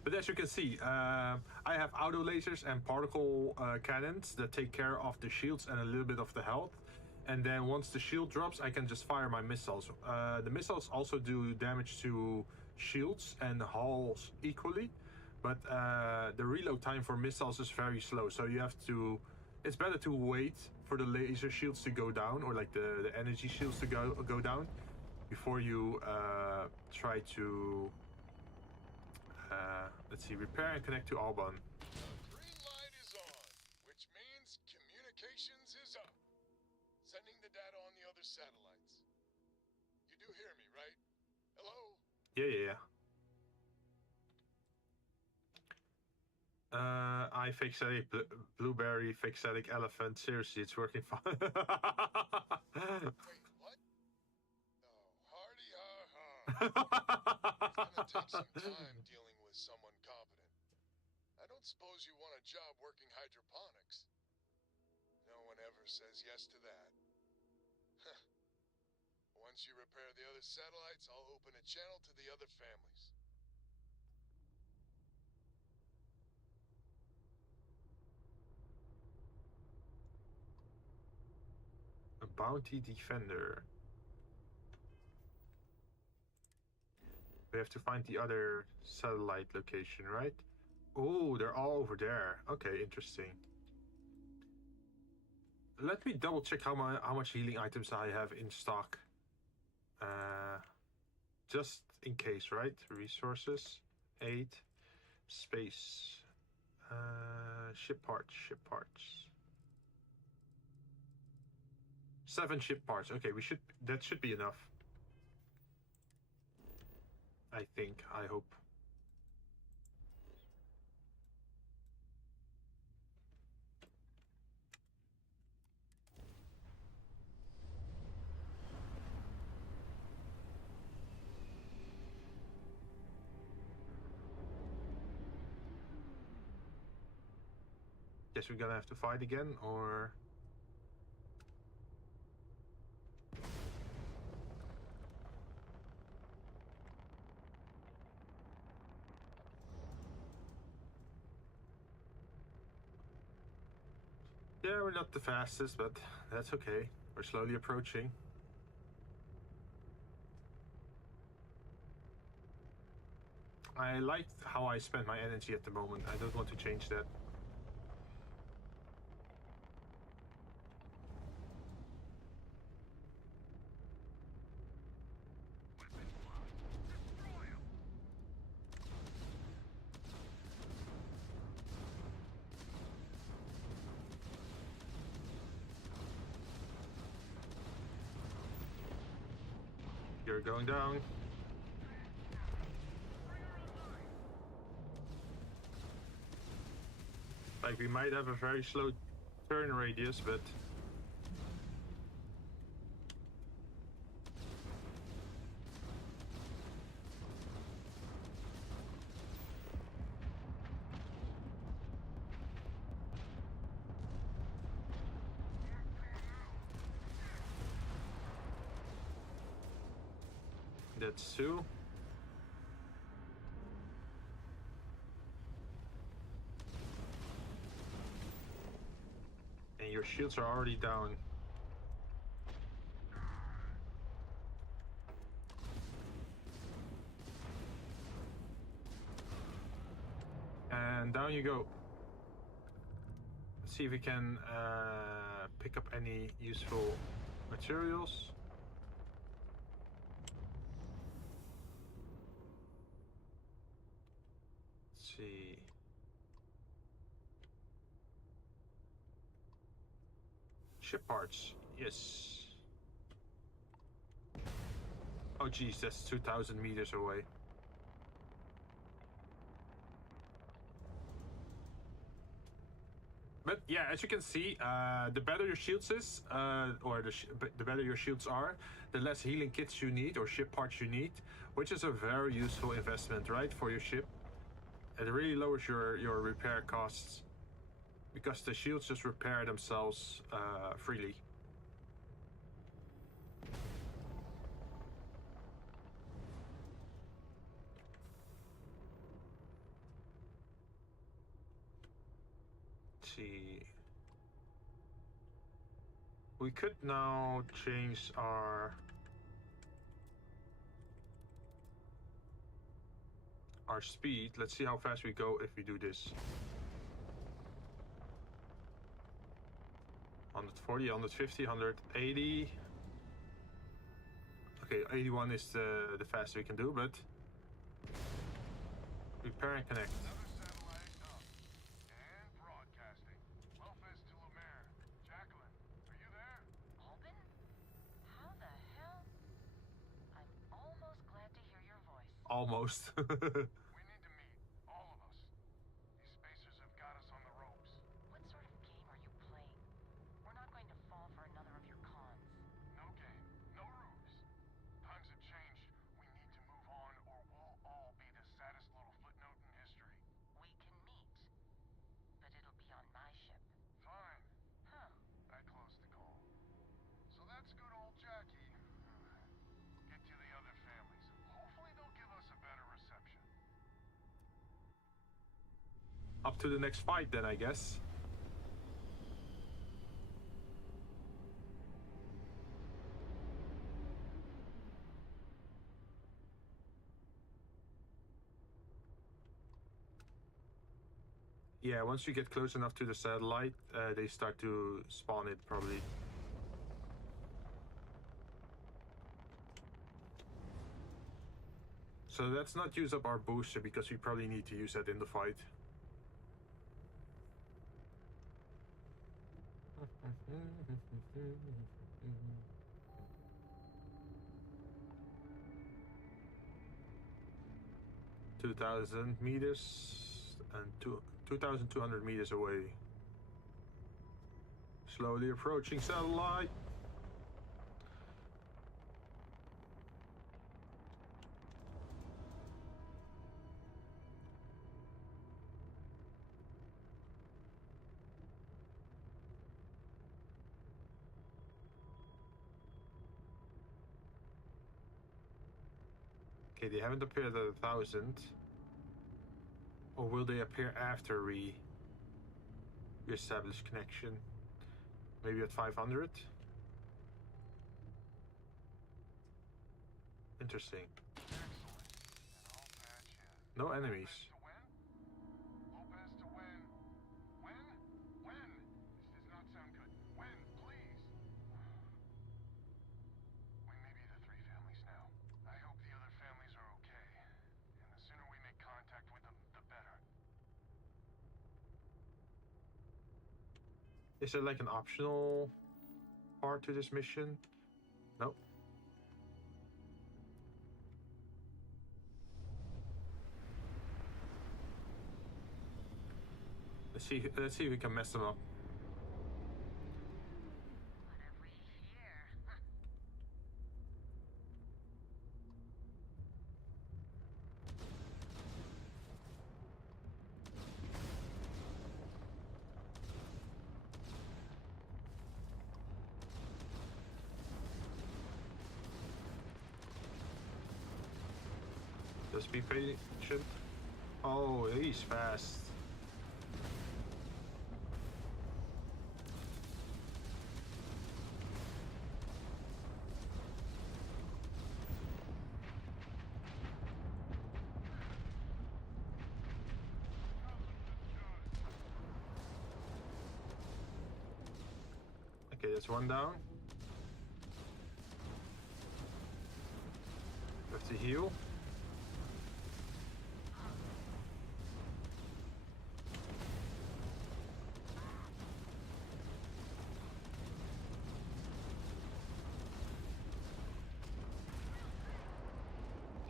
But as you can see, I have auto lasers and particle cannons that take care of the shields and a little bit of the health. And then once the shield drops, I can just fire my missiles. The missiles also do damage to shields and hulls equally. But the reload time for missiles is very slow. So you have to... It's better to wait for the laser shields to go down, or like the energy shields to go down, before you try to... let's see, repair and connect to Alban. Green light is on, which means communications is up. Sending the data on the other satellites. You do hear me, right? Hello? Yeah. I fixatic blueberry, fixatic elephant. Seriously, it's working fine. Wait, what? Oh, hardy ha-ha. It's gonna take some time dealing with someone competent. I don't suppose you want a job working hydroponics. No one ever says yes to that. Once you repair the other satellites, I'll open a channel to the other families. A bounty defender. We have to find the other satellite location, right? Oh, they're all over there. Okay, interesting. Let me double check how much healing items I have in stock. Just in case, right? Resources, 8, space, ship parts. 7 ship parts. Okay, that should be enough. I think, I hope. Guess we're gonna have to fight again, or... Yeah, we're not the fastest, but that's okay. We're slowly approaching. I like how I spend my energy at the moment. I don't want to change that. You're going down. Like, we might have a very slow turn radius, but... That's 2. And your shields are already down. And down you go. Let's see if we can pick up any useful materials. See. Ship parts, yes. Oh geez, that's 2,000 meters away. But yeah, as you can see, the better your shields is, or the better your shields are, the less healing kits you need or ship parts you need, which is a very useful investment, right, for your ship. It really lowers your repair costs because the shields just repair themselves freely. Let's see. We could now change our speed. Let's see how fast we go if we do this. 140, 150, 180. Okay, 81 is the fastest we can do, but repair and connect. Almost. We need to meet, all of us. These spacers have got us on the ropes. What sort of game are you playing? We're not going to fall for another of your cons. No game, no ruse. Times have changed. We need to move on or we'll all be the saddest little footnote in history. We can meet, but it'll be on my ship. Fine. Huh. I closed the call. So that's good old Jackie. Get to the other families. Hopefully they'll give us a better reception. Up to the next fight then, I guess. Yeah, once you get close enough to the satellite, they start to spawn it probably. So let's not use up our booster because we probably need to use that in the fight. $2,000 meters and 2,200 meters away. Slowly approaching satellite. Okay, they haven't appeared at 1,000. Or will they appear after we establish connection? Maybe at 500? Interesting. No enemies. Lopez to win. When? When? This does not sound good. When, please? We may be the three families now. I hope the other families are okay. And the sooner we make contact with them, the better. Is there like an optional part to this mission? Nope. Let's see if we can mess them up. Just be patient. Oh, he's fast. Okay, that's one down. Have to heal.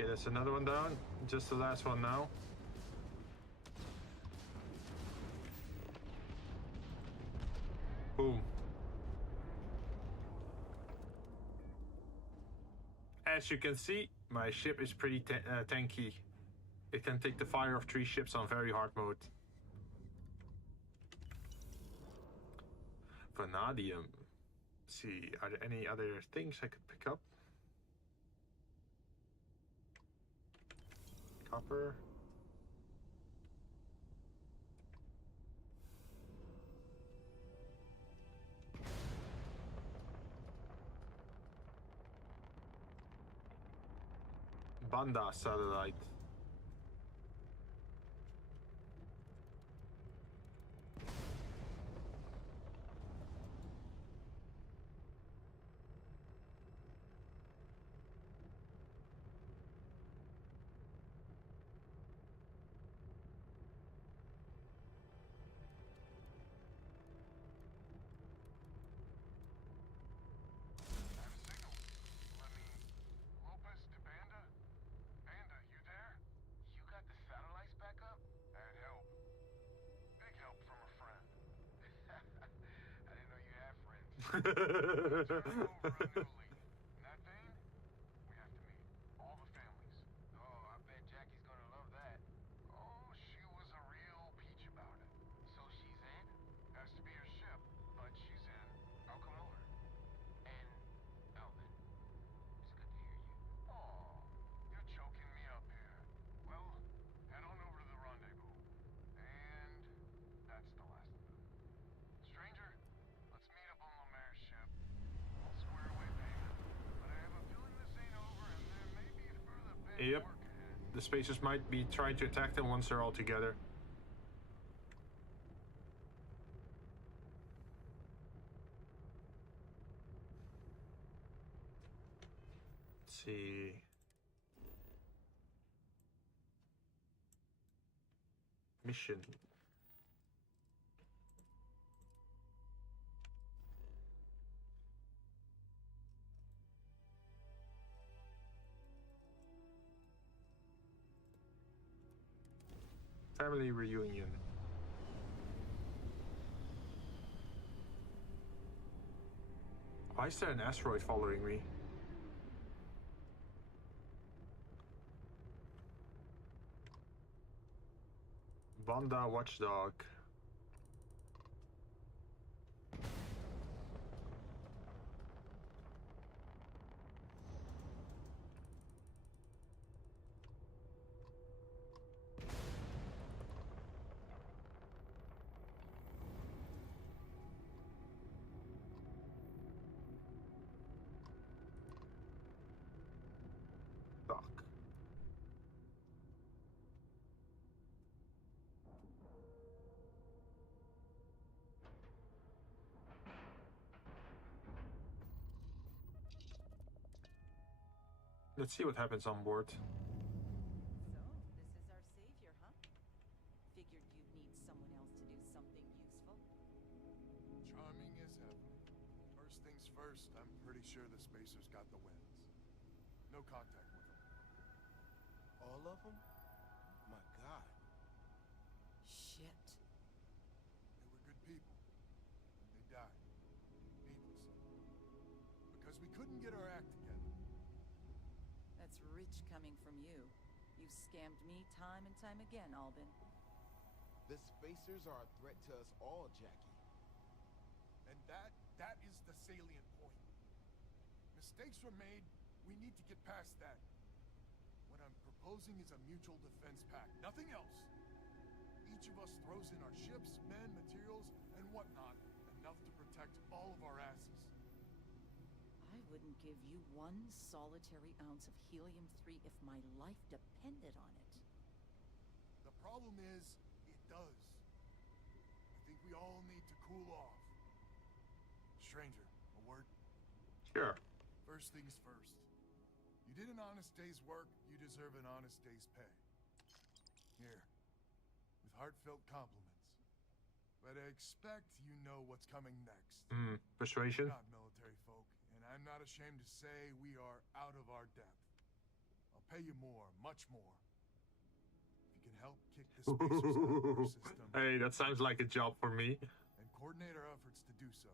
Okay, that's another one down. Just the last one now. As you can see, my ship is pretty tanky. It can take the fire of 3 ships on very hard mode. Vanadium. Let's see, are there any other things I could pick up? Copper. Banda satellite. Yep. The spacers might be trying to attack them once they're all together. Let's see. Mission. Family reunion. Why is there an asteroid following me? Banda watchdog. Let's see what happens on board. So, this is our savior, huh? Figured you'd need someone else to do something useful. Charming as ever. First things first, I'm pretty sure the spacers got the winds. No contact with them. All of them? My God. Shit. They were good people. They died. Needlessly. Because we couldn't get our act together. That's rich coming from you. You've scammed me time and time again, Alvin. The spacers are a threat to us all, Jackie. And that is the salient point. Mistakes were made. We need to get past that. What I'm proposing is a mutual defense pact. Nothing else. Each of us throws in our ships, men, materials, and whatnot. Enough to protect all of our asses. I wouldn't give you one solitary ounce of helium-3 if my life depended on it. The problem is, it does. I think we all need to cool off. Stranger, a word? Sure. First things first. You did an honest day's work, you deserve an honest day's pay. Here, with heartfelt compliments. But I expect you know what's coming next. Persuasion? Not military folk, and I'm not ashamed to say we are out of our depth. I'll pay you more, much more. If you can help kick the spacers out of our system. Hey, that sounds like a job for me. And coordinate our efforts to do so.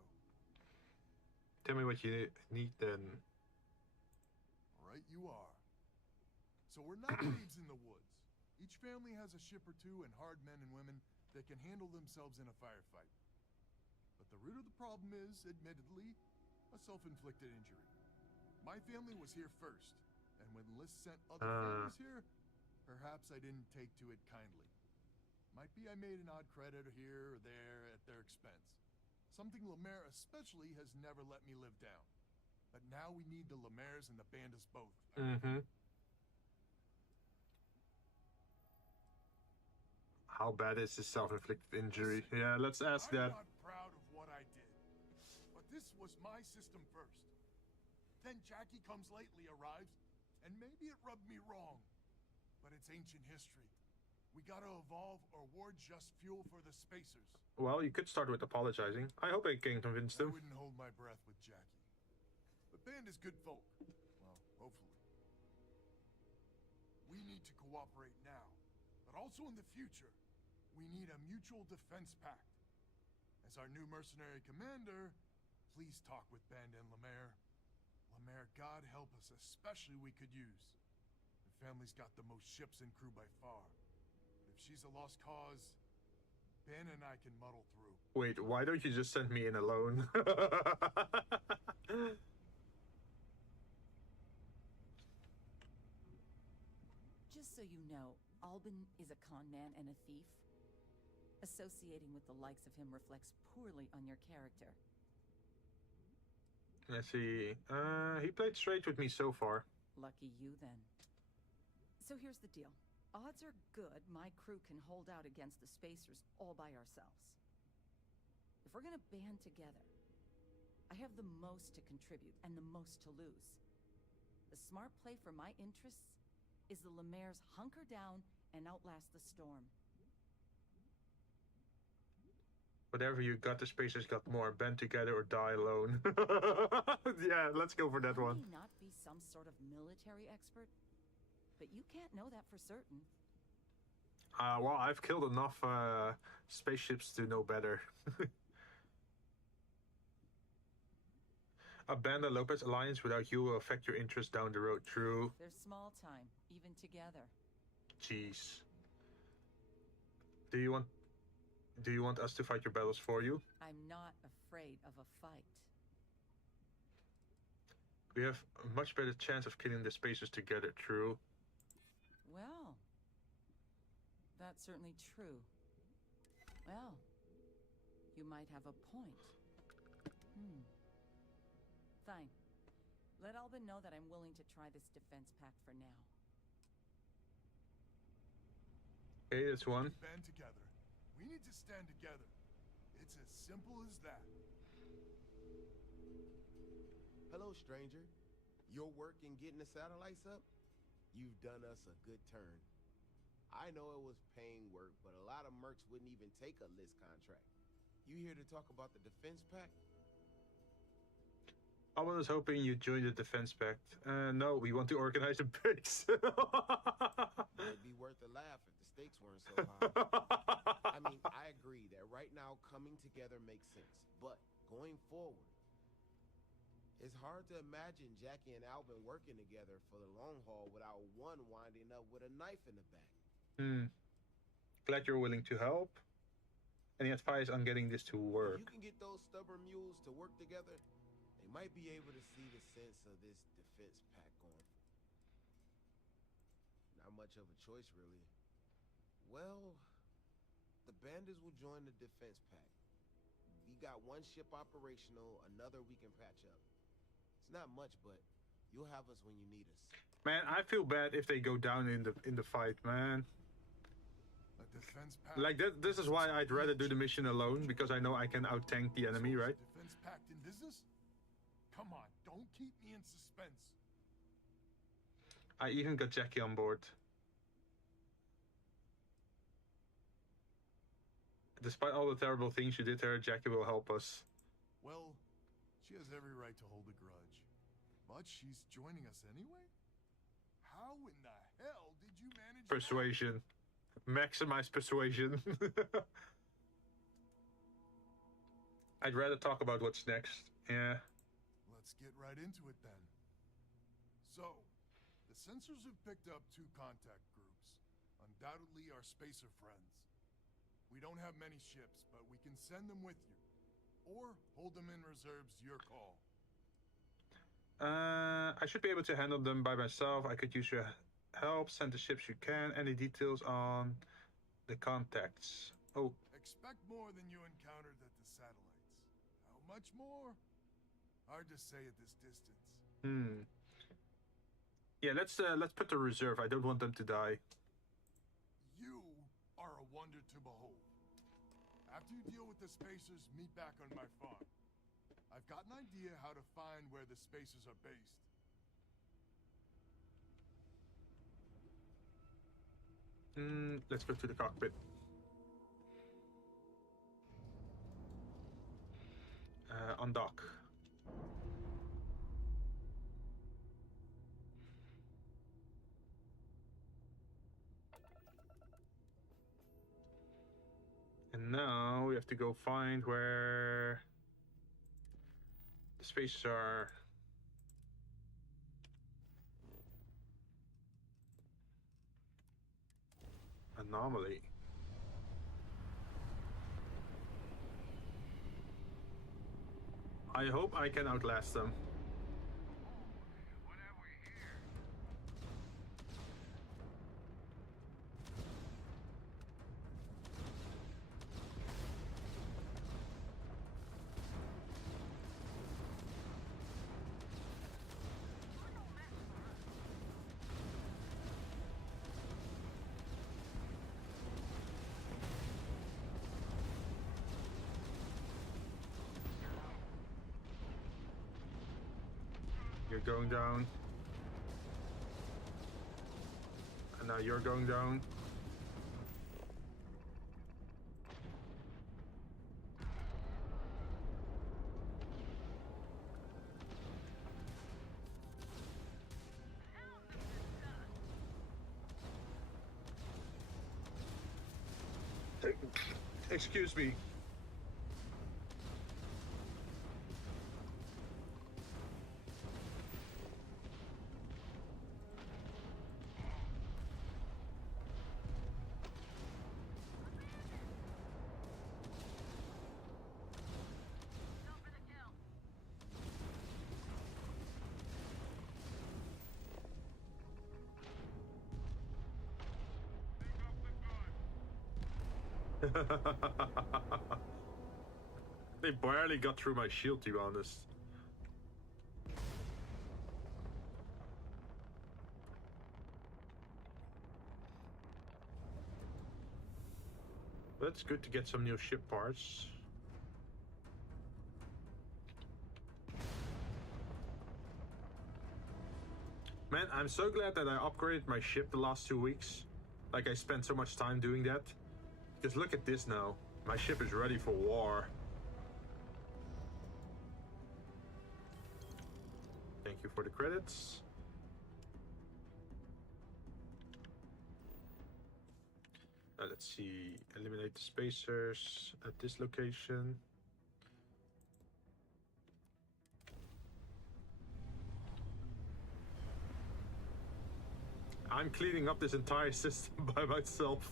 Tell me what you need then. All Right you are. So we're not babes in the woods. Each family has a ship or two and hard men and women that can handle themselves in a firefight. But the root of the problem is, admittedly, a self-inflicted injury. My family was here first, and when Liz sent other families here, perhaps I didn't take to it kindly. Might be I made an odd credit here or there at their expense. Something Lemaire especially has never let me live down. But now we need the Lemaires and the Bandits both. How bad is this self-inflicted injury? Yeah, let's ask that. I'm not proud of what I did, but this was my system first. Then Jackie Comes Lately arrives, and maybe it rubbed me wrong, but it's ancient history. We gotta evolve or award just fuel for the spacers. Well, you could start with apologizing. I hope I can convince them. I wouldn't hold my breath with Jackie. But Band is good folk. Well, hopefully. We need to cooperate now, but also in the future. We need a mutual defense pact. As our new mercenary commander, please talk with Band and Lemaire. Lemaire, God help us, especially we could use. The family's got the most ships and crew by far. But if she's a lost cause, Ben and I can muddle through. Wait, why don't you just send me in alone? Just so you know, Albin is a con man and a thief. Associating with the likes of him reflects poorly on your character. Let's see. He played straight with me so far. Lucky you, then. So here's the deal. Odds are good my crew can hold out against the Spacers all by ourselves. If we're gonna band together, I have the most to contribute and the most to lose. The smart play for my interests is the Lemaire's hunker down and outlast the storm. Whatever you got, the Spacers got more. Band together or die alone. Yeah, let's go for that one. I may not be some sort of military expert, but you can't know that for certain. Well, I've killed enough spaceships to know better. A Banda Lopez alliance without you will affect your interest down the road. True. They're small time, even together. Jeez. Do you want us to fight your battles for you? I'm not afraid of a fight. We have a much better chance of killing the Spacers together. True. Well, that's certainly true. Well, you might have a point. Fine. Let Albin know that I'm willing to try this defense pact for now. Okay, that's one. Band together. We need to stand together. It's as simple as that. Hello, stranger. Your work in getting the satellites up? You've done us a good turn. I know it was paying work, but a lot of mercs wouldn't even take a list contract. You here to talk about the defense pact? I was hoping you'd join the defense pact. No, we want to organize a base. Might be worth a laugh if the stakes weren't so high. I mean, I agree that right now coming together makes sense. But going forward, it's hard to imagine Jackie and Albin working together for the long haul without one winding up with a knife in the back. Glad you're willing to help. Any advice on getting this to work? If you can get those stubborn mules to work together, they might be able to see the sense of this defense pact going. Not much of a choice, really. Well, the Bandits will join the defense pact. We got one ship operational, another we can patch up. It's not much, but you'll have us when you need us. Man, I feel bad if they go down in the fight, man. A defense pact. Like this is why I'd rather do the mission alone, because I know I can out-tank the enemy, right? Defense pact in business? Come on, don't keep me in suspense. I even got Jackie on board. Despite all the terrible things you did to her, Jackie will help us. Well, she has every right to hold a grudge. But she's joining us anyway? How in the hell did you manage Persuasion. Maximize persuasion. I'd rather talk about what's next. Yeah. Let's get right into it then. So, sensors have picked up 2 contact groups. Undoubtedly our spacer friends. We don't have many ships, but we can send them with you. Or hold them in reserves, your call. I should be able to handle them by myself. I could use your help. Send the ships you can. Any details on the contacts? Oh. Expect more than you encountered at the satellites. How much more? Hard to say at this distance. Yeah, let's put the reserve. I don't want them to die. You are a wonder to behold. After you deal with the spacers, meet back on my farm. I've got an idea how to find where the spacers are based. Let's go to the cockpit. On dock. And now we have to go find where the spaces are. Anomaly. I hope I can outlast them. You're going down. And now you're going down. Excuse me. They barely got through my shield, to be honest. But it's good to get some new ship parts. Man, I'm so glad that I upgraded my ship the last 2 weeks. Like, I spent so much time doing that. Because look at this now. My ship is ready for war. Thank you for the credits. Let's see. Eliminate the spacers at this location. I'm cleaning up this entire system by myself.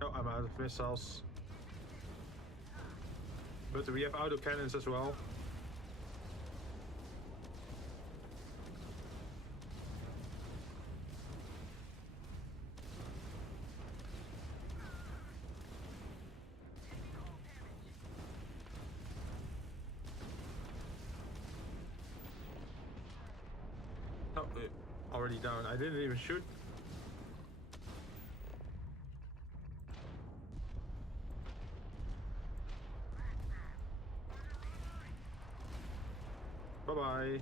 Oh, I'm out of missiles. But we have auto cannons as well. Oh, already down. I didn't even shoot. Bye-bye.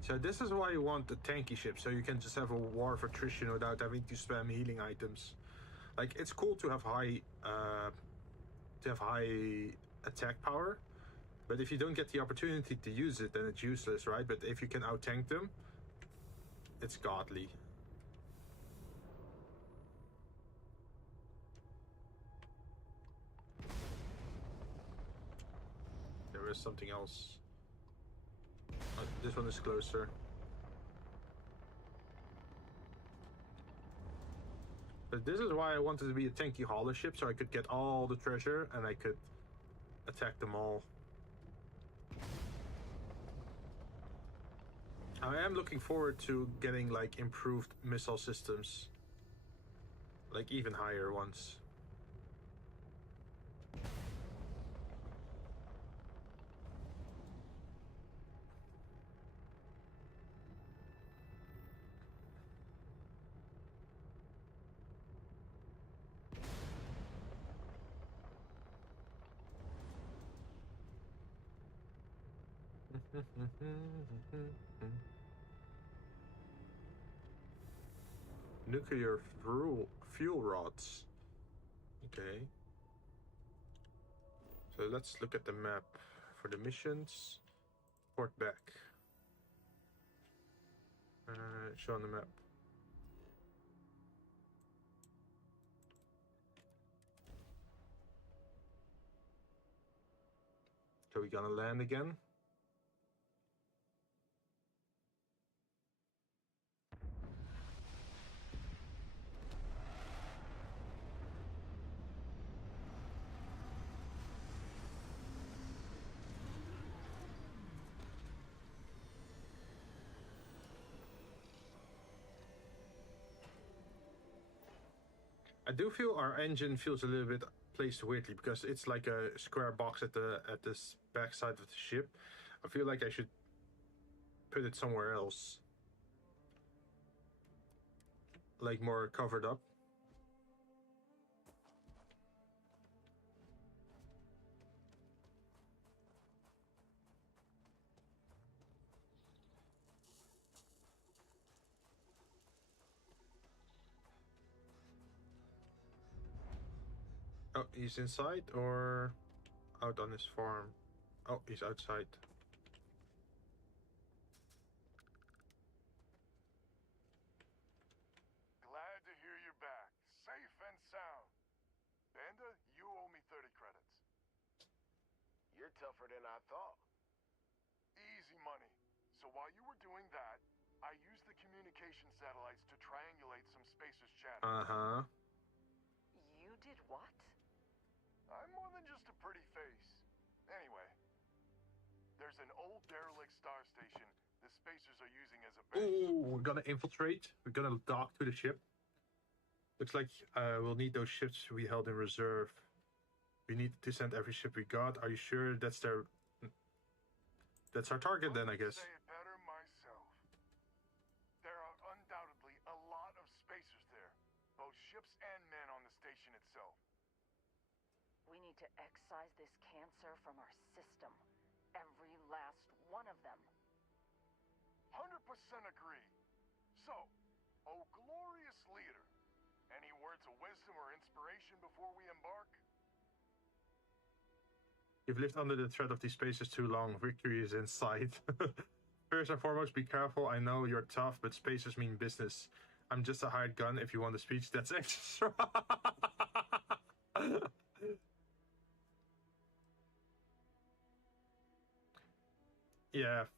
So this is why you want the tanky ship, so you can just have a war of attrition without having to spam healing items. Like, it's cool to have high attack power, but if you don't get the opportunity to use it, then it's useless, right? But if you can out-tank them, it's godly. There is something else. This one is closer. But this is why I wanted to be a tanky hauler ship, so I could get all the treasure and I could attack them all. I am looking forward to getting like improved missile systems, like even higher ones. Nuclear fuel rods. Okay. So let's look at the map for the missions. Port back. Show on the map. So we gonna land again? I do feel our engine feels a little bit placed weirdly because it's like a square box at the back side of the ship. I feel like I should put it somewhere else, like more covered up. Oh, he's inside or out on his farm? Oh, he's outside. Glad to hear you're back, safe and sound. Banda, you owe me 30 credits. You're tougher than I thought. Easy money. So while you were doing that, I used the communication satellites to triangulate some spacers chatter. Uh-huh. You did what? I'm more than just a pretty face. Anyway, there's an old derelict star station the spacers are using as a base. Ooh, we're gonna infiltrate. We're gonna dock to the ship. Looks like we'll need those ships we held in reserve. We need to send every ship we got. Are you sure that's our target then, I guess? Say it better myself. There are undoubtedly a lot of spacers there, both ships and men on the station itself. We need to excise this cancer from our system. Every last one of them. 100% agree. So, oh glorious leader, any words of wisdom or inspiration before we embark? You've lived under the threat of these spacers too long. Victory is in sight. First and foremost, be careful. I know you're tough, but spacers mean business. I'm just a hired gun. If you want a speech, that's extra. Yeah,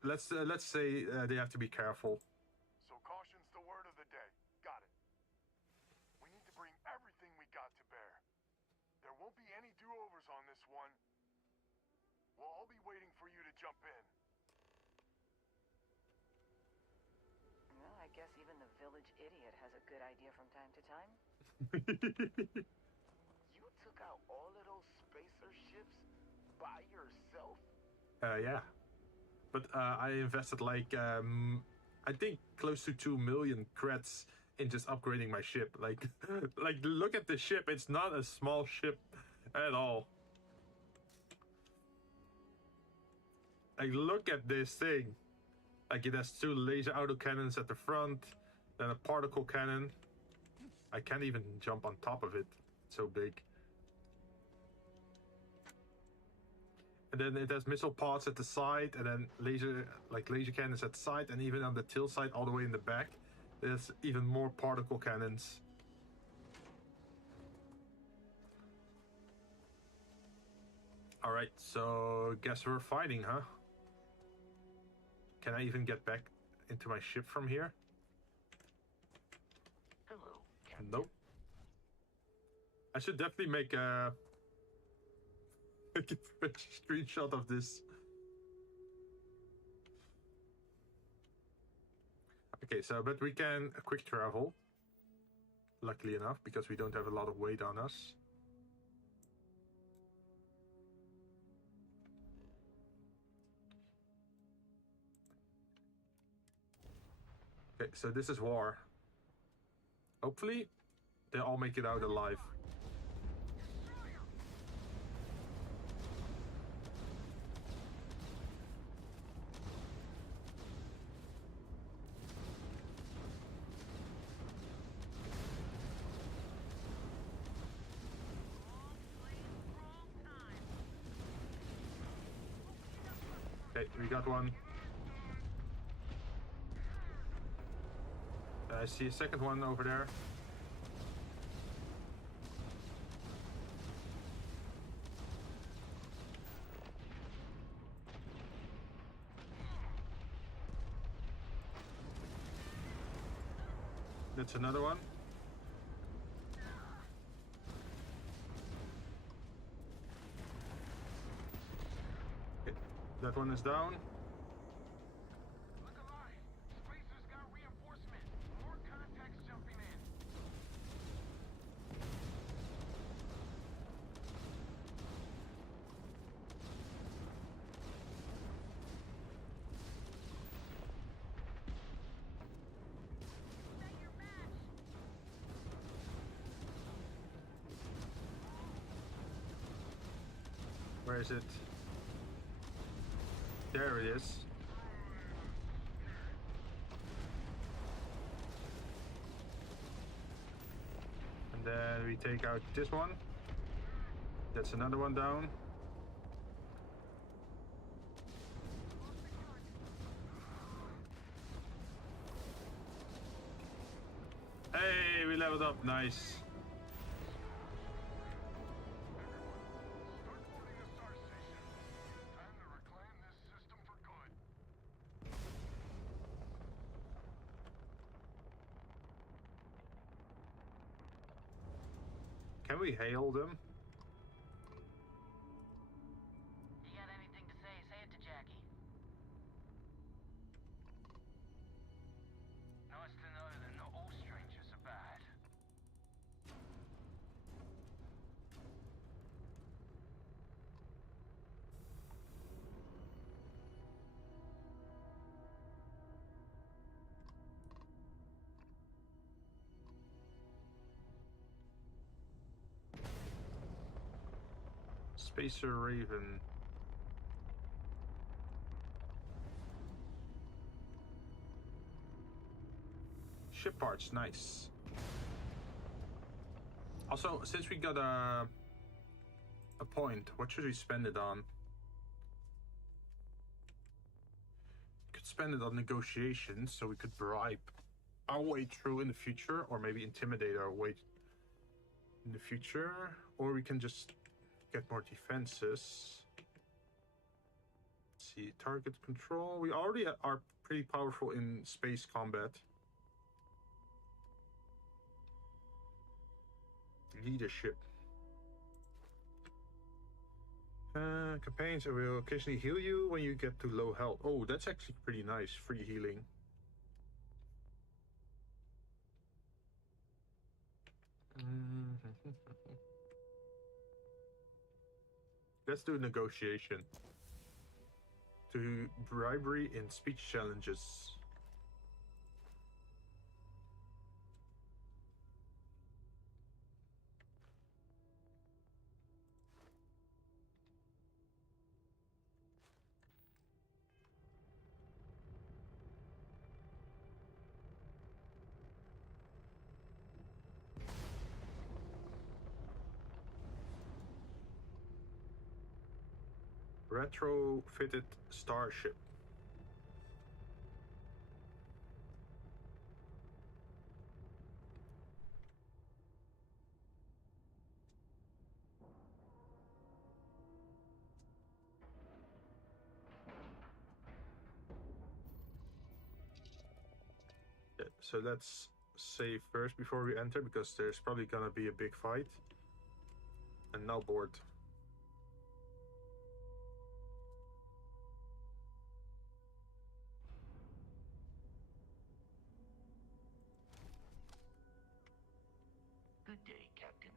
let's say they have to be careful. So caution's the word of the day. Got it. We need to bring everything we got to bear. There won't be any do-overs on this one. We'll all be waiting for you to jump in. Well, I guess even the village idiot has a good idea from time to time. You took out all of those spacer ships by yourself? Yeah. But I invested like, I think close to 2 million creds in just upgrading my ship. Like, like look at the ship. It's not a small ship at all. Like, look at this thing. Like, it has 2 laser autocannons at the front, then a particle cannon. I can't even jump on top of it. It's so big. And then it has missile pods at the side, and then laser cannons at the side, and even on the tail side, all the way in the back, there's even more particle cannons. All right, so guess we're fighting, huh? Can I even get back into my ship from here? Hello, Nope. I should definitely make a screenshot of this. Okay, so but we can quick travel. Luckily enough, because we don't have a lot of weight on us. Okay, so this is war. Hopefully, they all make it out alive. Okay, we got one. I see a second one over there. That's another one. Okay, that one is down. Where is it? There it is. And then we take out this one. That's another one down. Hey, we leveled up. Nice. Can we hail them? You got anything to say? Say it to Jackie. Nice to know that not all strangers are bad. Spacer Raven. Ship parts, nice. Also, since we got a point, what should we spend it on? Could spend it on negotiations, so we could bribe our way through in the future, or maybe intimidate our way in the future, or we can just get more defenses. Let's see, target control. We already are pretty powerful in space combat. Leadership. Campaigns will occasionally heal you when you get to low health. Oh, that's actually pretty nice. Free healing. Let's do negotiation. To bribery in speech challenges. Retrofitted starship. Yeah, so let's save first before we enter, because there's probably gonna be a big fight. And now board. Good day, Captain.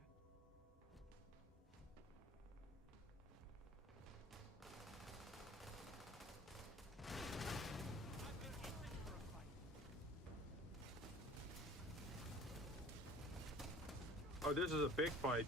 Oh, this is a big fight.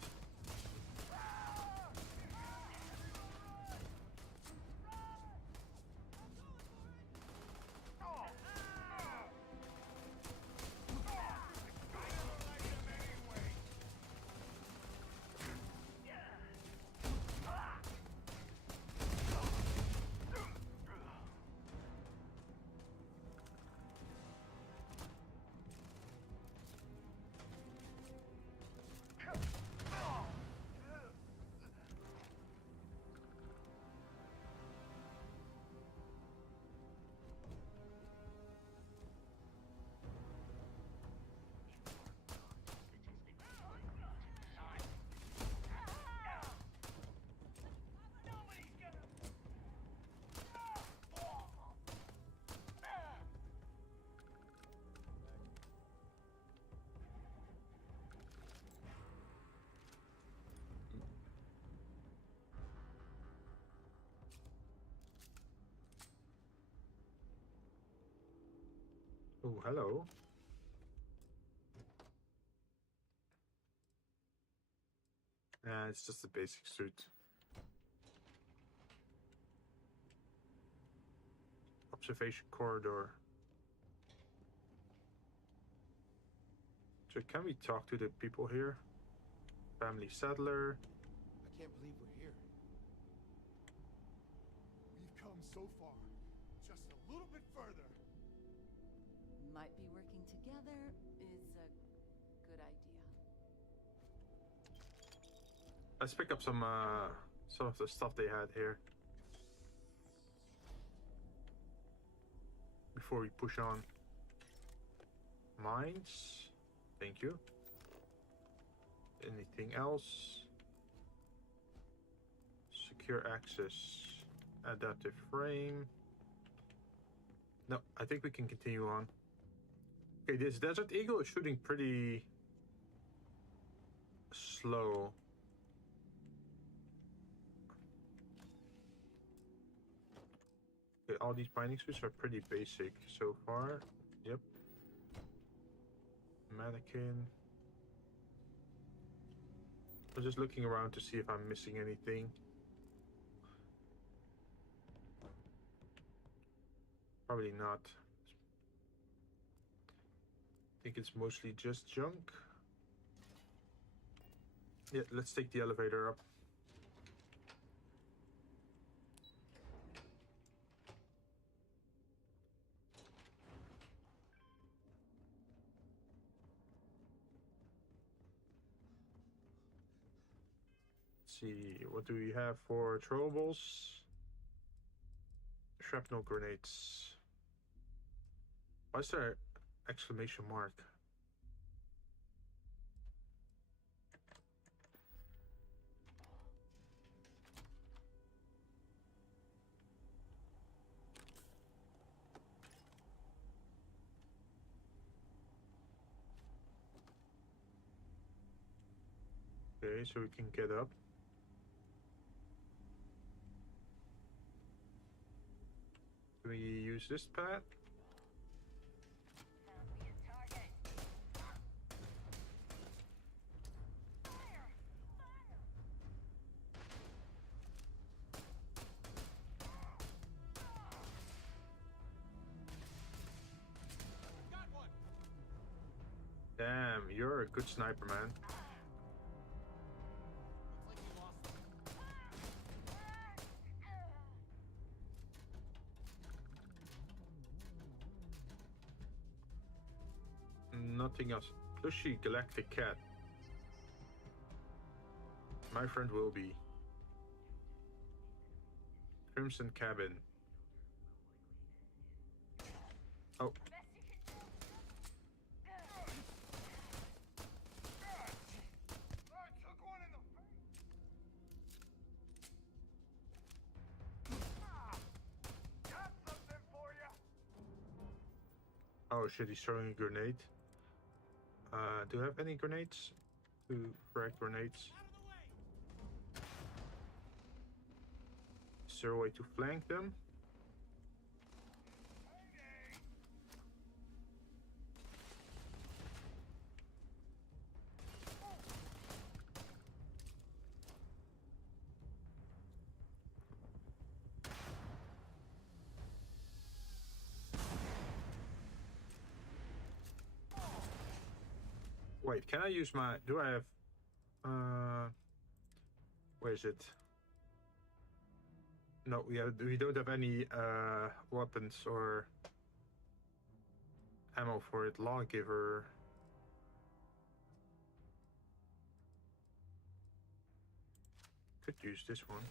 Oh, hello. It's just a basic suit. Observation corridor. So can we talk to the people here? Family settler. I can't believe we're here. We've come so far. Just a little bit further. Might be working together is a good idea. Let's pick up some of the stuff they had here before we push on. Mines, thank you. Anything else? Secure access, adaptive frame. No, I think we can continue on. Okay, this Desert Eagle is shooting pretty slow. Okay, all these binding suits are pretty basic so far. Yep. Mannequin. I'm just looking around to see if I'm missing anything. Probably not. I think it's mostly just junk. Yeah, let's take the elevator up. Let's see, what do we have for throwables? Shrapnel grenades. Why is there exclamation mark? Okay, so we can get up. Can we use this pad? Damn, you're a good sniper, man. nothing else. Plushy galactic cat. My friend will be. Crimson cabin. Oh. Oh shit, he's throwing a grenade. Do I have any grenades? 2 frag grenades. Is there a way to flank them? Wait, can I use my... Do I have... Where is it? No, we don't have any weapons or ammo for it. Lawgiver. Could use this one.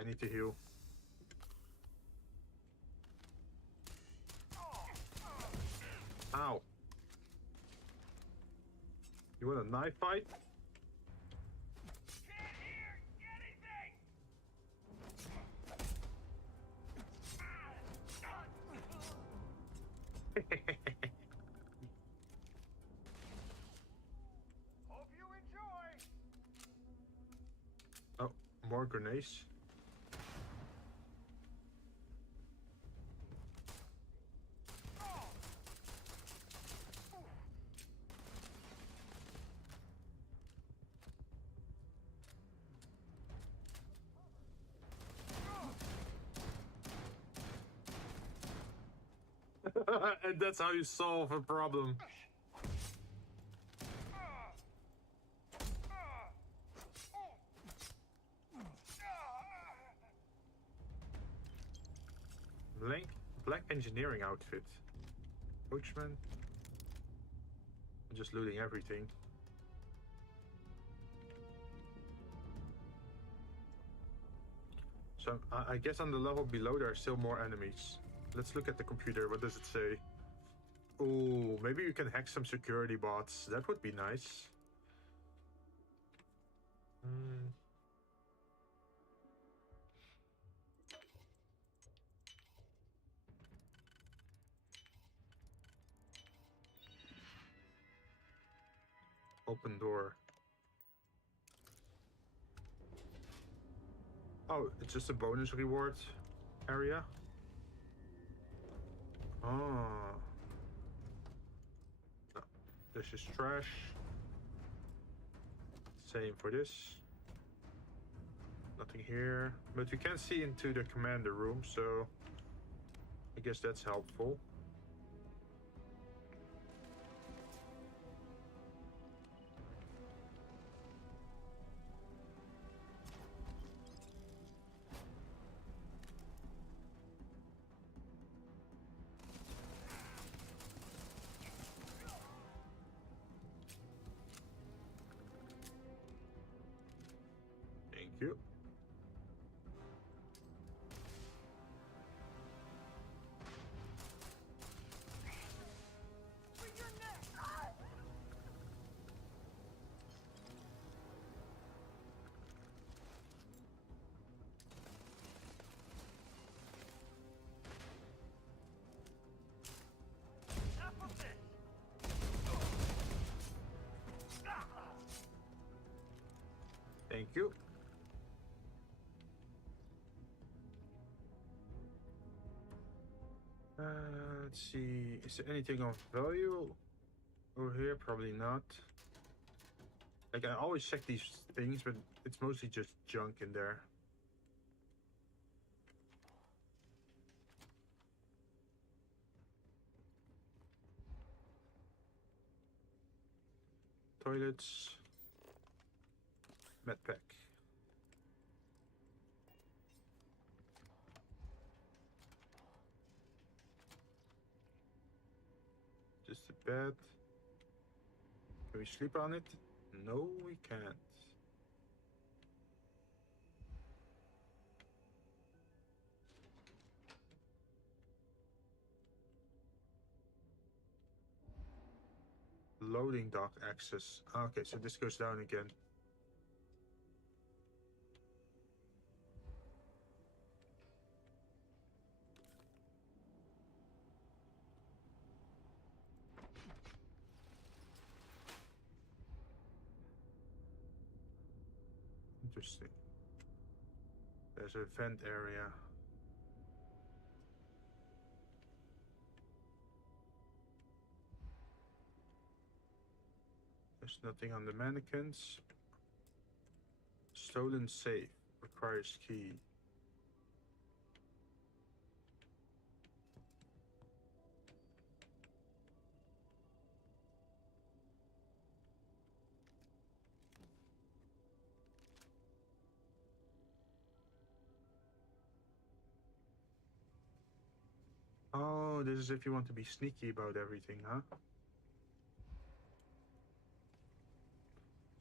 I need to heal. Ow. You want a knife fight? Hope you enjoy. Oh, more grenades. And that's how you solve a problem. Black engineering outfit. Coachman. I'm just looting everything. So I guess on the level below there are still more enemies. Let's look at the computer. What does it say? Oh, maybe you can hack some security bots. That would be nice. Open door. Oh, it's just a bonus reward area. Oh. No, this is trash. Same for this. Nothing here. But we can see into the commander room, so I guess that's helpful. Thank you. Thank you. Let's see. Is there anything of value over here? Probably not. Like, I always check these things, but it's mostly just junk in there. Toilets. Medpack. Just a bed. Can we sleep on it? No, we can't. Loading dock access. Okay, so this goes down again. Interesting. There's a vent area. There's nothing on the mannequins. Stolen safe. Requires key. Oh, this is if you want to be sneaky about everything, huh?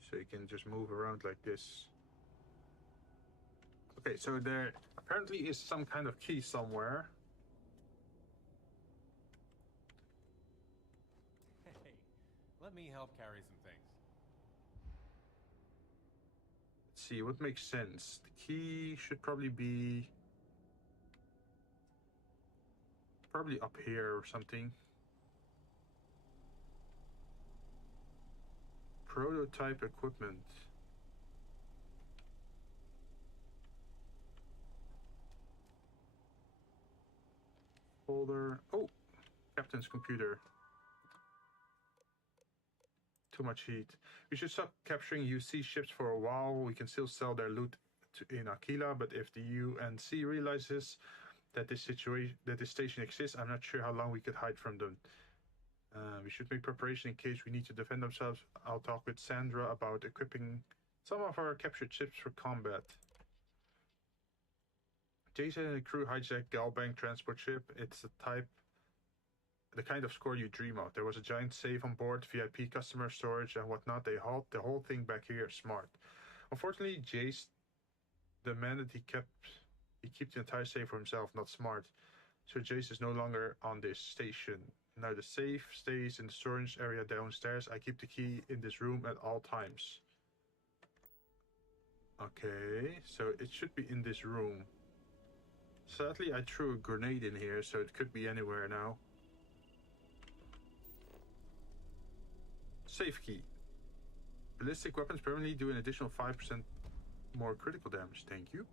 So you can just move around like this. Okay, so there apparently is some kind of key somewhere. Hey, let me help carry some things. Let's see, what makes sense? The key should probably be... probably up here or something. Prototype equipment. Folder. Oh, captain's computer. Too much heat. We should stop capturing UC ships for a while. We can still sell their loot in Aquila, but if the UNC realizes that this station exists, I'm not sure how long we could hide from them. We should make preparation in case we need to defend ourselves. I'll talk with Sandra about equipping some of our captured ships for combat. Jason and the crew hijacked Galbank transport ship. It's the kind of score you dream of. There was a giant safe on board, VIP customer storage and whatnot. They hauled the whole thing back here. Smart. Unfortunately, Jace demanded he keep the entire safe for himself. Not smart. So Jace is no longer on this station. Now the safe stays in the storage area downstairs. I keep the key in this room at all times. Okay, so it should be in this room. Sadly, I threw a grenade in here, so it could be anywhere now. Safe key. Ballistic weapons permanently do an additional 5% more critical damage. Thank you.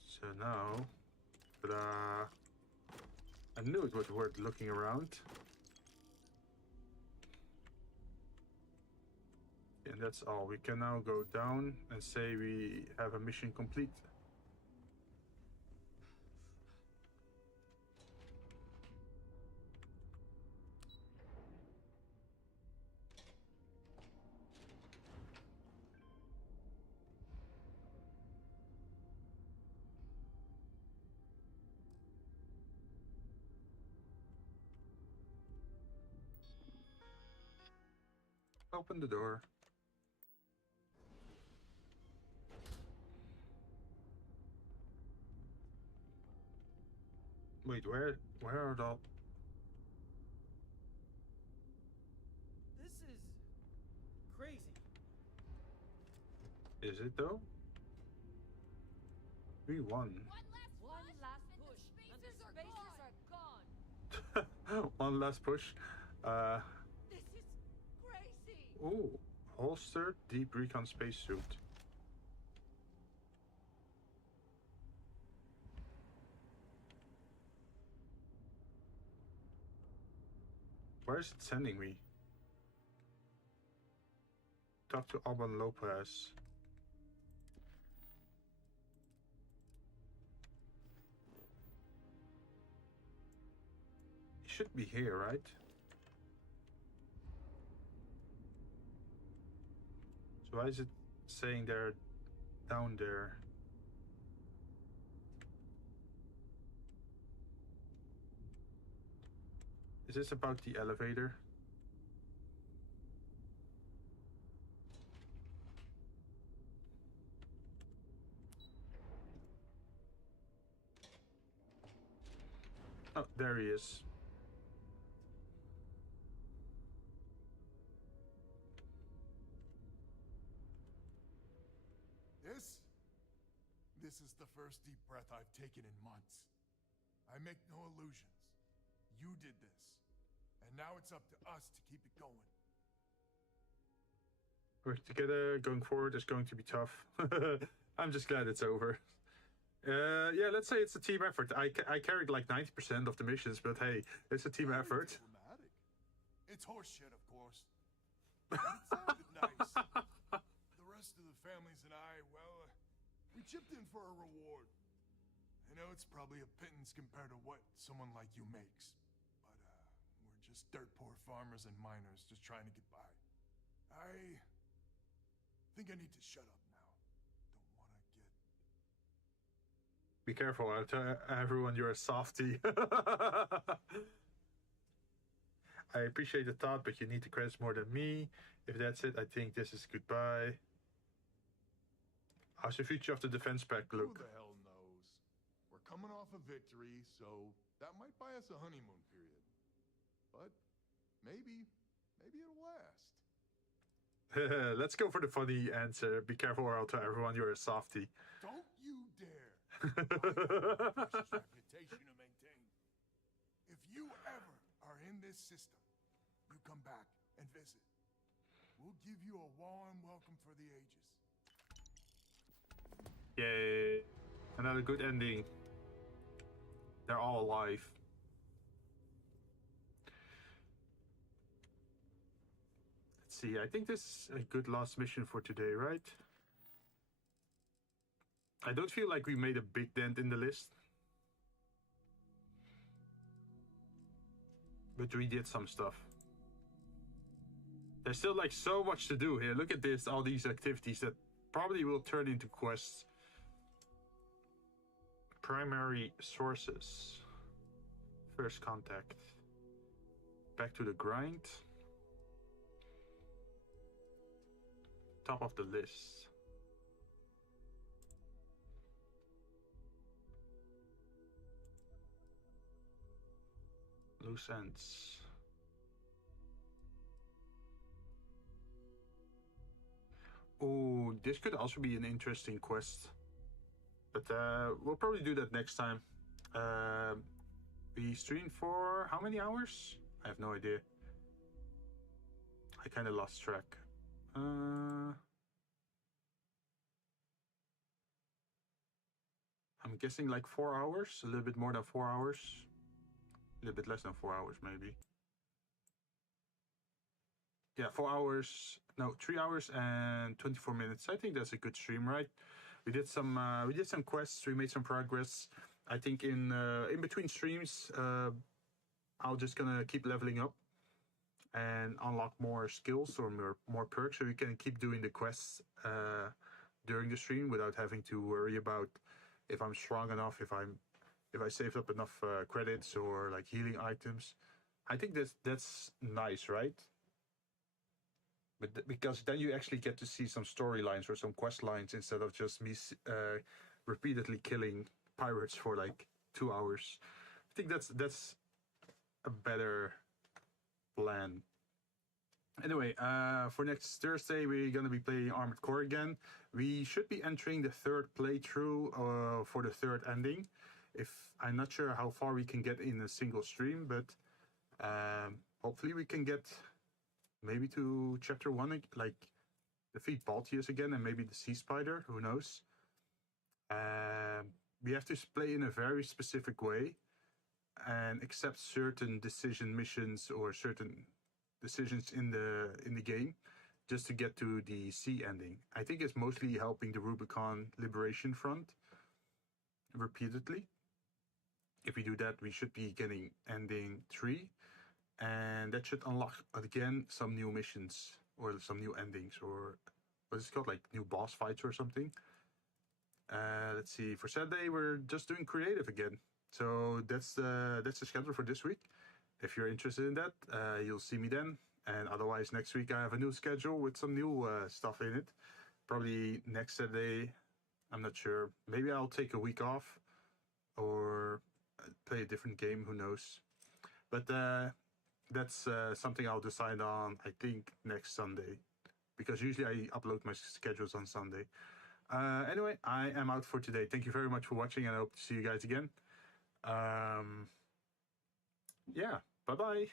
So now, ta-da! I knew it was worth looking around. And that's all. We can now go down and say we have a mission complete. Open the door. Wait, where are the... This is crazy. Is it though? We won. One last push, and the spacers are gone. One last push. This is crazy. Ooh, holstered deep recon spacesuit. Where is it sending me? Talk to Alban Lopez. should be here, right? So why is it saying they're down there? Is this about the elevator? Oh, there he is. This is the first deep breath I've taken in months. I make no illusions. You did this. And now it's up to us to keep it going. Work together, going forward is going to be tough. I'm just glad it's over. Yeah, let's say it's a team effort. I carried like 90% of the missions, but hey, it's a team effort. Dramatic. It's horseshit, of course. But it sounded nice. The rest of the families and I, well, we chipped in for a reward. I know it's probably a pittance compared to what someone like you makes. But, we're just dirt poor farmers and miners just trying to get by. I think I need to shut up now. Don't want to get... Be careful, I'll tell everyone you're a softie. I appreciate the thought, but you need the credits more than me. If that's it, I think this is goodbye. How's the future of the defense pack look? Who the hell knows? We're coming off a victory, so that might buy us a honeymoon period. But maybe it'll last. Let's go for the funny answer. Be careful or I'll tell everyone you're a softie. Don't you dare. I have a precious reputation to maintain. If you ever are in this system, you come back and visit. We'll give you a warm welcome for the ages. Yay. Another good ending. They're all alive. Let's see, I think this is a good last mission for today, right? I don't feel like we made a big dent in the list. But we did some stuff. There's still like so much to do here. Look at this, all these activities that probably will turn into quests. Primary sources. First contact. Back to the grind. Top of the list. Loose ends. Oh, this could also be an interesting quest. But we'll probably do that next time. We streamed for how many hours? I have no idea. I kind of lost track. I'm guessing like 4 hours, a little bit more than 4 hours. A little bit less than 4 hours maybe. Yeah, 4 hours, no, 3 hours and 24 minutes. I think that's a good stream, right? We did some quests. We made some progress. I think in between streams, I'm just gonna keep leveling up and unlock more skills or more perks, so we can keep doing the quests during the stream without having to worry about if I'm strong enough, if I saved up enough credits or like healing items. I think that's nice, right? But because then you actually get to see some storylines or some quest lines instead of just me repeatedly killing pirates for like 2 hours. I think that's a better plan. Anyway, for next Thursday we're gonna be playing Armored Core again. We should be entering the third playthrough for the third ending. If I'm not sure how far we can get in a single stream, but hopefully we can get maybe to chapter 1, like defeat Baltius again and maybe the Sea Spider, who knows. We have to play in a very specific way and accept certain decision missions or certain decisions in the game just to get to the sea ending. I think it's mostly helping the Rubicon Liberation Front repeatedly. if we do that, we should be getting ending 3. And that should unlock, again, some new missions. Or some new endings. Or what is it called? Like new boss fights or something. Let's see. For Saturday, we're just doing creative again. So that's the schedule for this week. If you're interested in that, you'll see me then. And otherwise, next week I have a new schedule with some new stuff in it. Probably next Saturday, I'm not sure. Maybe I'll take a week off or play a different game, who knows. But that's something I'll decide on, I think, next Sunday. Because usually I upload my schedules on Sunday. Anyway, I am out for today. Thank you very much for watching, and I hope to see you guys again. Yeah, bye-bye.